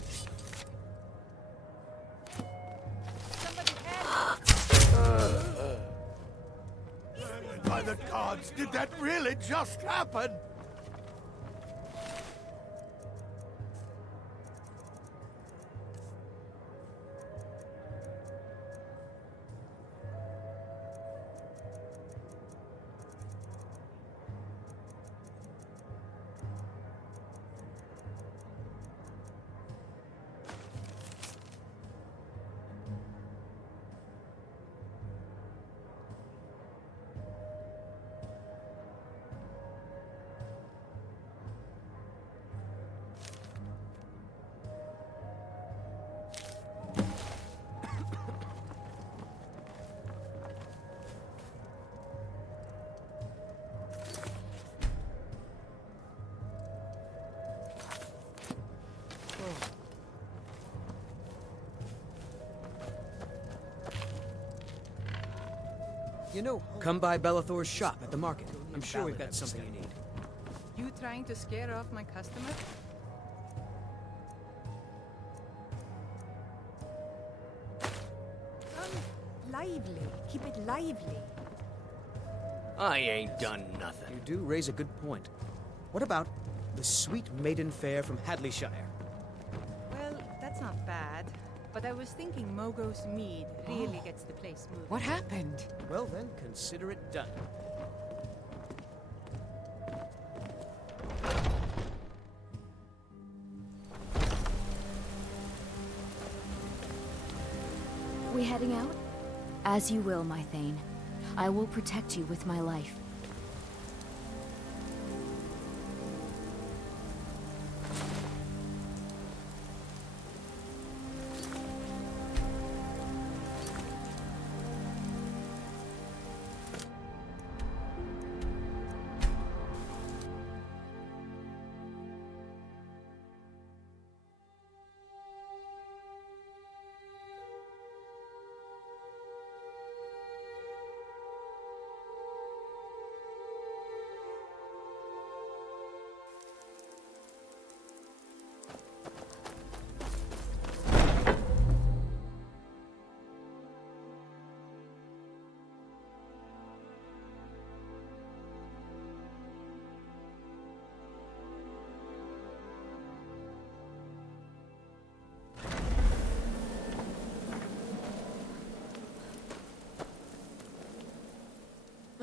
By the gods, did that really just happen? You know, come by Bellathor's shop at the market. I'm sure we've got something you need. You trying to scare off my customer? Lively. Keep it lively. I ain't done nothing. You do raise a good point. What about the sweet maiden fair from Hadleyshire? Well, that's not bad. But I was thinking Mogo's mead really gets the place moving. What happened? Well then, consider it done. We heading out? As you will, my Thane. I will protect you with my life.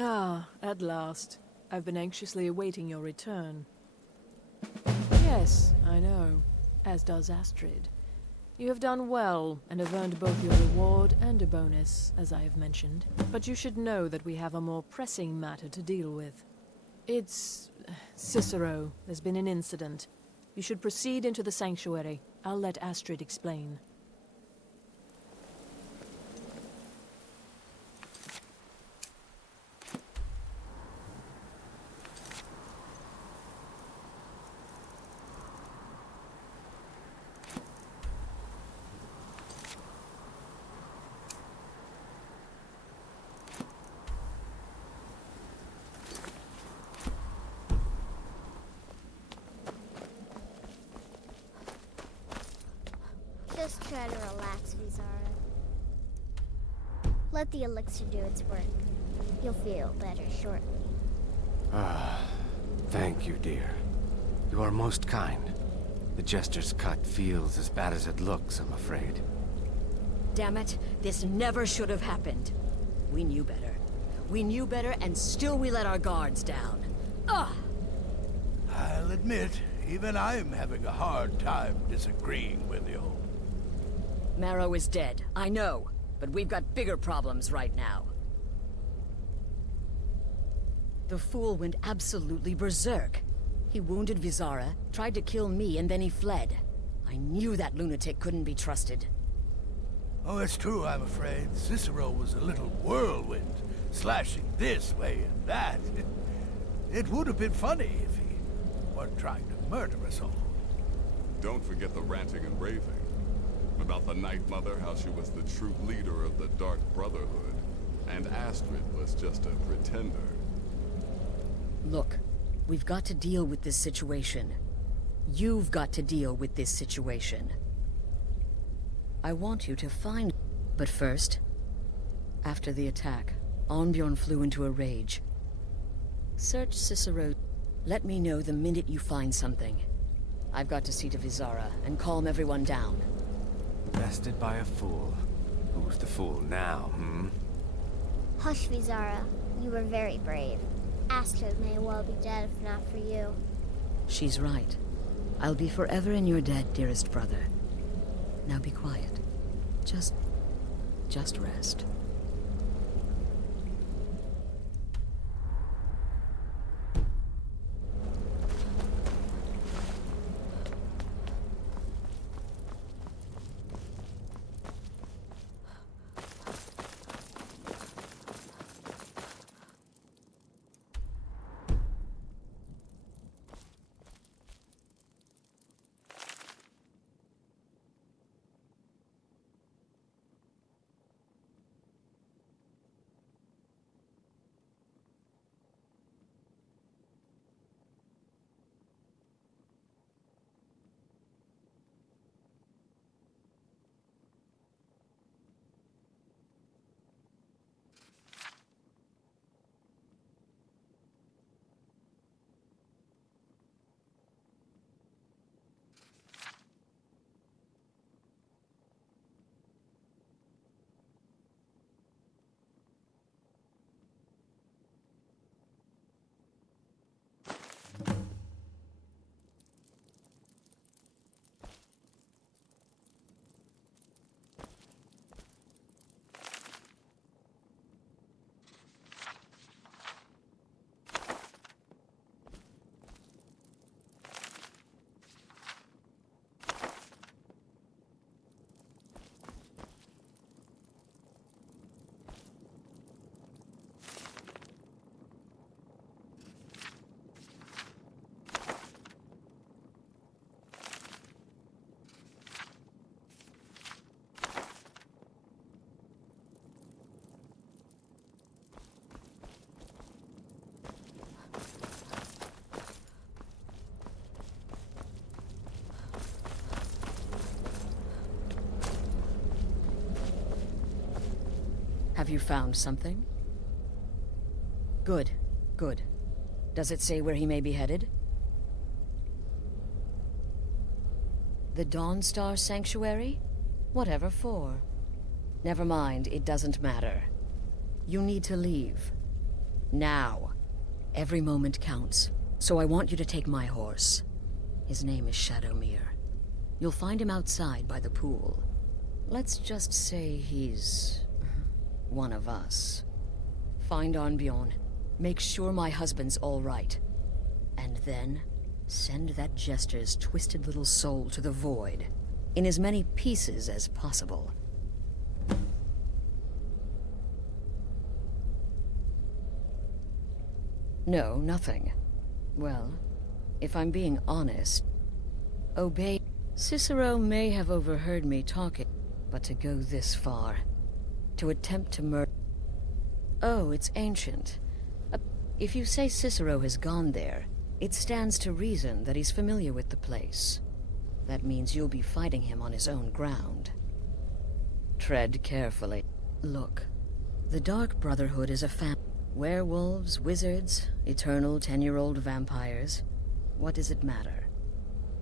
Ah, at last. I've been anxiously awaiting your return. Yes, I know. As does Astrid. You have done well, and have earned both your reward and a bonus, as I have mentioned. But you should know that we have a more pressing matter to deal with. It's... Cicero. There's been an incident. You should proceed into the sanctuary. I'll let Astrid explain. Just try to relax, Vizara. Let the elixir do its work. You'll feel better shortly. Ah, thank you, dear. You are most kind. The Jester's cut feels as bad as it looks, I'm afraid. Damn it, this never should have happened. We knew better. We knew better, and still we let our guards down. Ugh! I'll admit, even I'm having a hard time disagreeing with you. Marrow is dead, I know, but we've got bigger problems right now. The fool went absolutely berserk. He wounded Vizara, tried to kill me, and then he fled. I knew that lunatic couldn't be trusted. Oh, it's true, I'm afraid. Cicero was a little whirlwind, slashing this way and that. It would have been funny if he weren't trying to murder us all. Don't forget the ranting and raving. About the Night Mother, how she was the true leader of the Dark Brotherhood, and Astrid was just a pretender. Look, we've got to deal with this situation. You've got to deal with this situation. I want you to find... But first, after the attack, Arnbjorn flew into a rage. Search Cicero. Let me know the minute you find something. I've got to see to Vizara and calm everyone down. Bested by a fool. Who's the fool now, hmm? Hush, Vizara. You were very brave. Astrid may well be dead if not for you. She's right. I'll be forever in your debt, dearest brother. Now be quiet. Just rest. Have you found something? Good, good. Does it say where he may be headed? The Dawnstar Sanctuary? Whatever for. Never mind, it doesn't matter. You need to leave. Now. Every moment counts, so I want you to take my horse. His name is Shadowmere. You'll find him outside by the pool. Let's just say he's one of us. Find Arnbjorn. Make sure my husband's all right. And then send that jester's twisted little soul to the void, in as many pieces as possible. No, nothing. Well, if I'm being honest, obey. Cicero may have overheard me talking, but to go this far, to attempt to murder... Oh, it's ancient. If you say Cicero has gone there, it stands to reason that he's familiar with the place. That means you'll be fighting him on his own ground. Tread carefully. Look, the Dark Brotherhood is a family. Werewolves, wizards, eternal 10-year-old vampires. What does it matter?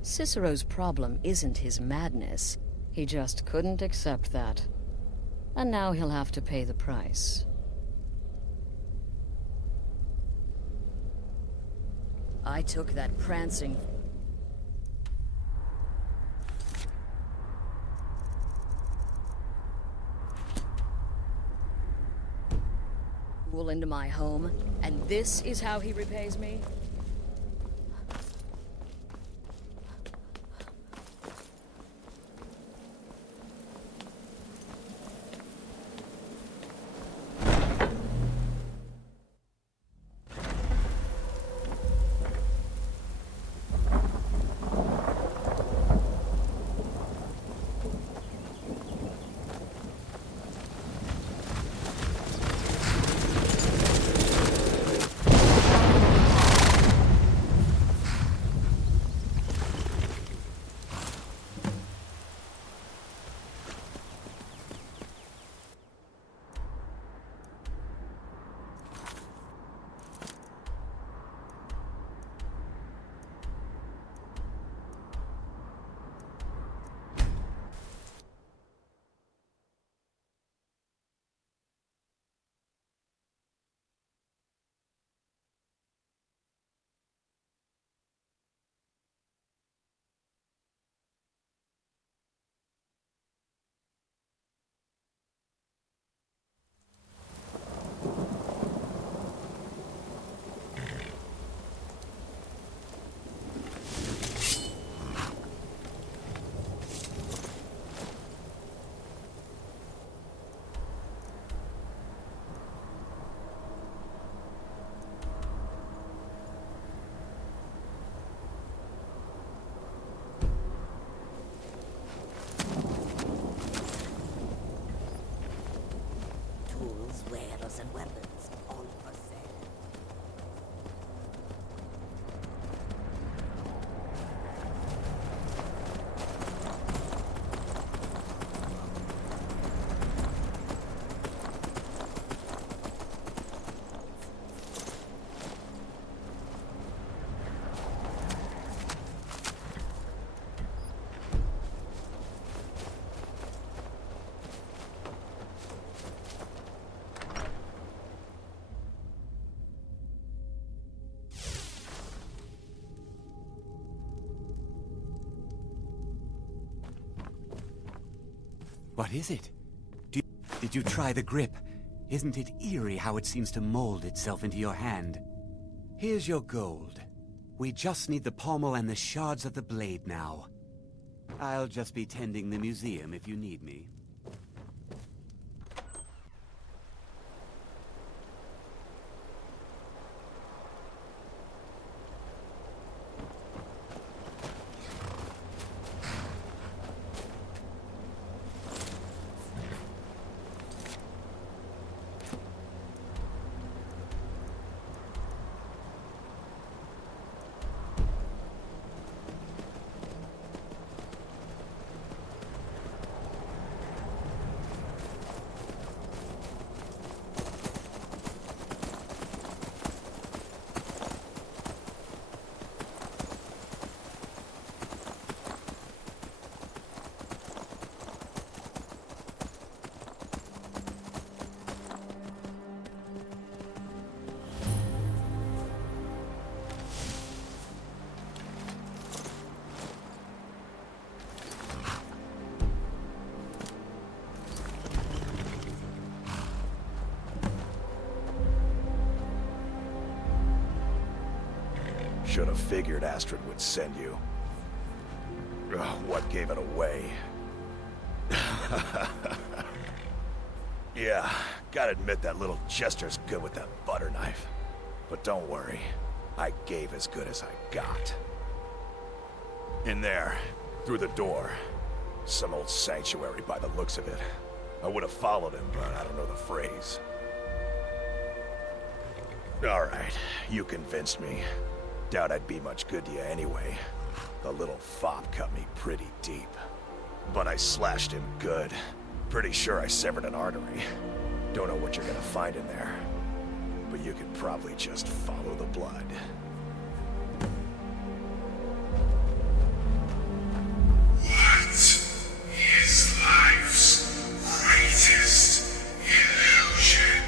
Cicero's problem isn't his madness. He just couldn't accept that. And now he'll have to pay the price. I took that prancing... fool into my home, and this is how he repays me? Wares and weapons, all for sale. What is it? Did you try the grip? Isn't it eerie how it seems to mold itself into your hand? Here's your gold. We just need the pommel and the shards of the blade now. I'll just be tending the museum if you need me. Should have figured Astrid would send you. Ugh, what gave it away? Yeah, gotta admit that little gesture's good with that butter knife. But don't worry, I gave as good as I got. In there, through the door. Some old sanctuary by the looks of it. I would have followed him, but I don't know the phrase. Alright, you convinced me. Doubt I'd be much good to you anyway. The little fop cut me pretty deep. But I slashed him good. Pretty sure I severed an artery. Don't know what you're gonna find in there. But you could probably just follow the blood. What is life's greatest illusion?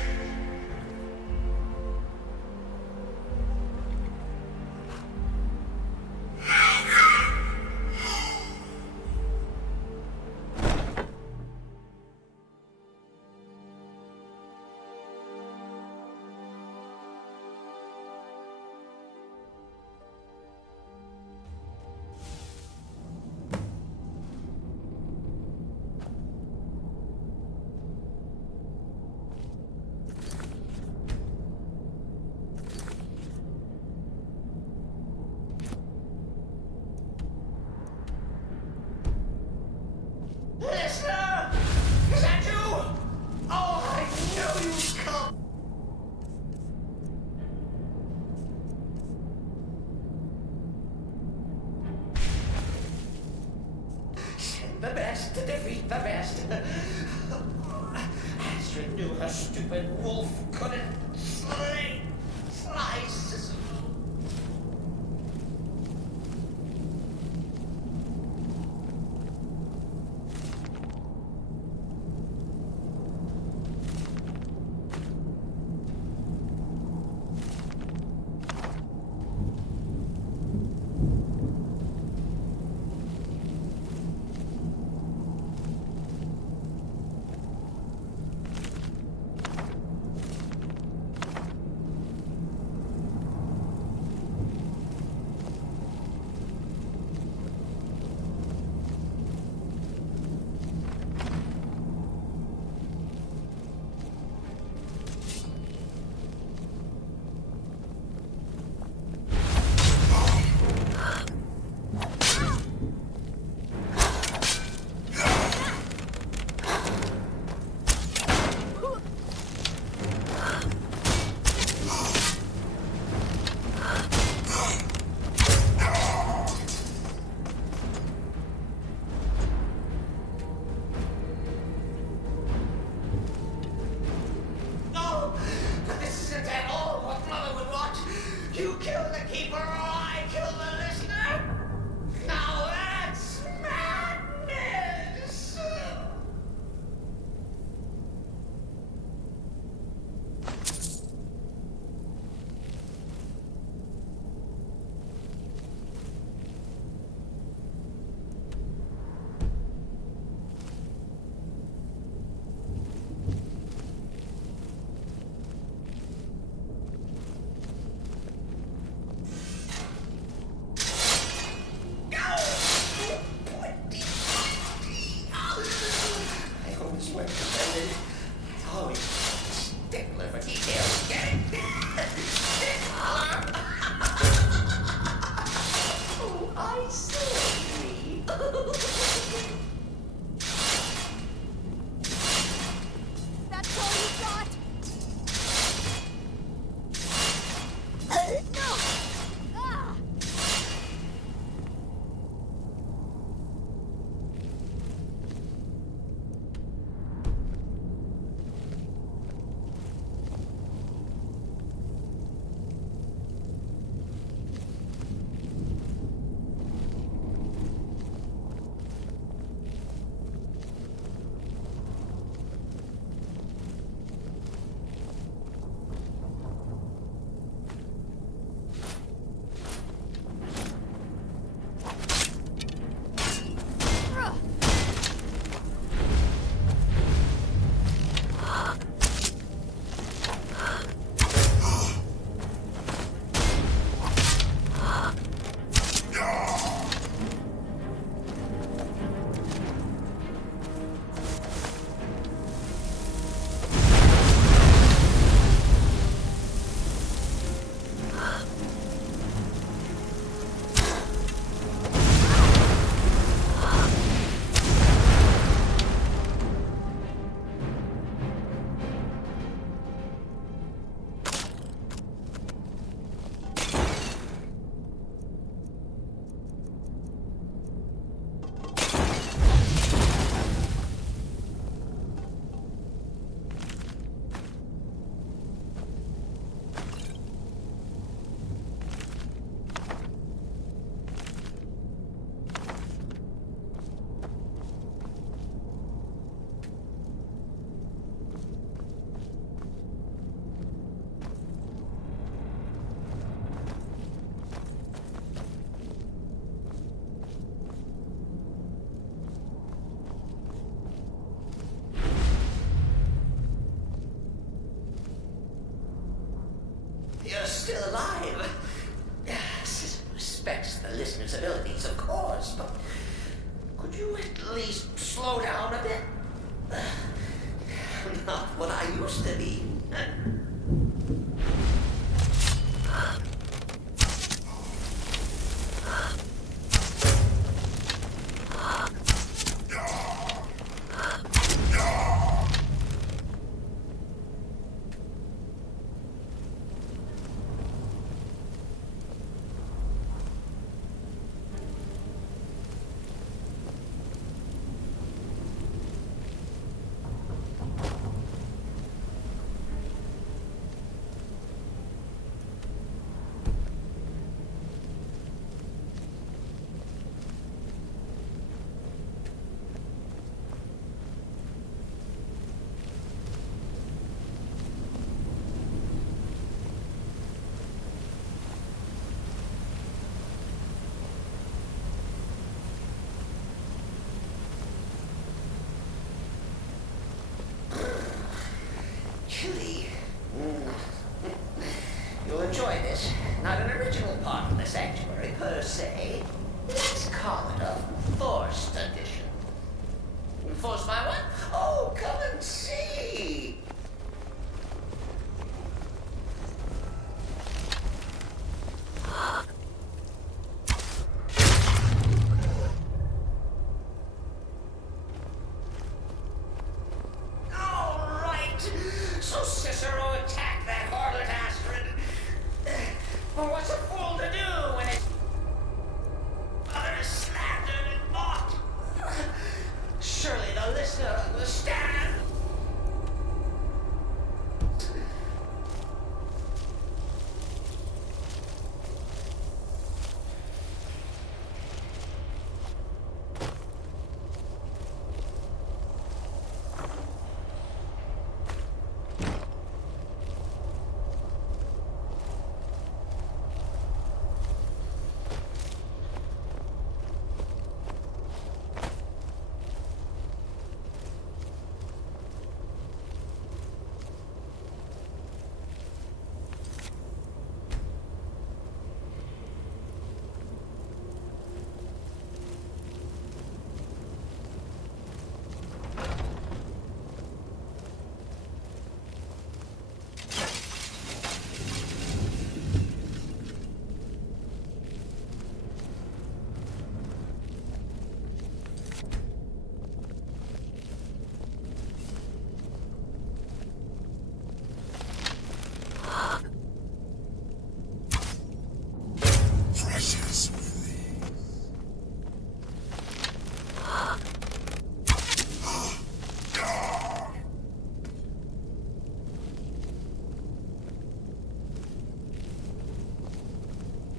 Listener! Is that you? Oh, I know you'd come! Send the best to defeat the best. Astrid knew her stupid wolf couldn't slice. abilities, of course, but could you at least slow down a bit? Not what I used to be. Chilly. You'll enjoy this. Not an original part of the sanctuary, per se. Let's call it a forced addition. Forced by what? Oh, come and see! So Cicero attacked that harlot Astrid. But what's a fool to do when his mother is slandered and mocked? Surely the listener understands.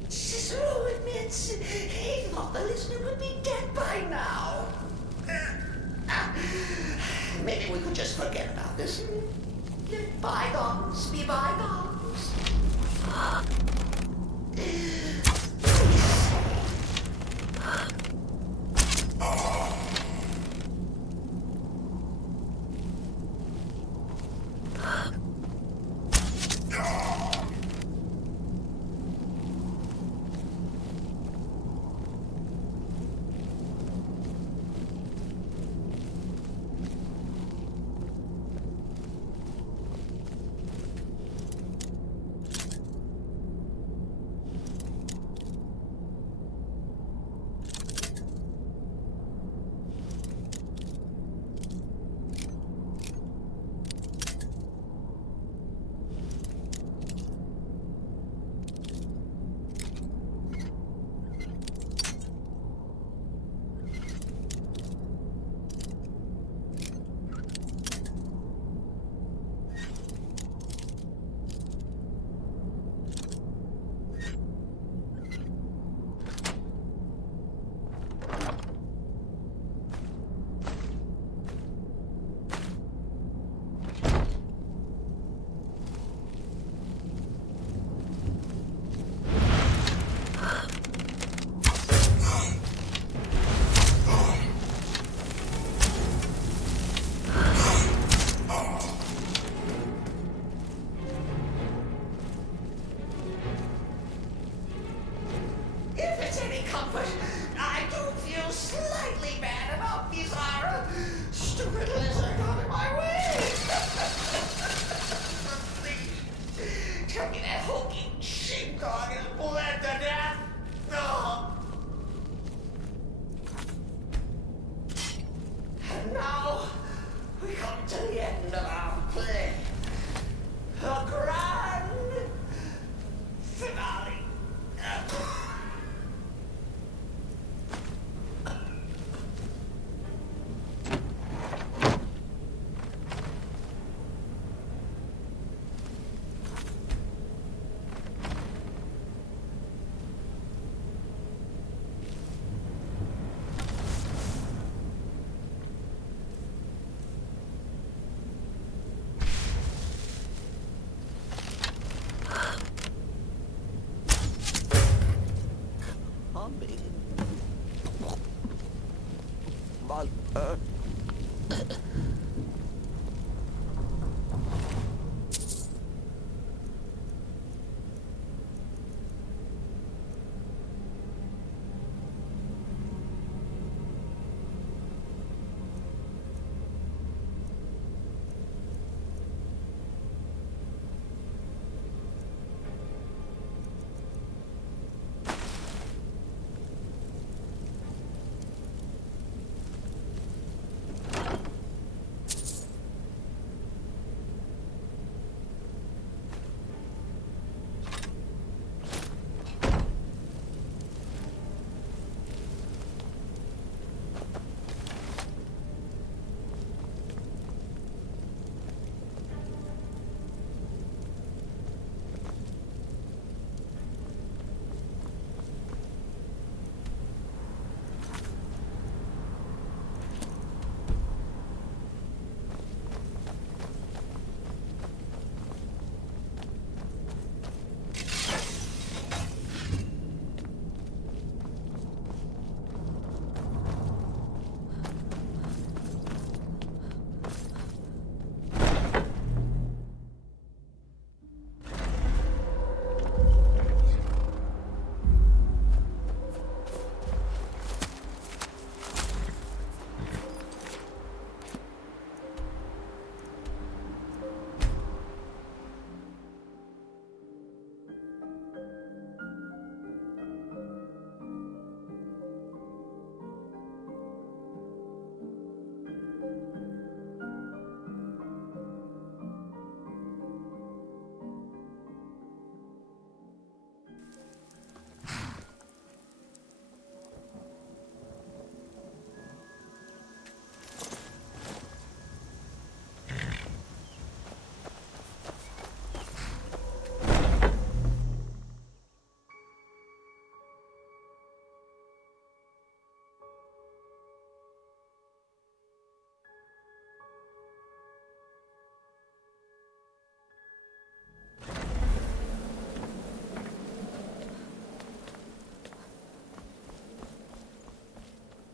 Cicero admits he thought the listener would be dead by now. Maybe we could just forget about this and let bygones be bygones. slightly bad about Bizarre. Stupid lizard got in my way. Please, tell me that hulking sheepdog is bled to death. No. And now we come to the end of our play. The grand finale.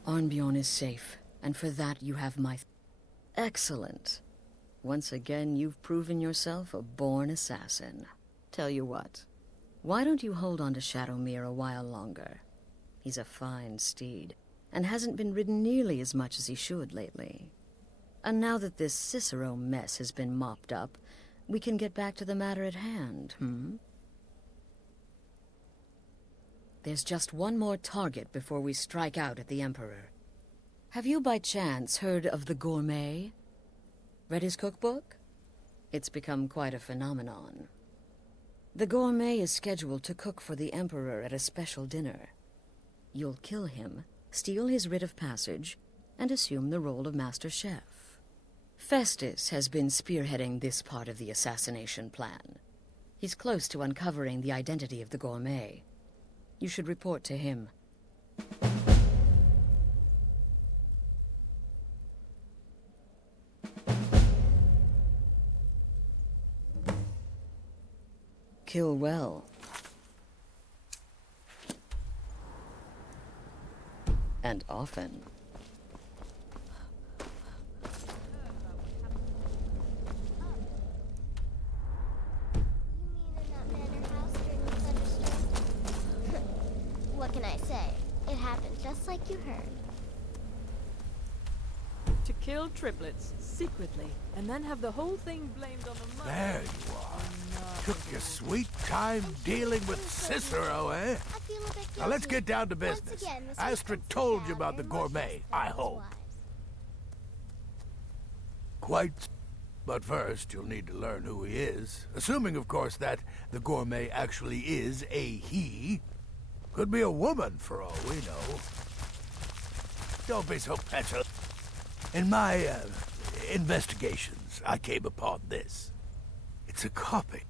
Arnbjorn is safe, and for that you have my... Excellent. Once again, you've proven yourself a born assassin. Tell you what, why don't you hold on to Shadowmere a while longer? He's a fine steed, and hasn't been ridden nearly as much as he should lately. And now that this Cicero mess has been mopped up, we can get back to the matter at hand, There's just one more target before we strike out at the Emperor. Have you by chance heard of the Gourmet? Read his cookbook? It's become quite a phenomenon. The Gourmet is scheduled to cook for the Emperor at a special dinner. You'll kill him, steal his writ of passage, and assume the role of Master Chef. Festus has been spearheading this part of the assassination plan. He's close to uncovering the identity of the Gourmet. You should report to him. Kill well. And often. What can I say? It happened just like you heard. To kill triplets, secretly, and then have the whole thing blamed on the mother. There you are. Took your sweet time dealing with Cicero, eh? Now let's get down to business. Astrid told you about the gourmet, I hope. Quite. But first, you'll need to learn who he is. Assuming, of course, that the gourmet actually is a he. Could be a woman, for all we know. Don't be so petulant. In my, investigations, I came upon this. It's a copy.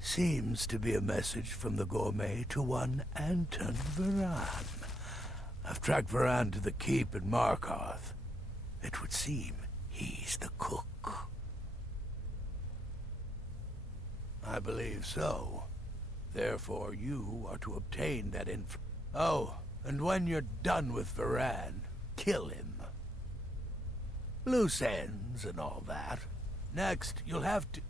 Seems to be a message from the gourmet to one Anton Varan. I've tracked Varan to the keep in Markarth. It would seem he's the cook. I believe so. Therefore, you are to obtain that info. Oh, and when you're done with Varan, kill him. Loose ends and all that. Next, you'll have to...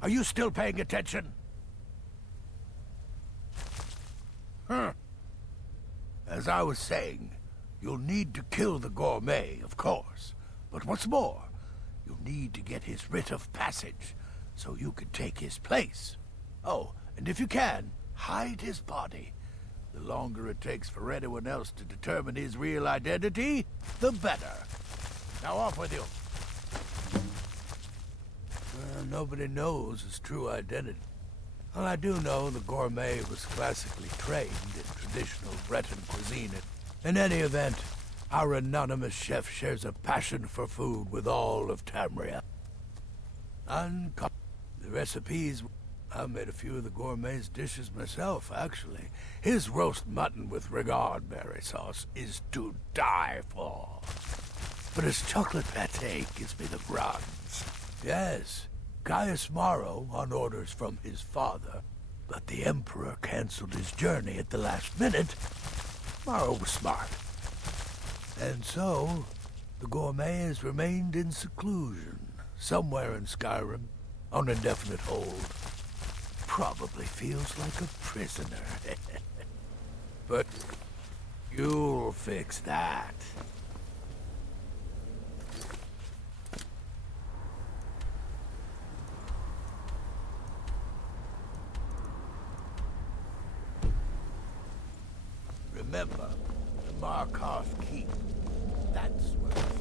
Are you still paying attention? Huh. As I was saying, you'll need to kill the gourmet, of course. But what's more, you'll need to get his writ of passage, so you can take his place. Oh, and if you can, hide his body. The longer it takes for anyone else to determine his real identity, the better. Now off with you. Nobody knows his true identity. Well, I do know the gourmet was classically trained in traditional Breton cuisine. In any event, our anonymous chef shares a passion for food with all of Tamria. The recipes... I made a few of the gourmet's dishes myself, actually. His roast mutton with regard berry sauce is to die for. But his chocolate pate gives me the runs. Yes, Gaius Maro on orders from his father. But the Emperor cancelled his journey at the last minute. Maro was smart. And so, the gourmet has remained in seclusion, somewhere in Skyrim, on indefinite hold. Probably feels like a prisoner. But you'll fix that. Remember, the Markarth Keep. That's where it's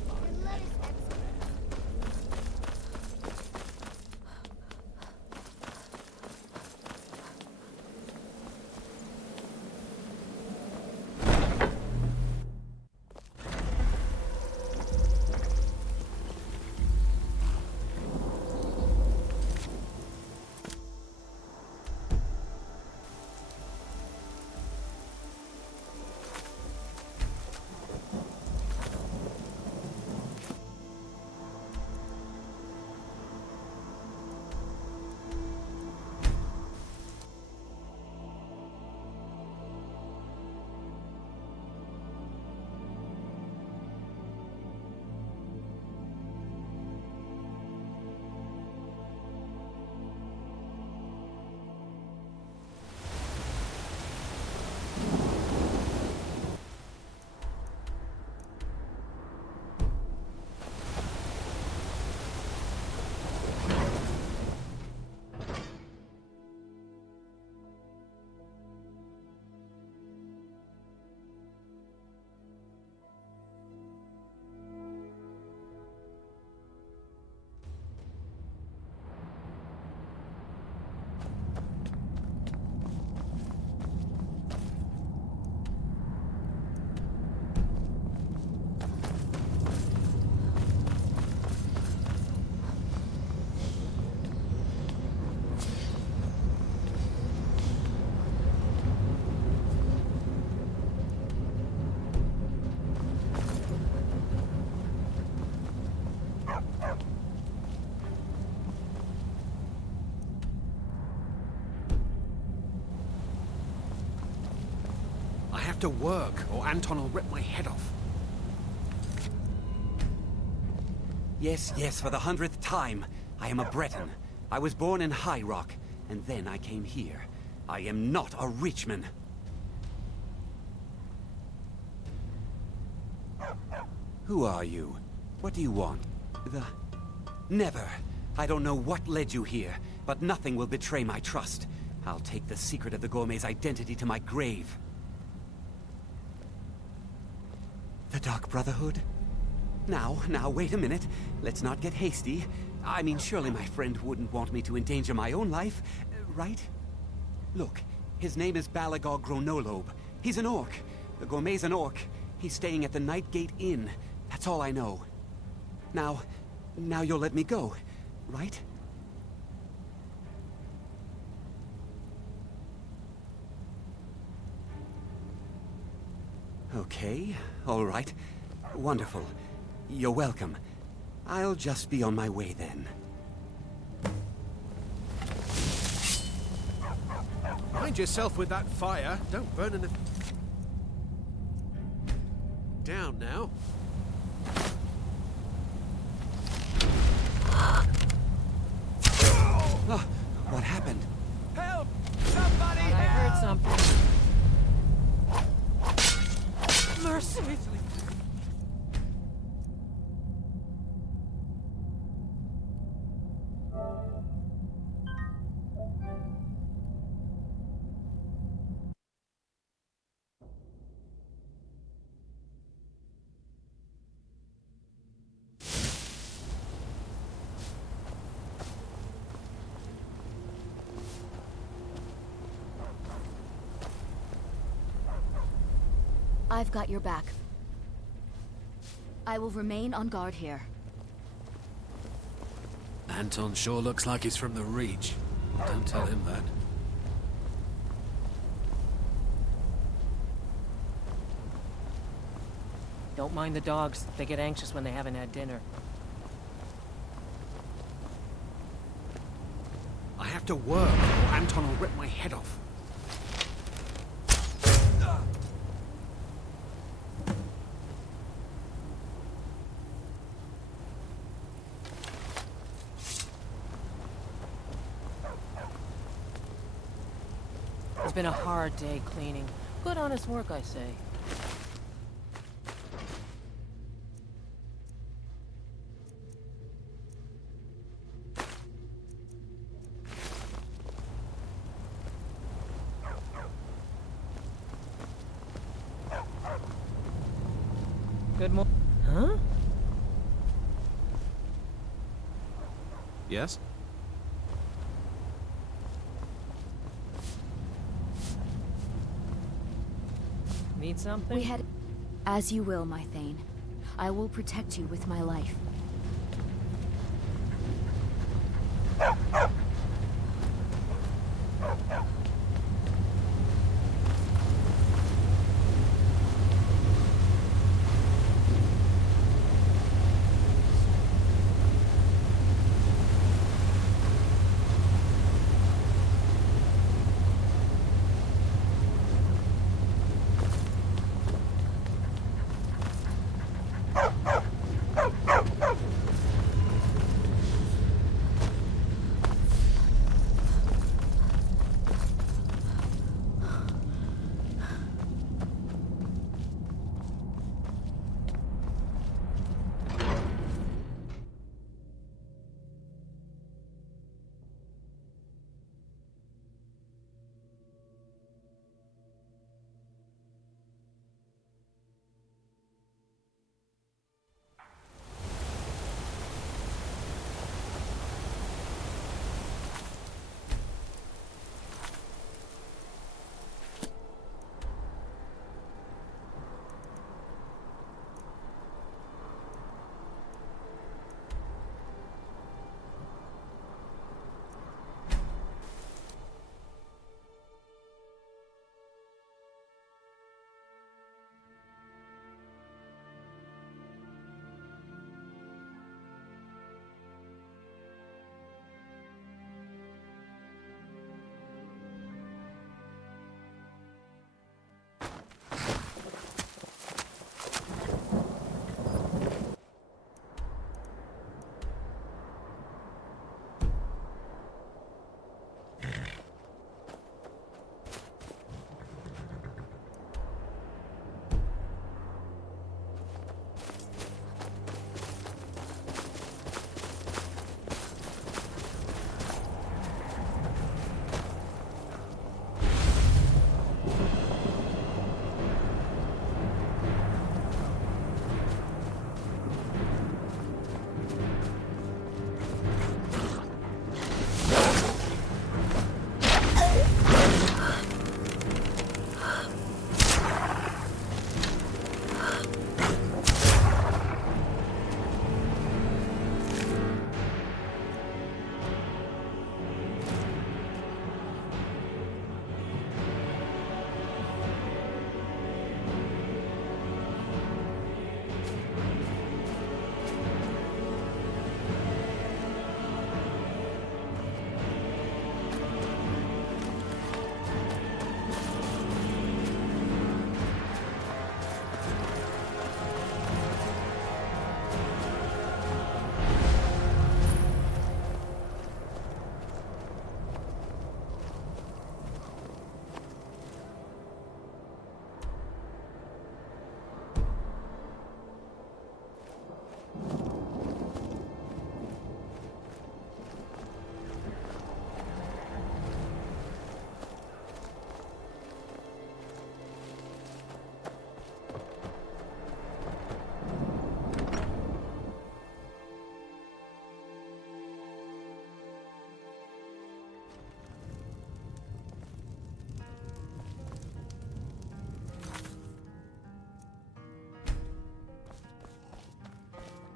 To work, or Anton will rip my head off. Yes, yes, for the 100th time. I am a Breton. I was born in High Rock, and then I came here. I am not a Richman. Who are you? What do you want? Never. I don't know what led you here, but nothing will betray my trust. I'll take the secret of the Gourmet's identity to my grave. The Dark Brotherhood? Now, wait a minute. Let's not get hasty. I mean, surely my friend wouldn't want me to endanger my own life, right? Look, his name is Balagog Gronolobe. He's an orc. The Gourmet's an orc. He's staying at the Nightgate Inn. That's all I know. Now you'll let me go, right? Okay, all right. Wonderful. You're welcome. I'll just be on my way then. Mind yourself with that fire. Don't burn anything. Down now. Oh, what happened? Help! Somebody! I heard something. Mercy! I've got your back. I will remain on guard here. Anton sure looks like he's from the Reach. Don't tell him that. Don't mind the dogs. They get anxious when they haven't had dinner. I have to work, or Anton will rip my head off. It's been a hard day cleaning. Good honest work, I say. Good morning. Huh? Yes? Need something? We had... As you will, my Thane. I will protect you with my life.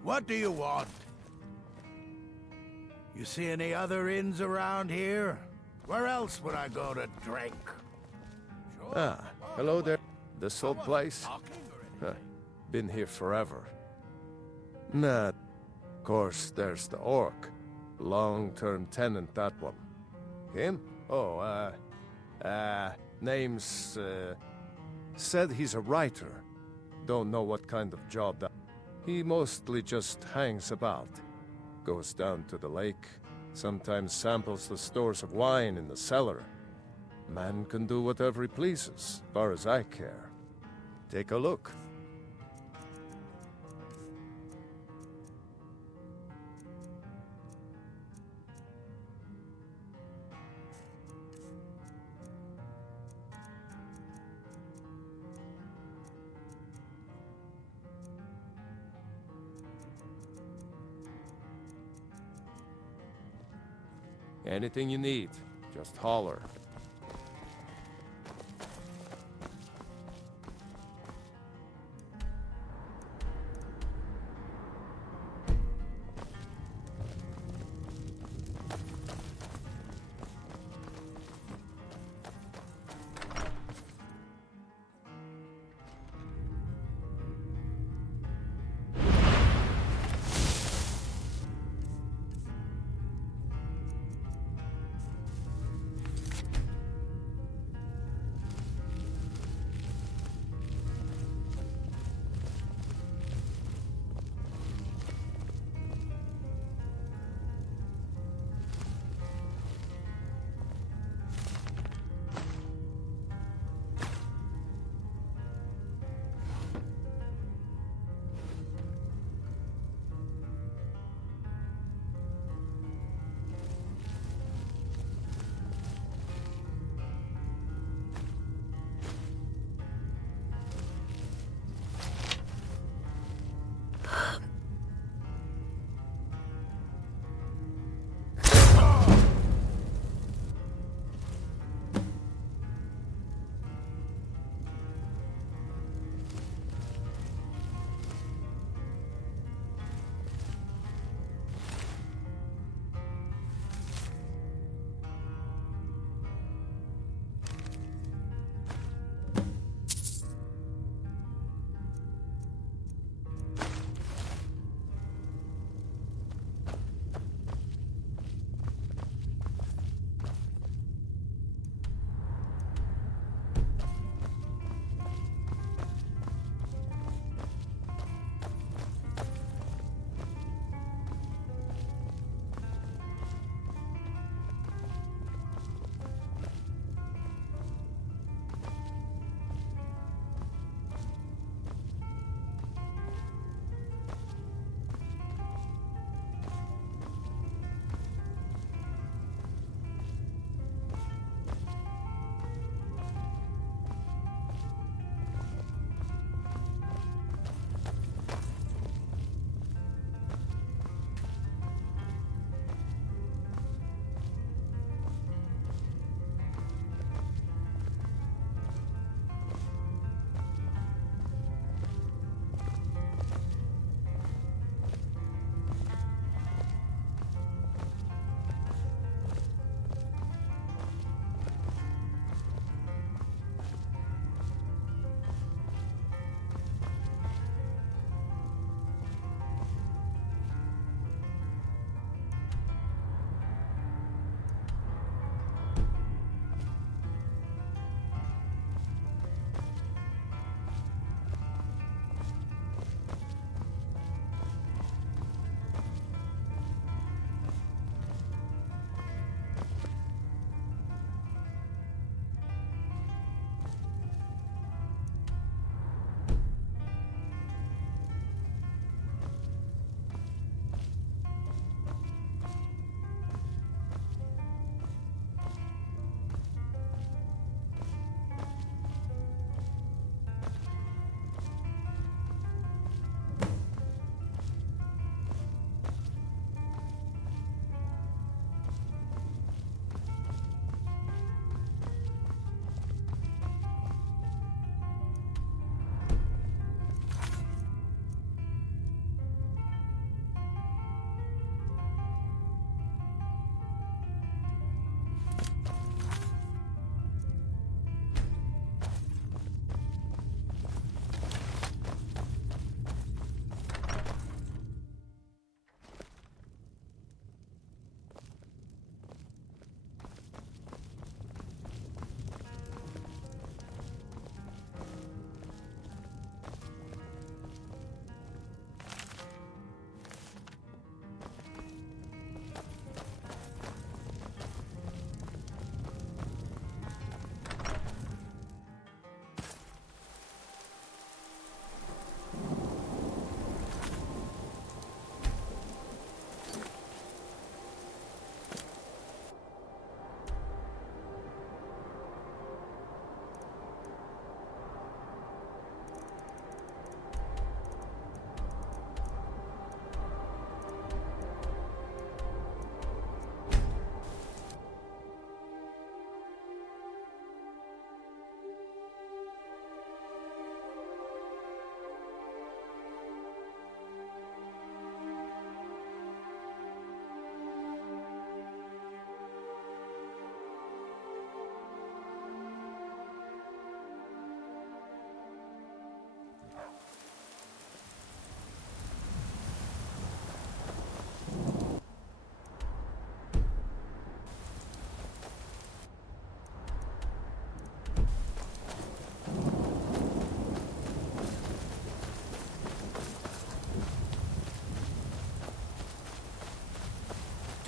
What do you want? You see any other inns around here? Where else would I go to drink? Ah, hello there. This old place? Been here forever. Nah, of course, there's the orc. Long-term tenant, that one. Him? Oh, name's, said he's a writer. Don't know what kind of job that... He mostly just hangs about. Goes down to the lake. Sometimes samples the stores of wine in the cellar. Man can do whatever he pleases, as far as I care. Take a look. Anything you need, just holler.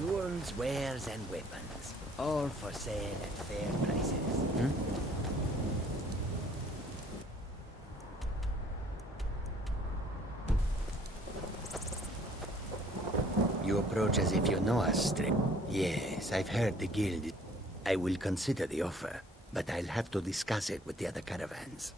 Tools, wares, and weapons. All for sale at fair prices. You approach as if you know us, Strip. Yes, I've heard the guild. I will consider the offer, but I'll have to discuss it with the other caravans.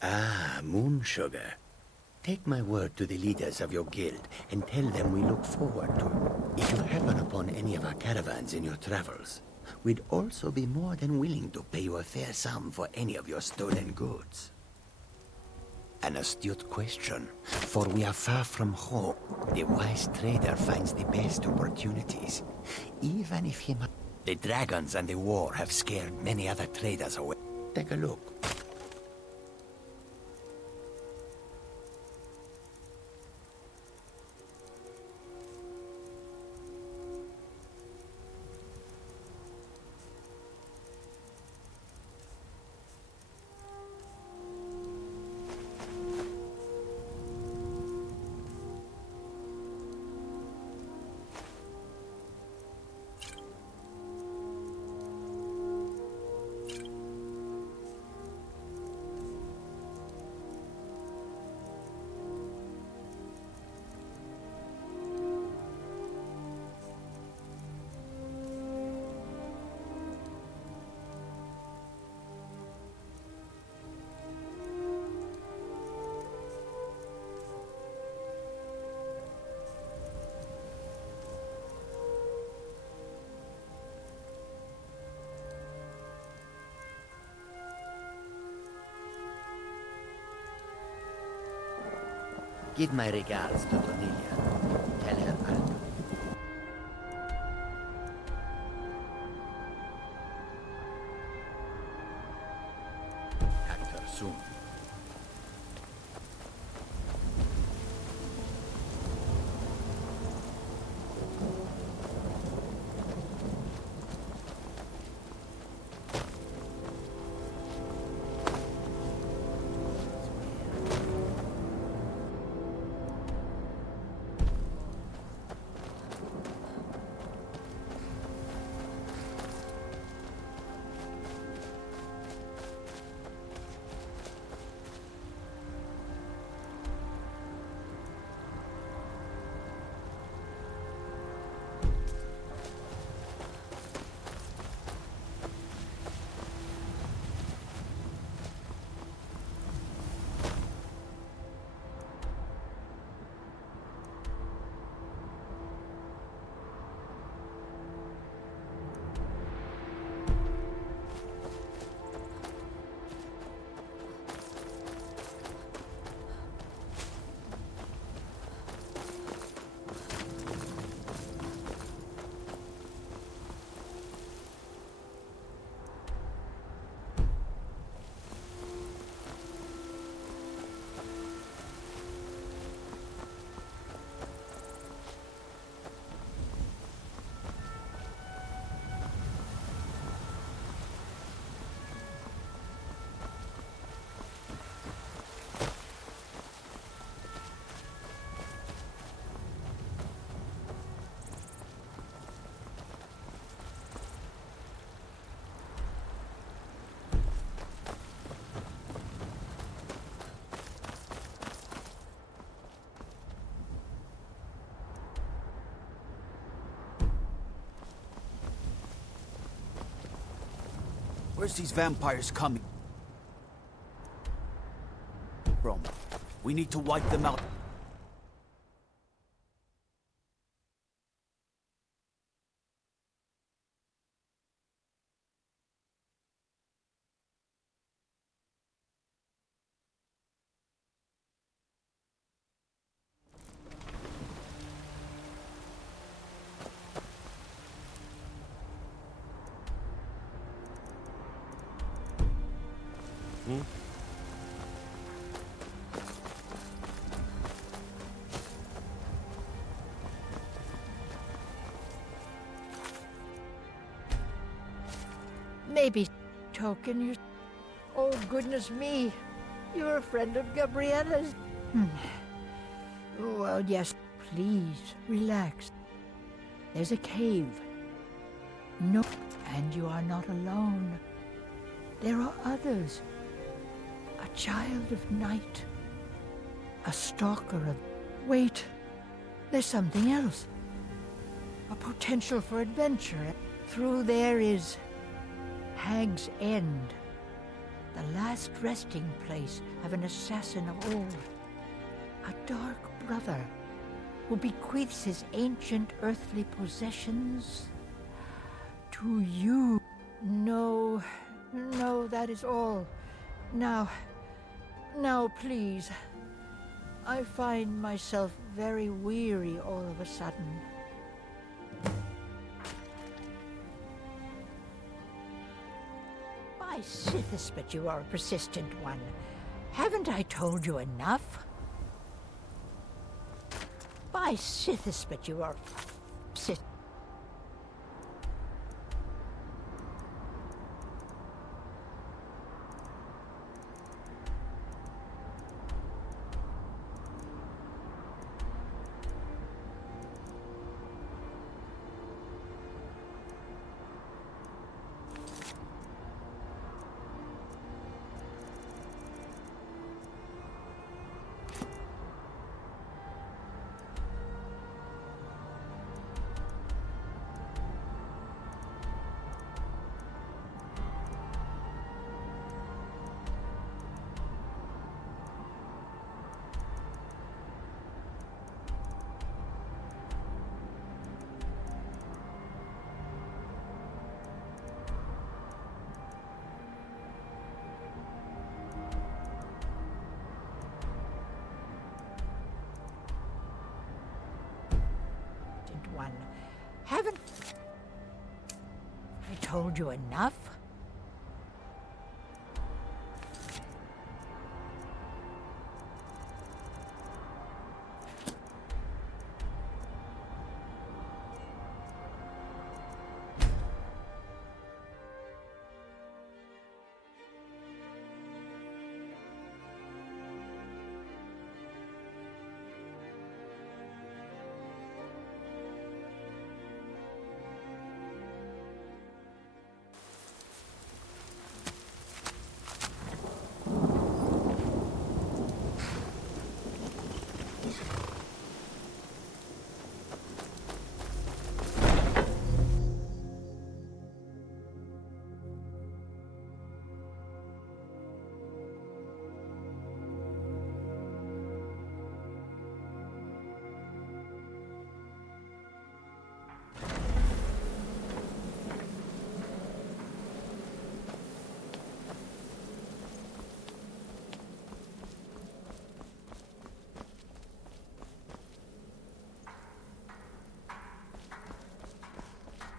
Ah, moon sugar. Take my word to the leaders of your guild and tell them we look forward to it. If you happen upon any of our caravans in your travels, we'd also be more than willing to pay you a fair sum for any of your stolen goods. An astute question, for we are far from home. The wise trader finds the best opportunities, even if he might. The dragons and the war have scared many other traders away. Take a look. Give my regards to Donilia. Tell her I'll do. Act her soon. Where's these vampires coming from? We need to wipe them out. token, you... Oh, goodness me. You're a friend of Gabriella's. Well, yes, please, relax. There's a cave. No, and you are not alone. There are others. A child of night. A stalker of... Wait, there's something else. A potential for adventure. Through there is... Hag's End. The last resting place of an assassin of old. A dark brother who bequeaths his ancient earthly possessions to you. No, that is all. Now, please. I find myself very weary all of a sudden. By Sithis, but you are a persistent one. Haven't I told you enough? By Sithis, but you are... one. Haven't I told you enough?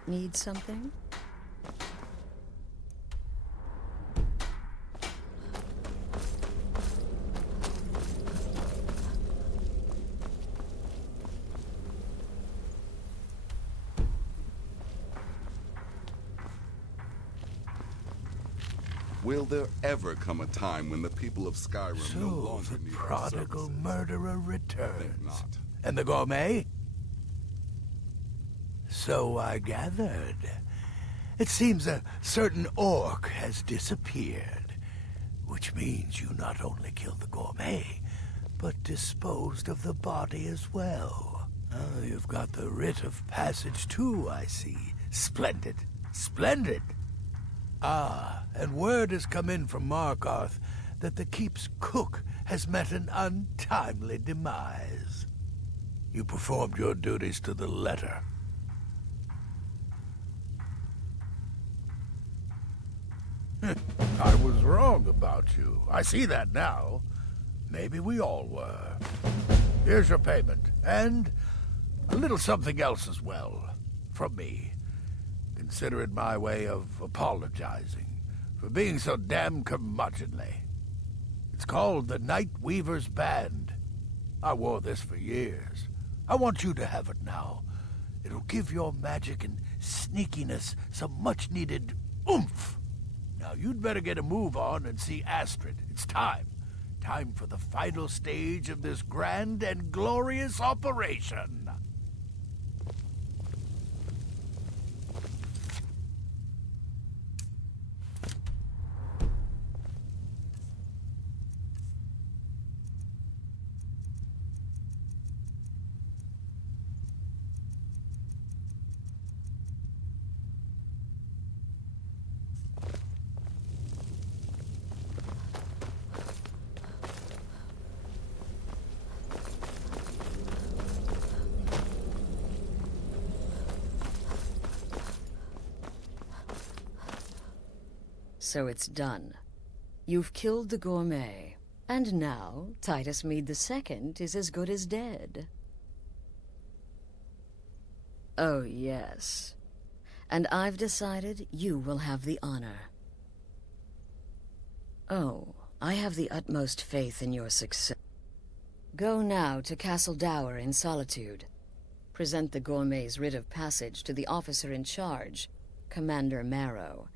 Need something? Will there ever come a time when the people of Skyrim no longer So the need our prodigal services? murderer I think returns. not. And the gourmet? So I gathered. It seems a certain orc has disappeared, which means you not only killed the gourmet, but disposed of the body as well. Oh, you've got the writ of passage too, I see. Splendid. Splendid. Ah, and word has come in from Markarth that the keep's cook has met an untimely demise. You performed your duties to the letter. I was wrong about you. I see that now. Maybe we all were. Here's your payment, and a little something else as well, from me. Consider it my way of apologizing for being so damn curmudgeonly. It's called the Night Weaver's Band. I wore this for years. I want you to have it now. It'll give your magic and sneakiness some much-needed oomph. Now you'd better get a move on and see Astrid. It's time. Time for the final stage of this grand and glorious operation. So it's done. You've killed the gourmet, and now Titus Mead II is as good as dead. Oh, yes. And I've decided you will have the honor. Oh, I have the utmost faith in your success. Go now to Castle Dower in Solitude. Present the gourmet's writ of passage to the officer in charge, Commander Marrow.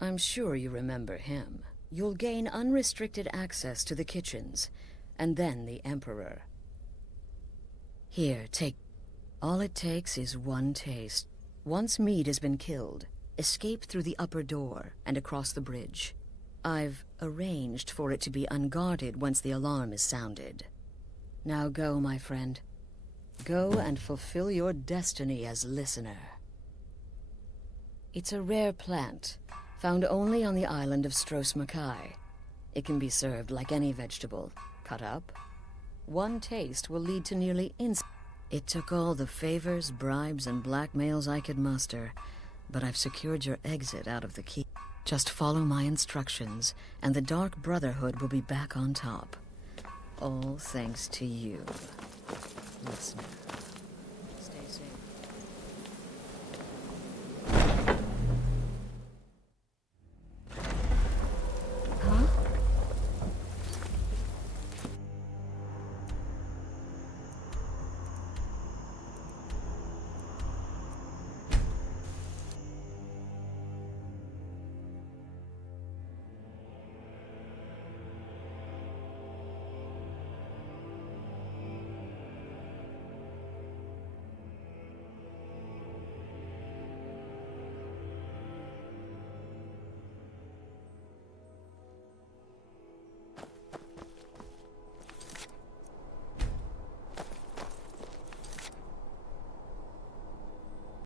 I'm sure you remember him. You'll gain unrestricted access to the kitchens, and then the Emperor. Here, take... All it takes is one taste. Once Mead has been killed, escape through the upper door and across the bridge. I've arranged for it to be unguarded once the alarm is sounded. Now go, my friend. Go and fulfill your destiny as listener. It's a rare plant, found only on the island of Stros Mackay. It can be served like any vegetable, cut up. One taste will lead to nearly instant. It took all the favors, bribes, and blackmails I could muster, but I've secured your exit out of the key. Just follow my instructions, and the Dark Brotherhood will be back on top. All thanks to you, listener. Stay safe.